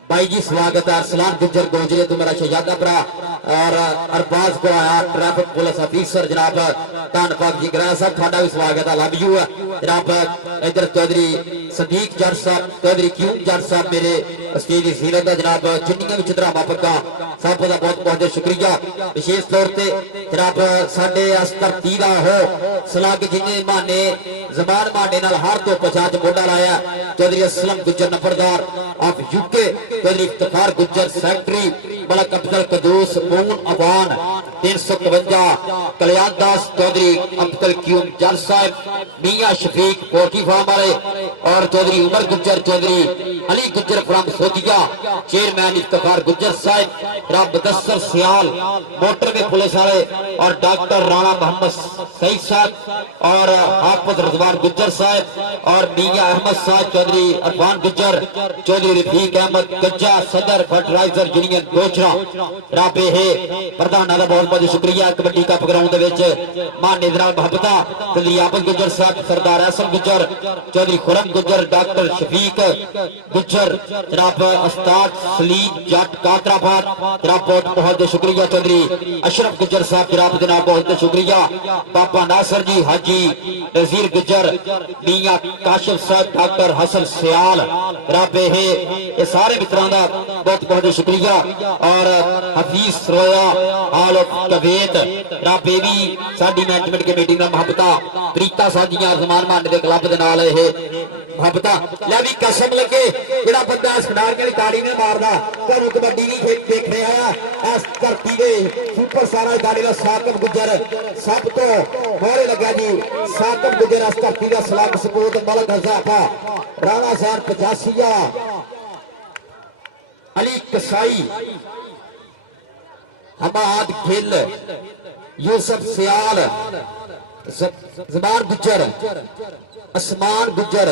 भाई जी स्वागत है। अरसलान गुज्जर गोजरे तो मेरा शहजादा भरा और अरबाज को आया ट्रैफिक पुलिस ऑफिसर जनाब धन्नवाद जी ग्रह साहब थोड़ा भी स्वागत है लव यू है जनाब। इधर चौधरी सदीक जट साहब चौधरी क्यूम जट साहब मेरे स्टेज की सीरत है जनाब जिन्नियां भी धरावां पग्गां सब का बहुत बहुत शुक्रिया। विशेष तौर पर जनाब साडे इस धरती का हो सलग जिन्हें माने जबान माने नाल हर तो पछाच मोढा लाया चौधरी असलम गुज्जर नंबरदार of UK Chaudhry Iftikhar Gujjar secretary Malik Abdul Quddus Moon Awan 352 Kalyan Das Chaudhry Abdul Qayyum Jatt साहब मियां शफीक पोल्ट्री फार्म वाले और चौधरी उमर गुज्जर चौधरी अली गुज्जर फ्रॉम सोदिया चेयरमैन इफ्तिखार गुज्जर साहब राम मुदस्सर सियाल मोटरवे पुलिस वाले और डॉक्टर राणा मोहम्मद सईद साहब और हाफिज रजवान गुज्जर साहब और मियां अहमद साहब चौधरी अरफान गुज्जर चौधरी रफीक अहमद गज्जा सदर फर्टिलाइजर यूनियन गोचरा राबे है प्रधान का बहुत बहुत शुक्रिया। कबड्डी कप ग्राउंड माने मोहब्बता लियाबत गुज्जर साहब सरदार एहसन गुज्जर चौधरी खुरम गुज्जर डॉक्टर शफीक गुज्जर जनाब उस्ताद सलीम जट कादराबाद जनाब बहुत बहुत शुक्रिया। चौधरी अशरफ गुज्जर साहब जनाब जनाब बहुत शुक्रिया। बाबा नासर जी हाजी नजीर गुज्जर मियां काशिफ साहब डॉक्टर हसन सियाल राबे है ये सारे मित्रों का बहुत बहुत शुक्रिया। और हफीज रोया आल कवेत राबे भी साडी मैनेजमेंट कमेटी का मोहब्बता प्रीता साजियां जमान माने के क्लब के नाल ये मोहब्बता लै भी कसम लगे जेड़ा बंदा इस खिडारियों की ताड़ी नहीं मारदा तुहानूं कबड्डी नहीं देख रहा है। इस धरती के सुपर स्टार खिडारी का साकिब गुज्जर सब तो मोहरे लग्या जी साकिब गुज्जर इस धरती का सलग सपूत मलक हज़ाफा राणा साहब 85 अली कसाई हमाद गिल यूसुफ सियाल जबान गुज्जर असमान गुज्जर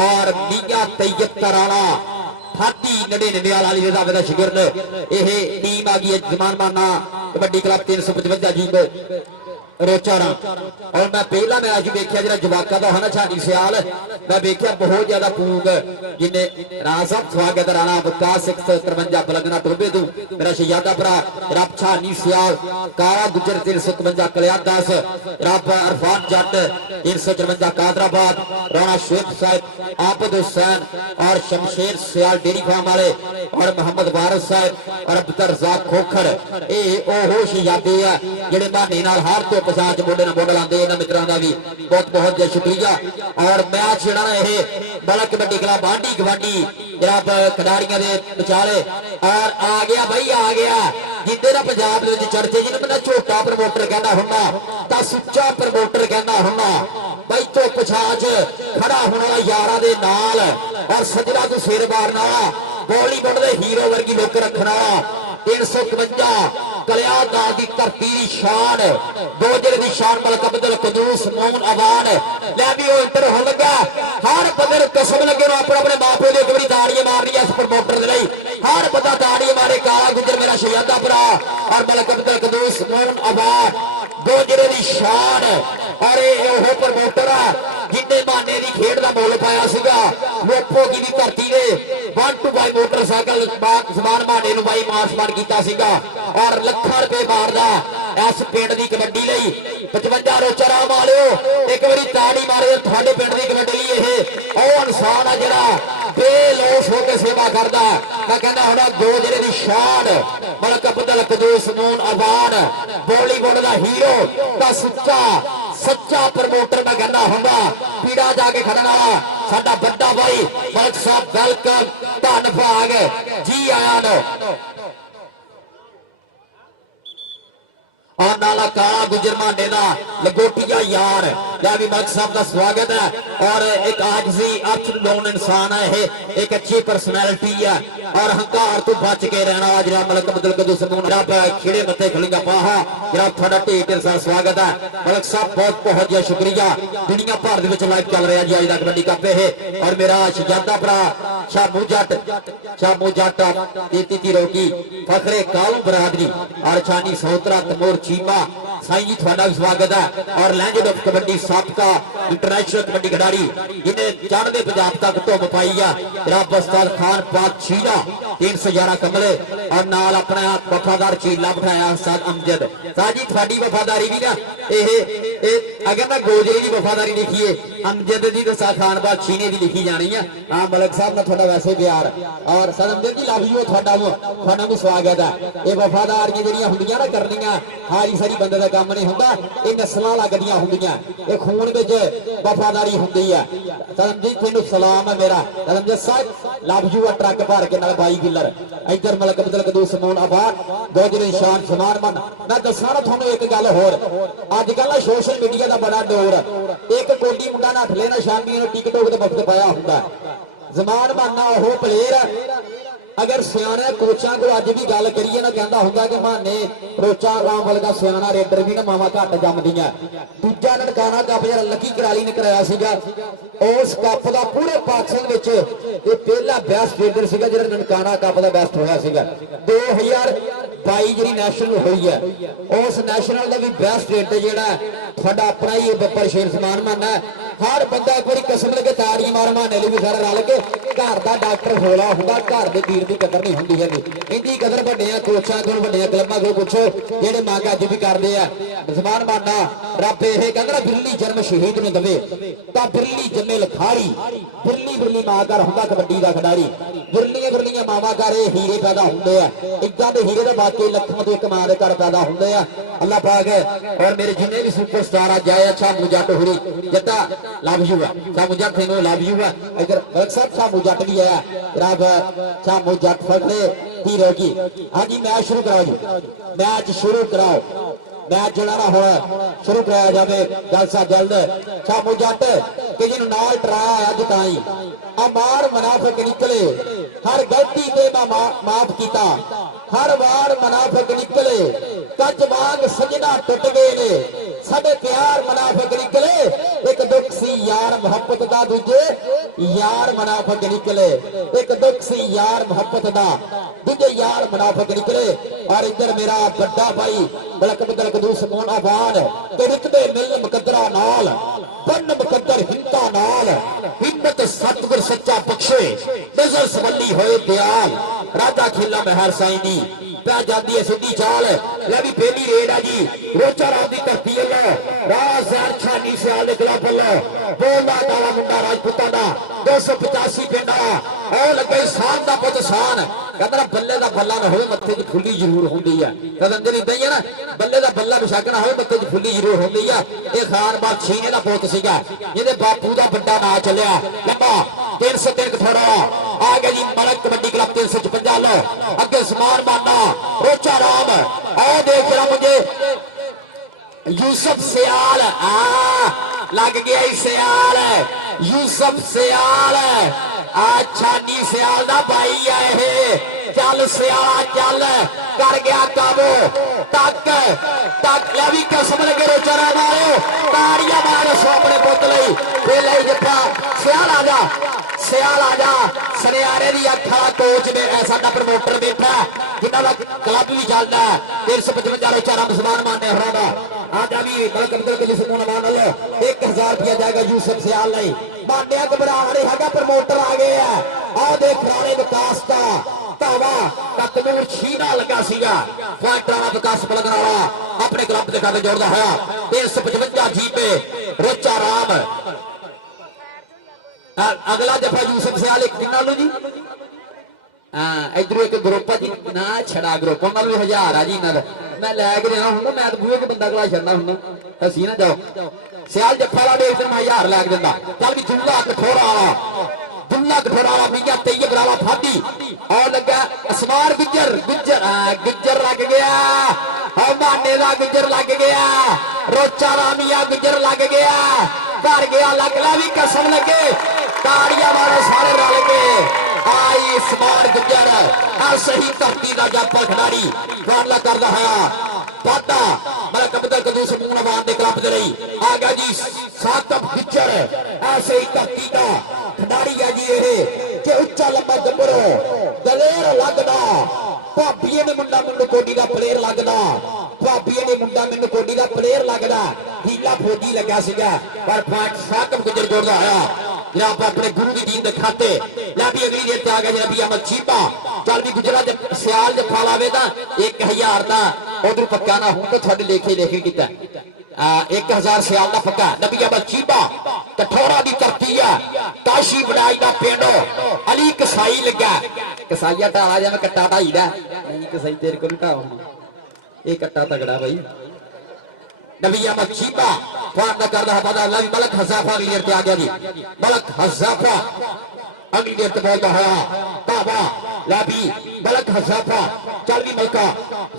और मियां तैयब तराना 99 वाली रजावे का शिगिरद यह टीम आ गई जमान माना कबड्डी क्लब 355 जी रोचारा और मैं पहला मैच देखा जो जवाका का है ना छानी सियाल मैं देखा बहुत ज्यादा पूग जिन्हें राजब स्वागत राणा विकास 153 बलगना टोबे तू मेरा शहजादा भरा रब छानी सियाल काला गुजर 351 कलियात दास रब अरफान जट 353 कादराबाद राणा शेख साहब आबद हुसैन और शमशेर सियाल डेरी फार्म वाले और मोहम्मद वारिस साहब और अब्दुल रज़ाक खोखर ये ओहो शहजादे आ जिहड़े बहाने नाल हर तो पसाच मोढे नाल मोढा लांदे इन्हां मित्रां दा भी बहुत बहुत शुक्रिया। और मैच जिहड़ा ये बड़ा कबड्डी क्लब आंडी गवांडी जनाब खिडारियां दे विचाले और आ गया भाई आ गया जिंदे ना पंजाब दे विच चर्चे जिन्हें मैं झोटा प्रमोटर कहना हुन्ना तां सुच्चा प्रमोटर कहना हुन्ना भाई तो पछाच खड़ा होने वाला यारां दे नाल और सजरा तू सिर मारना बॉलीवुड दे हीरो वर्गी लुक रखना 351 कलियात दी धरती दी शान गोजरे दी शान मलक अब्दुल कदूस मोहन अवान ले भी वो इंटर हो लगा हर बंदे कसम लगे अपने अपने मां प्यो दी कबड़ी ताड़ियां मारनी इस प्रमोटर दे लई हर बंदा ताड़ी मारे काला गुजर मेरा शहजादा भरा और मलक अब्दुल कदूस मोहन अवान गोजरे दी शान और ये प्रमोटर जिन्हें माने की खेड का मुल पाया लोपो की भी धरती ने 1-2 बाई मोटरसाइकिल समान माने बाई मार्समान किया और लखा रुपए मारदा इस पिंड की कबड्डी लई 55 रोचा राम वालिओ एक बारी ताड़ी मारे थोड़े पिंड की कबड्डी लई ये इंसान आ जरा बेलोस होकर सेवा करता मैं कहना होना गोजरे की शान मलक अब्दुल कदूस मोहन अवान बॉलीवुड का हीरो का सच्चा प्रमोटर मैं कहना होगा पीड़ा जाके खड़न वाला साडा बड़ा भाई मलक साहब वेलकम धन भाग जी आया नो और नाला काला गुजर माने दा लगोटिया यार भी मलक साहब का स्वागत है और एक आजजी अर्थ लोन इंसान है एक अच्छी पर्सनैलिटी है और हंकार तो बच के रहना जरा मलक अब्दुल कदूस जनाब खिड़े मथे खड़ीगा पाहा जनाब थोड़ा ढेर सारा स्वागत है मलक साहब बहुत बहुत ज्यादा शुक्रिया दुनिया भर में लाइव चल रहा जी अज का कबड्डी कप है और मेरा शहजादा भरा शामू जट तीती रोकी फखरे कालू बरादरी और छानी सौतरा तमोर चीमा साईं जी थोड़ा भी स्वागत है और लैंड ऑफ कबड्डी सबका इंटरनेशनल कबड्डी खिडारी जिन्हें चढ़ते पंजाब तक धुम पाई है जनाब उस्ताद खान पाक चीला 311 कमले और नाल अपना वफादार चीला बिठाया उस्ताद अमजद साहब जी थोड़ी वफादारी भी ना अगर मैं गोजरे की वफादारी लिखीए अमजद की तो खान पाक चीने की लिखी जानी है। हाँ मलक साहब ने थोड़ा वैसे प्यार और sir Amjad ji love you थोड़ा भी स्वागत है ये वफादारियां जड़ियां हुंदियां ना करनियां हारी सारी बंदे का काम नहीं होंदा ये नस्लां लगदियां हुंदियां ये खून विच वफादारी हुंदी है। सरमजीत तेनू सलाम है मेरा सरमजीत साहब लव यू ट्रक भर के नाल 22 किलर इधर मलक अब्दुल कदूस मोहन अवान गोजरे शान समान मन मैं दसा ना थोनू एक गल होर अजकल सोशल मीडिया का बड़ा दौर एक कोडी मुंडा नठ लेना शामी टिकटॉक ते वक्त पाया हुंदा जमान मानना वो प्लेयर अगर सियाने कोचा को अज भी गल करिए ना कहता होंगे कि माने रोचा राम वर्गा सियाना रेडर भी ना मावा घट जमदियां दूजा ननकाना कप जरा लकी कराली ने कराया सीगा उस कप का पूरे पाकिस्तान विच ये पहला बेस्ट रेडर सीगा जिहड़ा ननकाना कप का बेस्ट होया सीगा 2022 जी नैशनल हुई है उस नैशनल का भी बेस्ट रेडर जिहड़ा थोड़ा अपना ही बपर शेर समान मानना हर बंदा एक बार कसम लगे ताड़ियां मार माने भी सारा रल के घर का डॉक्टर होला हुंदा घर दे तीर की कदर नहीं होंगी है इनकी कदर वड्डियां कोचां को वड्डियां क्लबां को पुछो जेडे मंग अज भी करते हैं जमान मानना रब ये कहंदा बिरली जन्म शहीद ने दवे तां बिरली जन्मे लखारी बिरली बिरली मां घर हुंदा कबड्डी का खिडारी बिरलियां बिरलियां मावां घर ये हीरे पैदा होंदे आ इदां दे हीरे दा बाकी लखां तो एक मां दे घर पैदा होंदे आ अल्लाह पाक और मेरे जिन्ने भी सुपरस्टार आ जाए अच्छा मुजट हुरी जट्टा लव यू है शामू जट तेनू लव यू है इधर मलक साहब शामू जट भी आया जनाब शामू जट फकड़े हीरो की हाँ जी मैच शुरू कराओ जी मैच शुरू कराओ मैच जड़ा ना हो शुरू कराया जाए जलसा जल्द शामू जट कि जिन्हों नाल टराया अज ताई अमार मुनाफिक निकले हर गलती ते माफ किया हर वार मुनाफिक निकले कच वांग सजना टुट गए ने साडे प्यार मुनाफिक निकले एक दुख सी यार ਮੁਹੱਬਤ ਦਾ, ਦੂਜੇ ਯਾਰ ਮੁਨਾਫਿਕ ਨਿਕਲੇ। ਇੱਕ ਦੁੱਖ ਸੀ ਯਾਰ ਮੁਹੱਬਤ ਦਾ, ਦੂਜੇ ਯਾਰ ਮੁਨਾਫਿਕ ਨਿਕਲੇ। ਔਰ ਇੱਧਰ ਮੇਰਾ ਵੱਡਾ ਭਾਈ ਮਲਕ ਬਦਲ ਕਦੂਸ ਮੋਹਨ ਆਬਾਦ ਤੇ ਰੁਤਬੇ ਮਿਲਨ ਮੁਕੱਦਰਾਂ ਨਾਲ, ਬੰਨ ਮੁਕੱਦਰ ਹਿੰਤਾ ਨਾਲ, ਹਿੰਮਤ ਸਤਿਗੁਰ ਸੱਚਾ ਬਖਸ਼ੇ, ਨਜ਼ਰ ਸਵੱਲੀ ਹੋਏ ਦਿਆਲ, ਰਾਜਾ ਖੇਲਾ ਮਹਿਰ ਸਾਈਂ ਦੀ ਪੈ ਜਾਂਦੀ ਹੈ ਸਿੱਧੀ ਚਾਲ। ਲੈ ਵੀ ਪਹਿਲੀ ਰੇਡ ਆ ਜੀ ਰੋਚਾ ਰਾਮ ਦੀ ਧਰਤੀ ਵੱਲੋਂ, ਰਾਜ਼ਦਾਰ ਛਾਨੀ ਸਿਆਲ ਦੇ ਖਿਲਾਫ ਵੱਲੋਂ ਬੋਲਾ ਕਾਲਾ ਮੁੰਡਾ ਰਾਜਪੂਤਾਂ ਦਾ 285 ਪਿੰਡ ਆ। ਉਹ ਲੱਗੇ ਸ਼ਾਨ ਦਾ ਪੁੱਤ ਸ਼ਾਨ, ਕਹਿੰਦਾ ਬੱਲੇ ਦਾ ਬੱਲਾ ਨਾ ਹੋਵੇ ਮੱਥੇ 'ਚ ਫੁੱਲੀ ਜ਼ਰੂਰ ਹੁੰਦੀ ਆ। ਕਦੰਦਰ ਇਦਾਂ ਹੀ ਆ ਨਾ, ਬੱਲੇ ਦਾ ਬੱਲਾ ਵਿਸ਼ਾਕਣਾ ਹੋਵੇ ਮੱਥੇ 'ਚ ਫੁੱਲੀ ਜ਼ਰੂਰ ਹੁੰਦੀ ਆ। ਇਹ ਖਾਨ ਬਾਦ ਛੀਨੇ ਦਾ ਪੁੱਤ ਸੀਗਾ ਜਿਹਦੇ ਬਾਪੂ ਦਾ ਵੱਡਾ ਨਾਂ ਚੱਲਿਆ ਲੰਬਾ 303 ਕਠੋਰਾ ਆ ਗਿਆ ਜੀ। ਮਲਕ ਕਬੱਡੀ ਕਲੱਬ 356 ਲੋ ਅੱਗੇ ਸਮਾਨ ਮਾਨਾ ਰੋਚਾ ਰਾਮ ਆ ਦੇਖ ਰਹਾ मुझे यूसुफ सियाल लग गया ही सियाल यूसुफ सियाल छानी सियाल दा भाई है चल सियाल चल कर गया काबू तक तक भी कसम लगे रोचा राम आयो ताड़ियां मारो सोपने पुतले ले जफा सियाल आ जा सनियारे दी अखा कोच में ऐसा प्रमोटर बैठा जिन्हों का क्लब भी चलता है 355 रोचा राम समान मानने हरा आजा भी मलक अब्दुल कलीम सुमन मान लो 1000 रुपया जाएगा यूसुफ सियाल नहीं मान्या घबरा नहीं है प्रमोटर आ गए हैं आ देख राणे विकास का धावा तकनूर छीना लगा सीगा फाइटर विकास पलगन वाला अपने क्लब के खाते जोड़ता है 355 जी पे रोचा राम अगला दफा यूसुफ सियाल एक किन्ना लो जी इधर एक ग्रुप जी ना छड़ा ग्रुप उन्होंने 1000 आ जी इन्होंने मैं लैके देना हूं मैं तो बूहे के बंदा गला छड़ना हूं हसी ना जाओ सियाल जफा वाला एक दिन मैं 1000 लैके देना चल भी दुल्ला कठोरा वाला मियां तैयब राला फादी और लगा असमार गुज्जर गुज्जर लग गया और माने का गुज्जर लग गया रोचा रामिया गुज्जर लग गया घर गया लगला भी कसम लगे ताड़ियां मारो सारे रल के आई स्मार गुज्जर सही धरती का जापा खिलाड़ी फैसला कर रहा है पाता मलक अब्दुल कदूस मूनवान के क्लब दे रही आ गया जी सातब गुज्जर ऐसे ही धरती का खिलाड़ी है जी ये कि उच्चा लंबा गंभरो दलेर लगदा भाभीए ने मुंडा मैनू कोडी का प्लेयर लगदा भाभीए ने मुंडा मैनू कोडी का प्लेयर लगदा हीला फौजी लगा सीगा पर सातब गुज्जर जोड़दा आया जनाब अपने गुरु की दीन दिखाते भी अगली डेट आ गया नबी अहमद चीपा चल भी गुजरा जब सियाल जब फल आवे ता 1000 का उधर पक्का ना हूं तो थोड़े लेखे किया 1000 सियाल का पक्का नबी अहमद चीपा कठोरा की धरती है काशी बनाई का पिंड अली कसाई लगा कसाईया ढाला जा मैं कट्टा ढाई दा नहीं कसाई तेरे को ढाओ ये कट्टा तगड़ा भाई नबी अहमद चीपा फाड़ कर रहा पता अल्लाह मलक हज़ाफा अगली डेट आ गया जी मलक हज़ाफा अगली डेट बोलता है ताबा लाबी मलक हज़ाफा चल भी मलका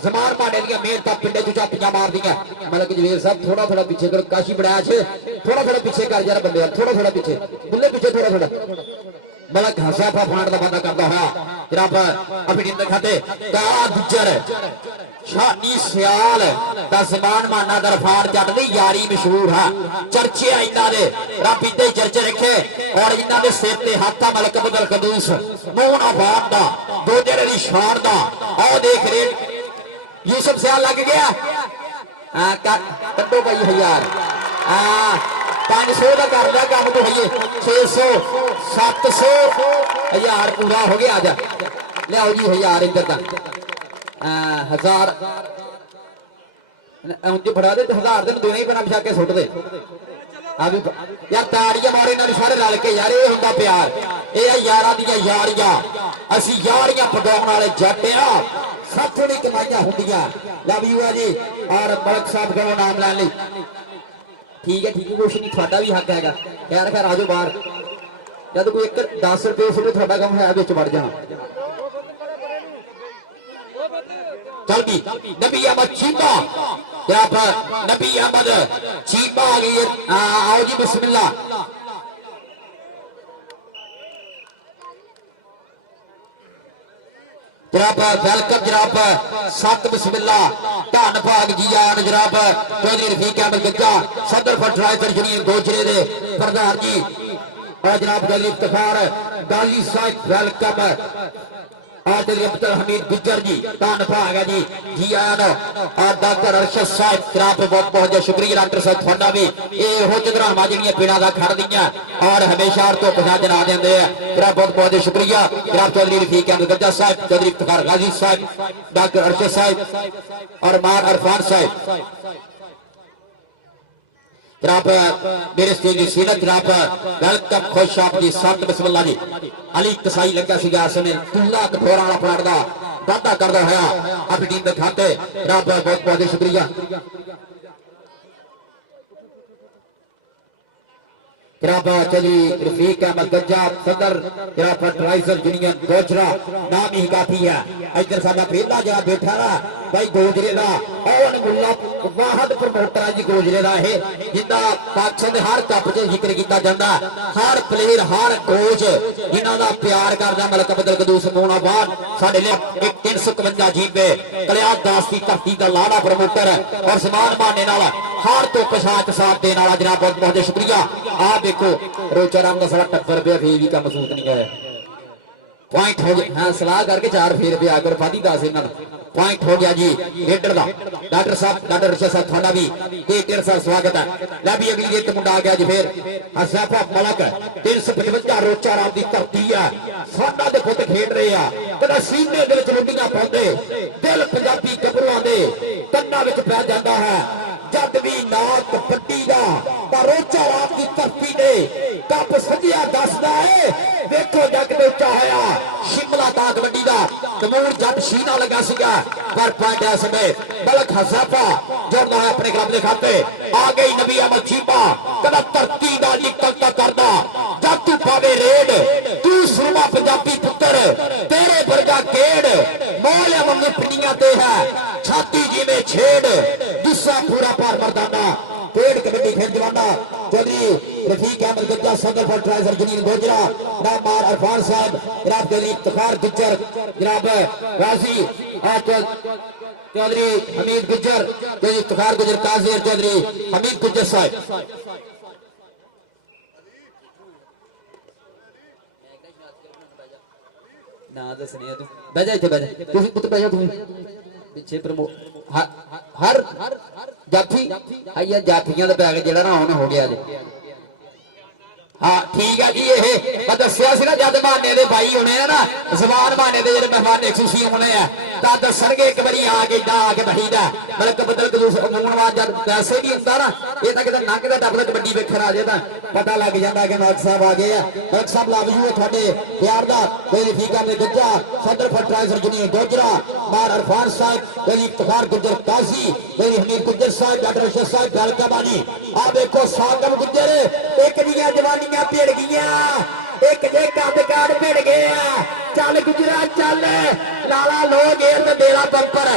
जमान माने दिया मेर ता पिंडे चुचा पिंजा मार दिया मलक जवेर साहब थोड़ा पीछे करो काशी बढ़ाया छे थोड़ा पीछे कर यार बंदे थोड़ा पीछे बुल्ले पीछे थोड़ा मलक हज़ाफा फाड़ का बंदा करता है जनाब अपनी टीम खाते काला गुज्जर छानी सियाल दा समान माना दरफार जट दी यारी मशहूर है चर्चे इन्हां दे रब इत्ते चर्चे रखे और इन्हां दे सिर ते हाथा मलक अब्दुल कदूस मून आबाद दा दो जेड़े दी शान दा आओ देख रेट यूसुफ सियाल लग गया कड्डो भाई 1000 500 का कर लिया काम तो है 600 700 1000 पूरा हो गया आजा लियाओ जी 1000 इधर का 1000 मुझे फड़ा दे 1000 दिन देना ही पैना बिछा के सुट दे यार ताड़ियां मारे इन्होंने सारे रल के यार ये होंदा प्यार ये यारां दी यारियां असी यारियां पगाउण वाले जट आ साथों दी कमाइयां हुंदियां लव यू है जी और मलक साहब का नाम लैन लई ठीक है कुछ नहीं थोड़ा भी हक है खैर आ जाओ बाहर जब कोई एक 10 रुपये उसमें थोड़ा काम है बिच बढ़ जाना चल भी नबी अहमद चीमा यहाँ पर नबी अहमद चीमा आ गई आओ जी बिस्मिल्लाह जनाब वेलकम जनाब सत बिस्मिल्ला धन भाग जी आन जनाब चौधरी रफीक अहमद गज्जा सदर फर्टिलाइजर यूनियन गोजरे दे प्रधान जी और जनाब चौधरी इफ्तिखार गाली साहब वेलकम अब्दुल हमीद गुज्जर जी धन भाग है जी आन और डॉक्टर अरशद साहब जनाब बहुत बहुत शुक्रिया डॉक्टर साहब थोड़ा भी ये हो चंद्रामा जी पीड़ा का खड़ दियाँ और हमेशा तो पछा जना देंगे जनाब बहुत बहुत शुक्रिया जनाब चौधरी रफीक अहमद गज्जा साहब चौधरी इफ्तिखार गाजी साहब डॉक्टर अरशद साहब और मार अरफान साहब जनाब मेरे स्टेज की सीनत जनाब वेलकम खुश आप जी सत बिस्मिल्ला जी अली कसाई लगा सीगा समय तुला कठोरा वाला प्लाट का वादा करता होया अपनी टीम के खाते जनाब बहुत बहुत शुक्रिया जनाब चौधरी रफीक अहमद गज्जा सदर जनाब फर्टिलाइजर यूनियन गोजरा नाम ही काफी है इधर साडा पहला जरा बैठा रहा भाई गोजरे का ओन मुल्ला वाहद प्रमोटर है जी गोजरे का है जिंदा पाकिस्तान हर कप च जिक्र किया जाता हर प्लेयर हर कोच जिन्हों का प्यार करता मलक बदल कदूस मोनाबाद साडे लिए 351 जीबे कलियात दास की धरती का लाड़ा प्रमोटर और समान माने नाल हर तो पछाच साथ देने वाला जनाब बहुत बहुत शुक्रिया आप देखो रोचा राम का सारा टक्कर पे फिर भी काम सूत नहीं है पॉइंट हो गया हाँ सलाह करके 4 फेर पे आकर फादी दास इन्होंने पॉइंट हो गया जी रेडर का डॉक्टर साहब डॉक्टर रशद साहब थोड़ा भी ढेर सारा स्वागत है लै भी अगली गेट मुंडा आ गया जी फिर हसैफा मलक 355 रोचा राम की धरती है साडा दे पुत खेड रहे हैं कदा सीने दे विच लुंडियां पाउंदे दिल पंजाबी गभरूआं दे कन्नां विच पै जांदा है जद भी नाक कबड्डी का रोचा राम की धरती ने कप सजिया दसदा है देखो जग ते उच्चा होया शिमला दा कबड्डी का कमूर जट शीना लगा सीगा पर पॉइंट है समय बलक हसाफा जोड़ना है अपने क्लब के खाते आ गई नबी अहमद चीपा कदा धरती का निकलता करदा जब तू पावे रेड तू सुरमा पंजाबी पुत्र तेरे वर्गा केड़ मौलिया मंगे पिंडियां ते है छाती जिवें छेड़ गुस्सा पूरा पार मर्दाना पेड़ कबड्डी खेल जवाना चौधरी रफीक अहमद गज्जा सदर फर्टिलाइजर यूनियन गोजरा जनाब मार अरफान साहब जनाब चौधरी इफ्तिखार गुज्जर जनाब गाजी और चौधरी हमीद गुज्जर चौधरी इफ्तिखार गुज्जर काजी चौधरी हमीद गुज्जर साहब ना दसने तू बैजा इथे बैजा तुसी पुत बैजा तुम पीछे प्रमो हर जाफी आइया जाफियां दा बैग जेड़ा ना हुन हो गया जी हाँ ठीक है जी ये मैं दसिया ना जब माने दे भाई होने ना जबान माने दे जेडे मेहमान खुशी होने हैं दसणगे एक बारी आके आके बहीदा बल्क बदल मूनवाद जब वैसे भी होंगे ना ये तो कितना नंग का टप कबड्डी वेखण आ जाए तो पता लग जाता कि मलक साहब आ गए हैं मलक साहब लव यू थोड़े प्यार का कोई रफीक अहमद गज्जा सदर फर्टिलाइजर यूनियन गोजरा मार अरफान साहब कोई इफ्तिखार गुज्जर काजी कोई हमीद गुज्जर साहब डॉक्टर रशद साहब गलकाबानी आ देखो सागम गुज्जर एक दिया जवानी भिड़ गई एक जे कद भिड़ गए चल गुजरा चल लाला लोग बेड़ा बंपर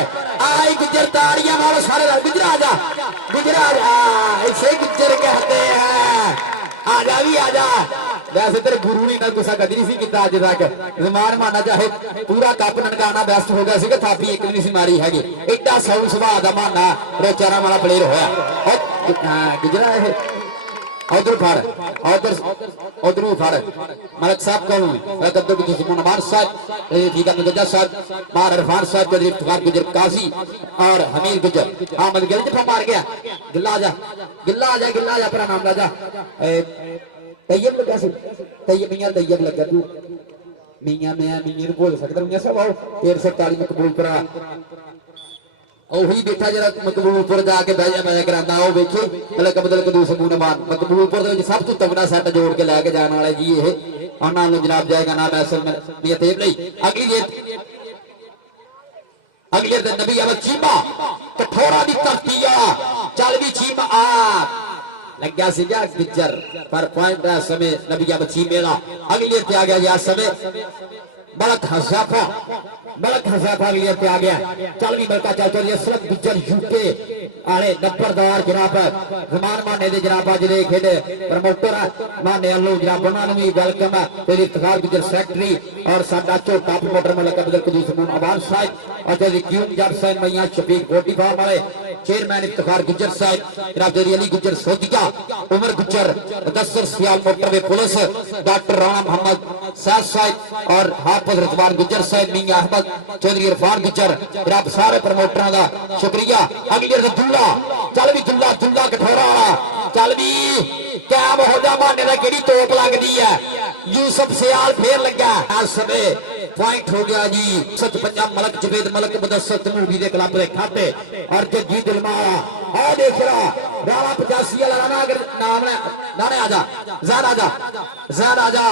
आई गुजर ताड़ियां वालों सारे गुजरा आजा ऐसे गुजर कहते हैं आजा भी आजा वैसे तेरे गुरु ने गुस्सा कदी नहीं किया अज तक जमान माना चाहे पूरा कप ननकाना बेस्ट हो गया थापी एक नहीं मारी हैगी एडा सौ सुभाव का माना रोचारा वाला प्लेयर होया गुजरा है उधर फड़ उधर फड़ मलक साहब कौन साहब ठीक है गज्जा साहब मार अरफान साहब चौधरी इफ्तिखार गुजर काजी और हमीद गुजर अहमद गिल जफा मार गया गिल्ला आजा पर नाम राजा तैयब लगा सी तैयब मियां तैयब लगा तू मियां मैं मियां बोल सकता मियां साहब आओ 1340 मकबूल करा बैठा जरा मकबूलपुर जाके बह कराना वेखे मतलब बदल कदूस मूनमान मकबूलपुर सब तो तगड़ा सैट जोड़ के लैके जाने वाले जी ये उन्होंने जनाब जाएगा ना अगले दिन नबी अहमद चीमा कठोरा की धरती चल भी चीमा आ लग्या सीगा गुज्जर पर पॉइंट समय नबी अहमद चीमे का अगले आ गया समय मलक हसाफा अगली पे आ गया चल भी मलका चल चलिए असलम गुज्जर यूके आले नंबरदार जनाब जमान माने दे जनाब अज दे खेड प्रमोटर माने वालों जनाब उन्होंने भी वेलकम है तेरी इफ्तिखार गुजर सेक्रेटरी और साडा झोटा प्रमोटर मलक अब्दुल कदूस मून अवान साहब और तेरी क्यूम जब साहब मैया शफीक गोटी फार्म वाले चेयरमैन इफ्तिखार गुजर साहब जनाब तेरी अली गुजर Sodia Umar Gujjar Mudassar Sial motorway police doctor Rana Mohammad साहब साहब और हाफिज रिजवान गुजर साहब मियां अहमद चौधरी इरफान गुजर जनाब सारे प्रमोटरां दा शुक्रिया। अगली दुल्ला चल भी दुल्ला दुल्ला कठोरा वाला चल भी कैम हो जा माने दा केड़ी तोप लगदी है यूसुफ सियाल फेर लगा इस समय पॉइंट हो गया जी 55 मलक जवेद मलक मुदस्सर तमूवी दे क्लब दे खाते और जग्गी दिलमारा आ देख रहा राणा 85 वाला राणा अगर नाम ले नाने आजा ज़ान आजा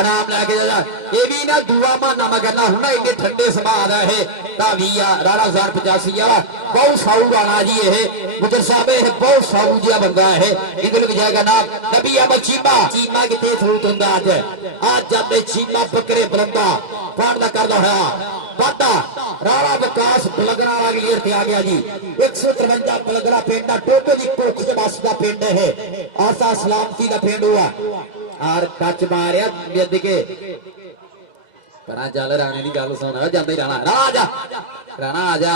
आराम लेके जा ये भी ना दुआ माना मैं करना हूं ना इन्ने ठंडे समाद है तावीया राणा ज़ान 85 वाला बहुत साऊ राणा जी ये गुजर साहब ये बहुत साऊ जिहा बंदा है इधर लिख जाएगा नाम नबी अहमद चीमा किथे थरूत हुंदा आज जाते चीमा बकरे बलंदा फाड़ करदा होया वादा राणा विकास बलगना वाला क्लियर ते आ गया जी 153 बलगना पिंड टोटे दी कोख च बसदा पिंड है आसा सलामती दा पिंड हुआ और टच मारिया बिंद के परा चल राणे दी गल सुन जांदा ही राणा आजा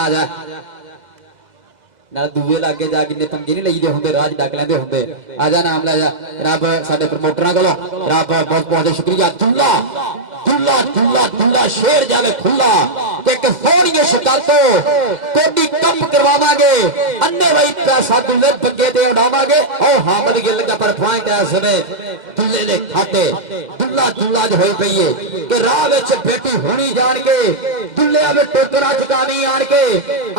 ना दूए लागे जा किन्ने पंगे नहीं लईदे हुंदे राज डक लैंदे हुंदे आजा नाम लै जा रब साडे प्रमोटरां कोलों रब बहुत बहुत शुक्रिया दुल्ला दुल्ला दुल्ला दुल्ला शेर जावे खुला एक सोहनी शिकार तो कोडी कप करवावांगे अन्ने भाई पैसा दुल्ले बग्गे ते उड़ावांगे और हामिद गिल का पर पॉइंट है समय दुल्ले दे खाते दुल्ला दुल्ला जो होई पई है कि राह विच बेटी होनी जान के दुल्ले आवे टोकरा चुकानी आन के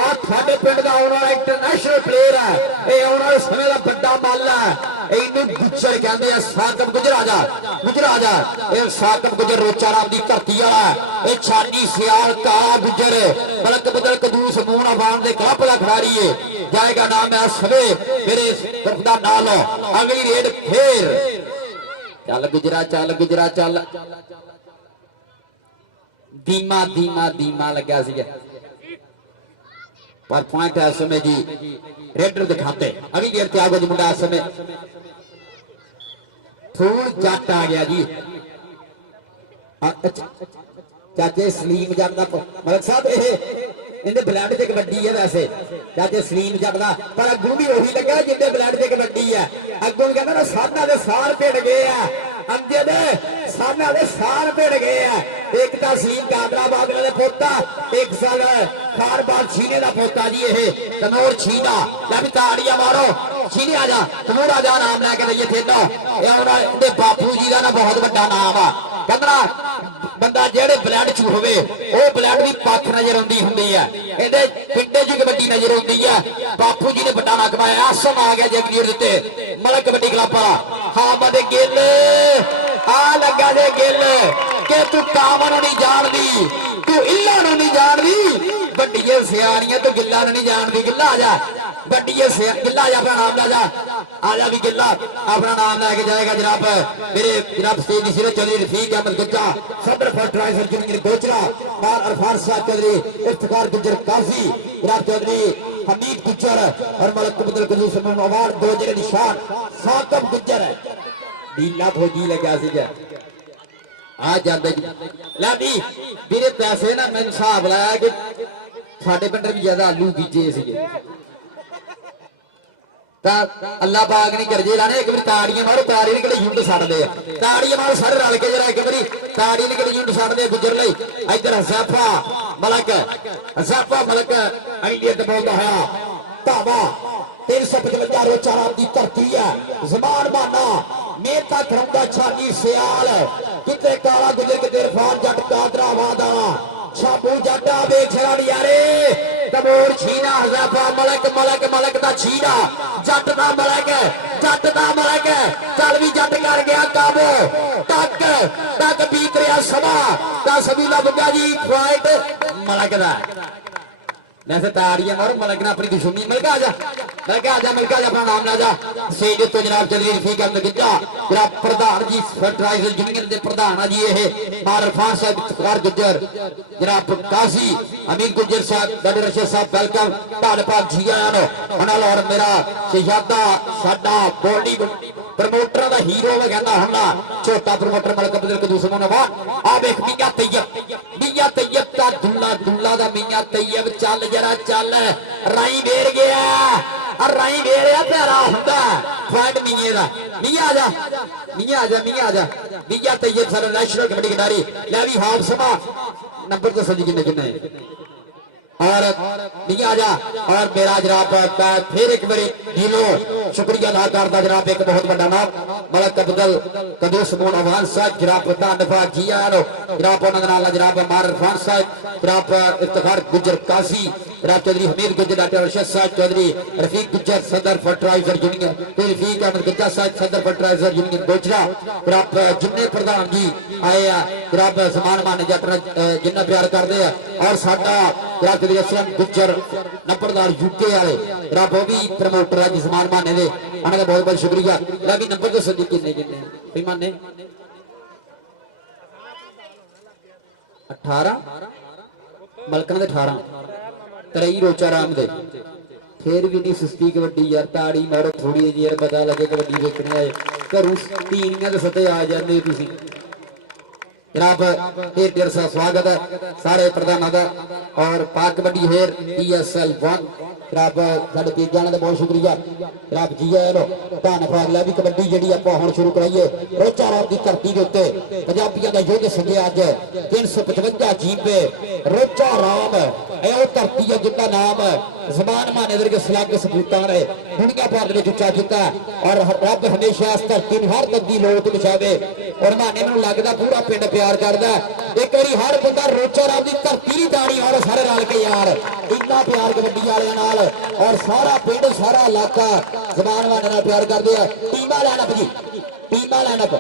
आ थाडे पिंड दा आउण वाला इंटरनेशनल प्लेयर है ए आउण वाले समय दा बड़ा मल है इनू गुजर कहंदे आ साकब गुजर आजा ए साकब गुजर रोचा राम दी धरती वाला ए छानी सियाल काला गुजर मलक बदल कदूस मून अवान दे क्लब दा खिलाड़ी है जाएगा नाम है सवे मेरे तरफ दा नाल अगली रेड फेर चल गुजरा चल धीमा लगा सी पर पॉइंट है समय जी रेडर दिखाते अगली देर त्यागो जी मुंडा समय फूल जट आ गया जी चाचे सलीम जट का मलक साहब इन्हें ब्लैंड से कबड्डी है वैसे चाचे सलीम जट का पर अगू भी वही लगा जिन्हें ब्लैंड से कबड्डी है अगू कहना ना साधा दे सार भिड़ गए हैं अंजद साधा दे सार भिड़ गए हैं एक तो सलीम कादराबाद वाले पोता एक साल खारबाद छीने का पोता जी ये तनोर छीना या भी ताड़ियां मारो छीने आजा तनोर आजा नाम लैके लइए खेलो ये बापू जी का ना बहुत बड़ा नाम आ कहना बंदा जेड़े ब्लैंड च होवे ओ ब्लैंड दी पक्ष नजर आउंदी हुंदी है इहदे पिंडे च कबड्डी नजर आउंदी है बापू जी ने बड़ा नाम कमाया आसम आ गया जगजीत दिते मलक कबड्डी क्लब वाला हामिद गिल आ लगा दे गिल के तू कामन नहीं जानदी तू इल्ला नहीं जानदी बड्डियां सियाणियां तू गिल्ला नहीं जानदी गिल्ला आ जा बड्डियां गिल्ला आ जा अपना नाम ला जा आजा भी गिल्ला अपना नाम लेके जाएगा जनाब मेरे जनाब स्टेज सिरे चौधरी रफीक अहमद गुज्जा सदर फर्टिलाइजर जूनियर गोचरा मार अरफान साहब चौधरी इफ्तिखार गुज्जर काजी जनाब चौधरी हमीद गुज्जर और मलक बदल कदूस मून अवार्ड 2 जिले निशान साकब गुज्जर है ढीला फौजी लगा सी आ जांदा ला भी मेरे पैसे ना मैं हिसाब लाया कि साडे पिंड भी ज्यादा आलू बीजे सीगे अल्लाह पाक ने करजे लाने एक बार ताड़ियां मारो ताड़ी निकले यूनिट सड़दे ताड़ियां मारो सारे रल के जरा एक बारी ताड़ी निकले यूनिट सड़दे गुजर लई इधर हज़ाफा मलक इंडिया ते बोलदा है धावा 355 रोचा राम दी धरती है ज़मान माना मेहता खरौंदा छानी सियाल किते काला गुजर के इरफान जट कादराबाद छाबू जटा वेख यारे तमोर छीना हज़ाफा मलक दा छीना जट दा मलक चल भी जट कर गया काबू तक बीत रहा समा ता सबीला बुग्गा जी फाइट मलक दा वैसे ताड़ियां मारो मलकना अपनी दुश्मनी मिलका आजा मिलका आजा अपना नाम ना जा स्टेज तो जनाब चली रफीक अहमद गिद्दा जनाब प्रधान जी फर्टिलाइजर यूनियन के प्रधान जी ये मार इरफान साहब इफ्तार गुज्जर जनाब काजी अमीर गुज्जर साहब डॉक्टर रशीद साहब वेलकम धन्यवाद जी आया उन्होंने और मेरा शहजादा साडा बॉडी प्रमोटर का हीरो मैं कहना हुना छोटा प्रमोटर मलक अब्दुल कदूस मोनवान आ देख मियां तैयब का दुल्ला दा मियां तैयब चल जरा चल राई वेर गया राई वेरिया प्यारा हुंदा फ्रेंड मियां दा मियां आजा मियां तैयब सारा नेशनल कबड्डी खिडारी ले भी हाफ समा नंबर तो सजी किन्ने किन्ने और मियां आजा और मेरा जनाब फिर एक बारी दिलो शुक्रिया अदा करता जनाब एक बहुत बड़ा नाम मलक अब्दुल कदूस मोनवान साहब जनाब धन्यवाद जी आया जनाब उन्होंने जनाब मार इरफान साहब जनाब इफ्तार गुज्जर काजी जनाब चौधरी हमीद गुज्जर डॉक्टर रशीद साहब चौधरी रफीक गुज्जर सदर फर्टिलाइजर यूनियन रफीक अहमद गुज्जर साहब सदर फर्टिलाइजर यूनियन गोजरा जनाब जिन्ने प्रधान जी आए जनाब समान मान जट जिन्ना प्यार करते हैं और साडा जनाब असलम गुज्जर नंबरदार यूके वाले जनाब वो भी प्रमोटर है जिसमान माने दे उन्होंने बहुत बहुत शुक्रिया भी नंबर दसो जी किन्ने किन्ने माने 18 मलकन दे 18 तरई रोचा राम दे फिर भी नहीं सुस्ती कबड्डी यार ताड़ी मारो थोड़ी जी यार पता लगे कबड्डी देखने आए घरों तीनियां दे सते आ जाते तुसीं जनाब ढेर ढेर सा स्वागत है सारे प्रधानों का और पाक कबड्डी हेर PSL 1 जनाब साडे पेजाने का बहुत शुक्रिया जनाब जी आए लो धन्यवाद लै भी कबड्डी जी आप हम शुरू कराइए रोचा राम की धरती के उत्ते पंजाबियों का युद्ध सजे अज 355 जीपे रोचा राम यह धरती है जिनका नाम जबान माने दे सलाग सबूता ने दुनिया भर में उच्चा किया और रब हमेशा इस धरती में हर तब्दी लोट बिछावे और माने मैं लगता पूरा पिंड प्यार करता एक बार हर बंदा रोचा राम की धरती ही ताड़ी और सारे रल के यार इन्ना प्यार कबड्डी वाले और सारा पिंड सारा इलाका जबान माने प्यार करते हैं टीमा लाइनअप जी टीमा लाइनअप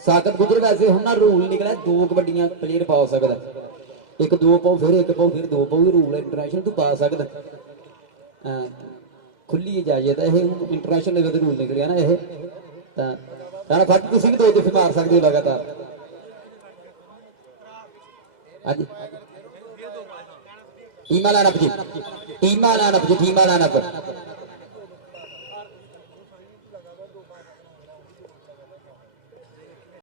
साकत गुजर वैसे हम ना रूल निकला 2 कबड्डियां प्लेयर पा सकता एक 2 पाओ फिर 1 पाओ फिर 2 पाओ रूल इंटरनेशनल तू पा सकता खुली इजाजत है इंटरनेशनल लेवल रूल निकलिया ना यह फट तुम भी 2 दफे मार सकते हो लगातार हाँ जी टीमा लाइनअप जी टीमा लाइनअप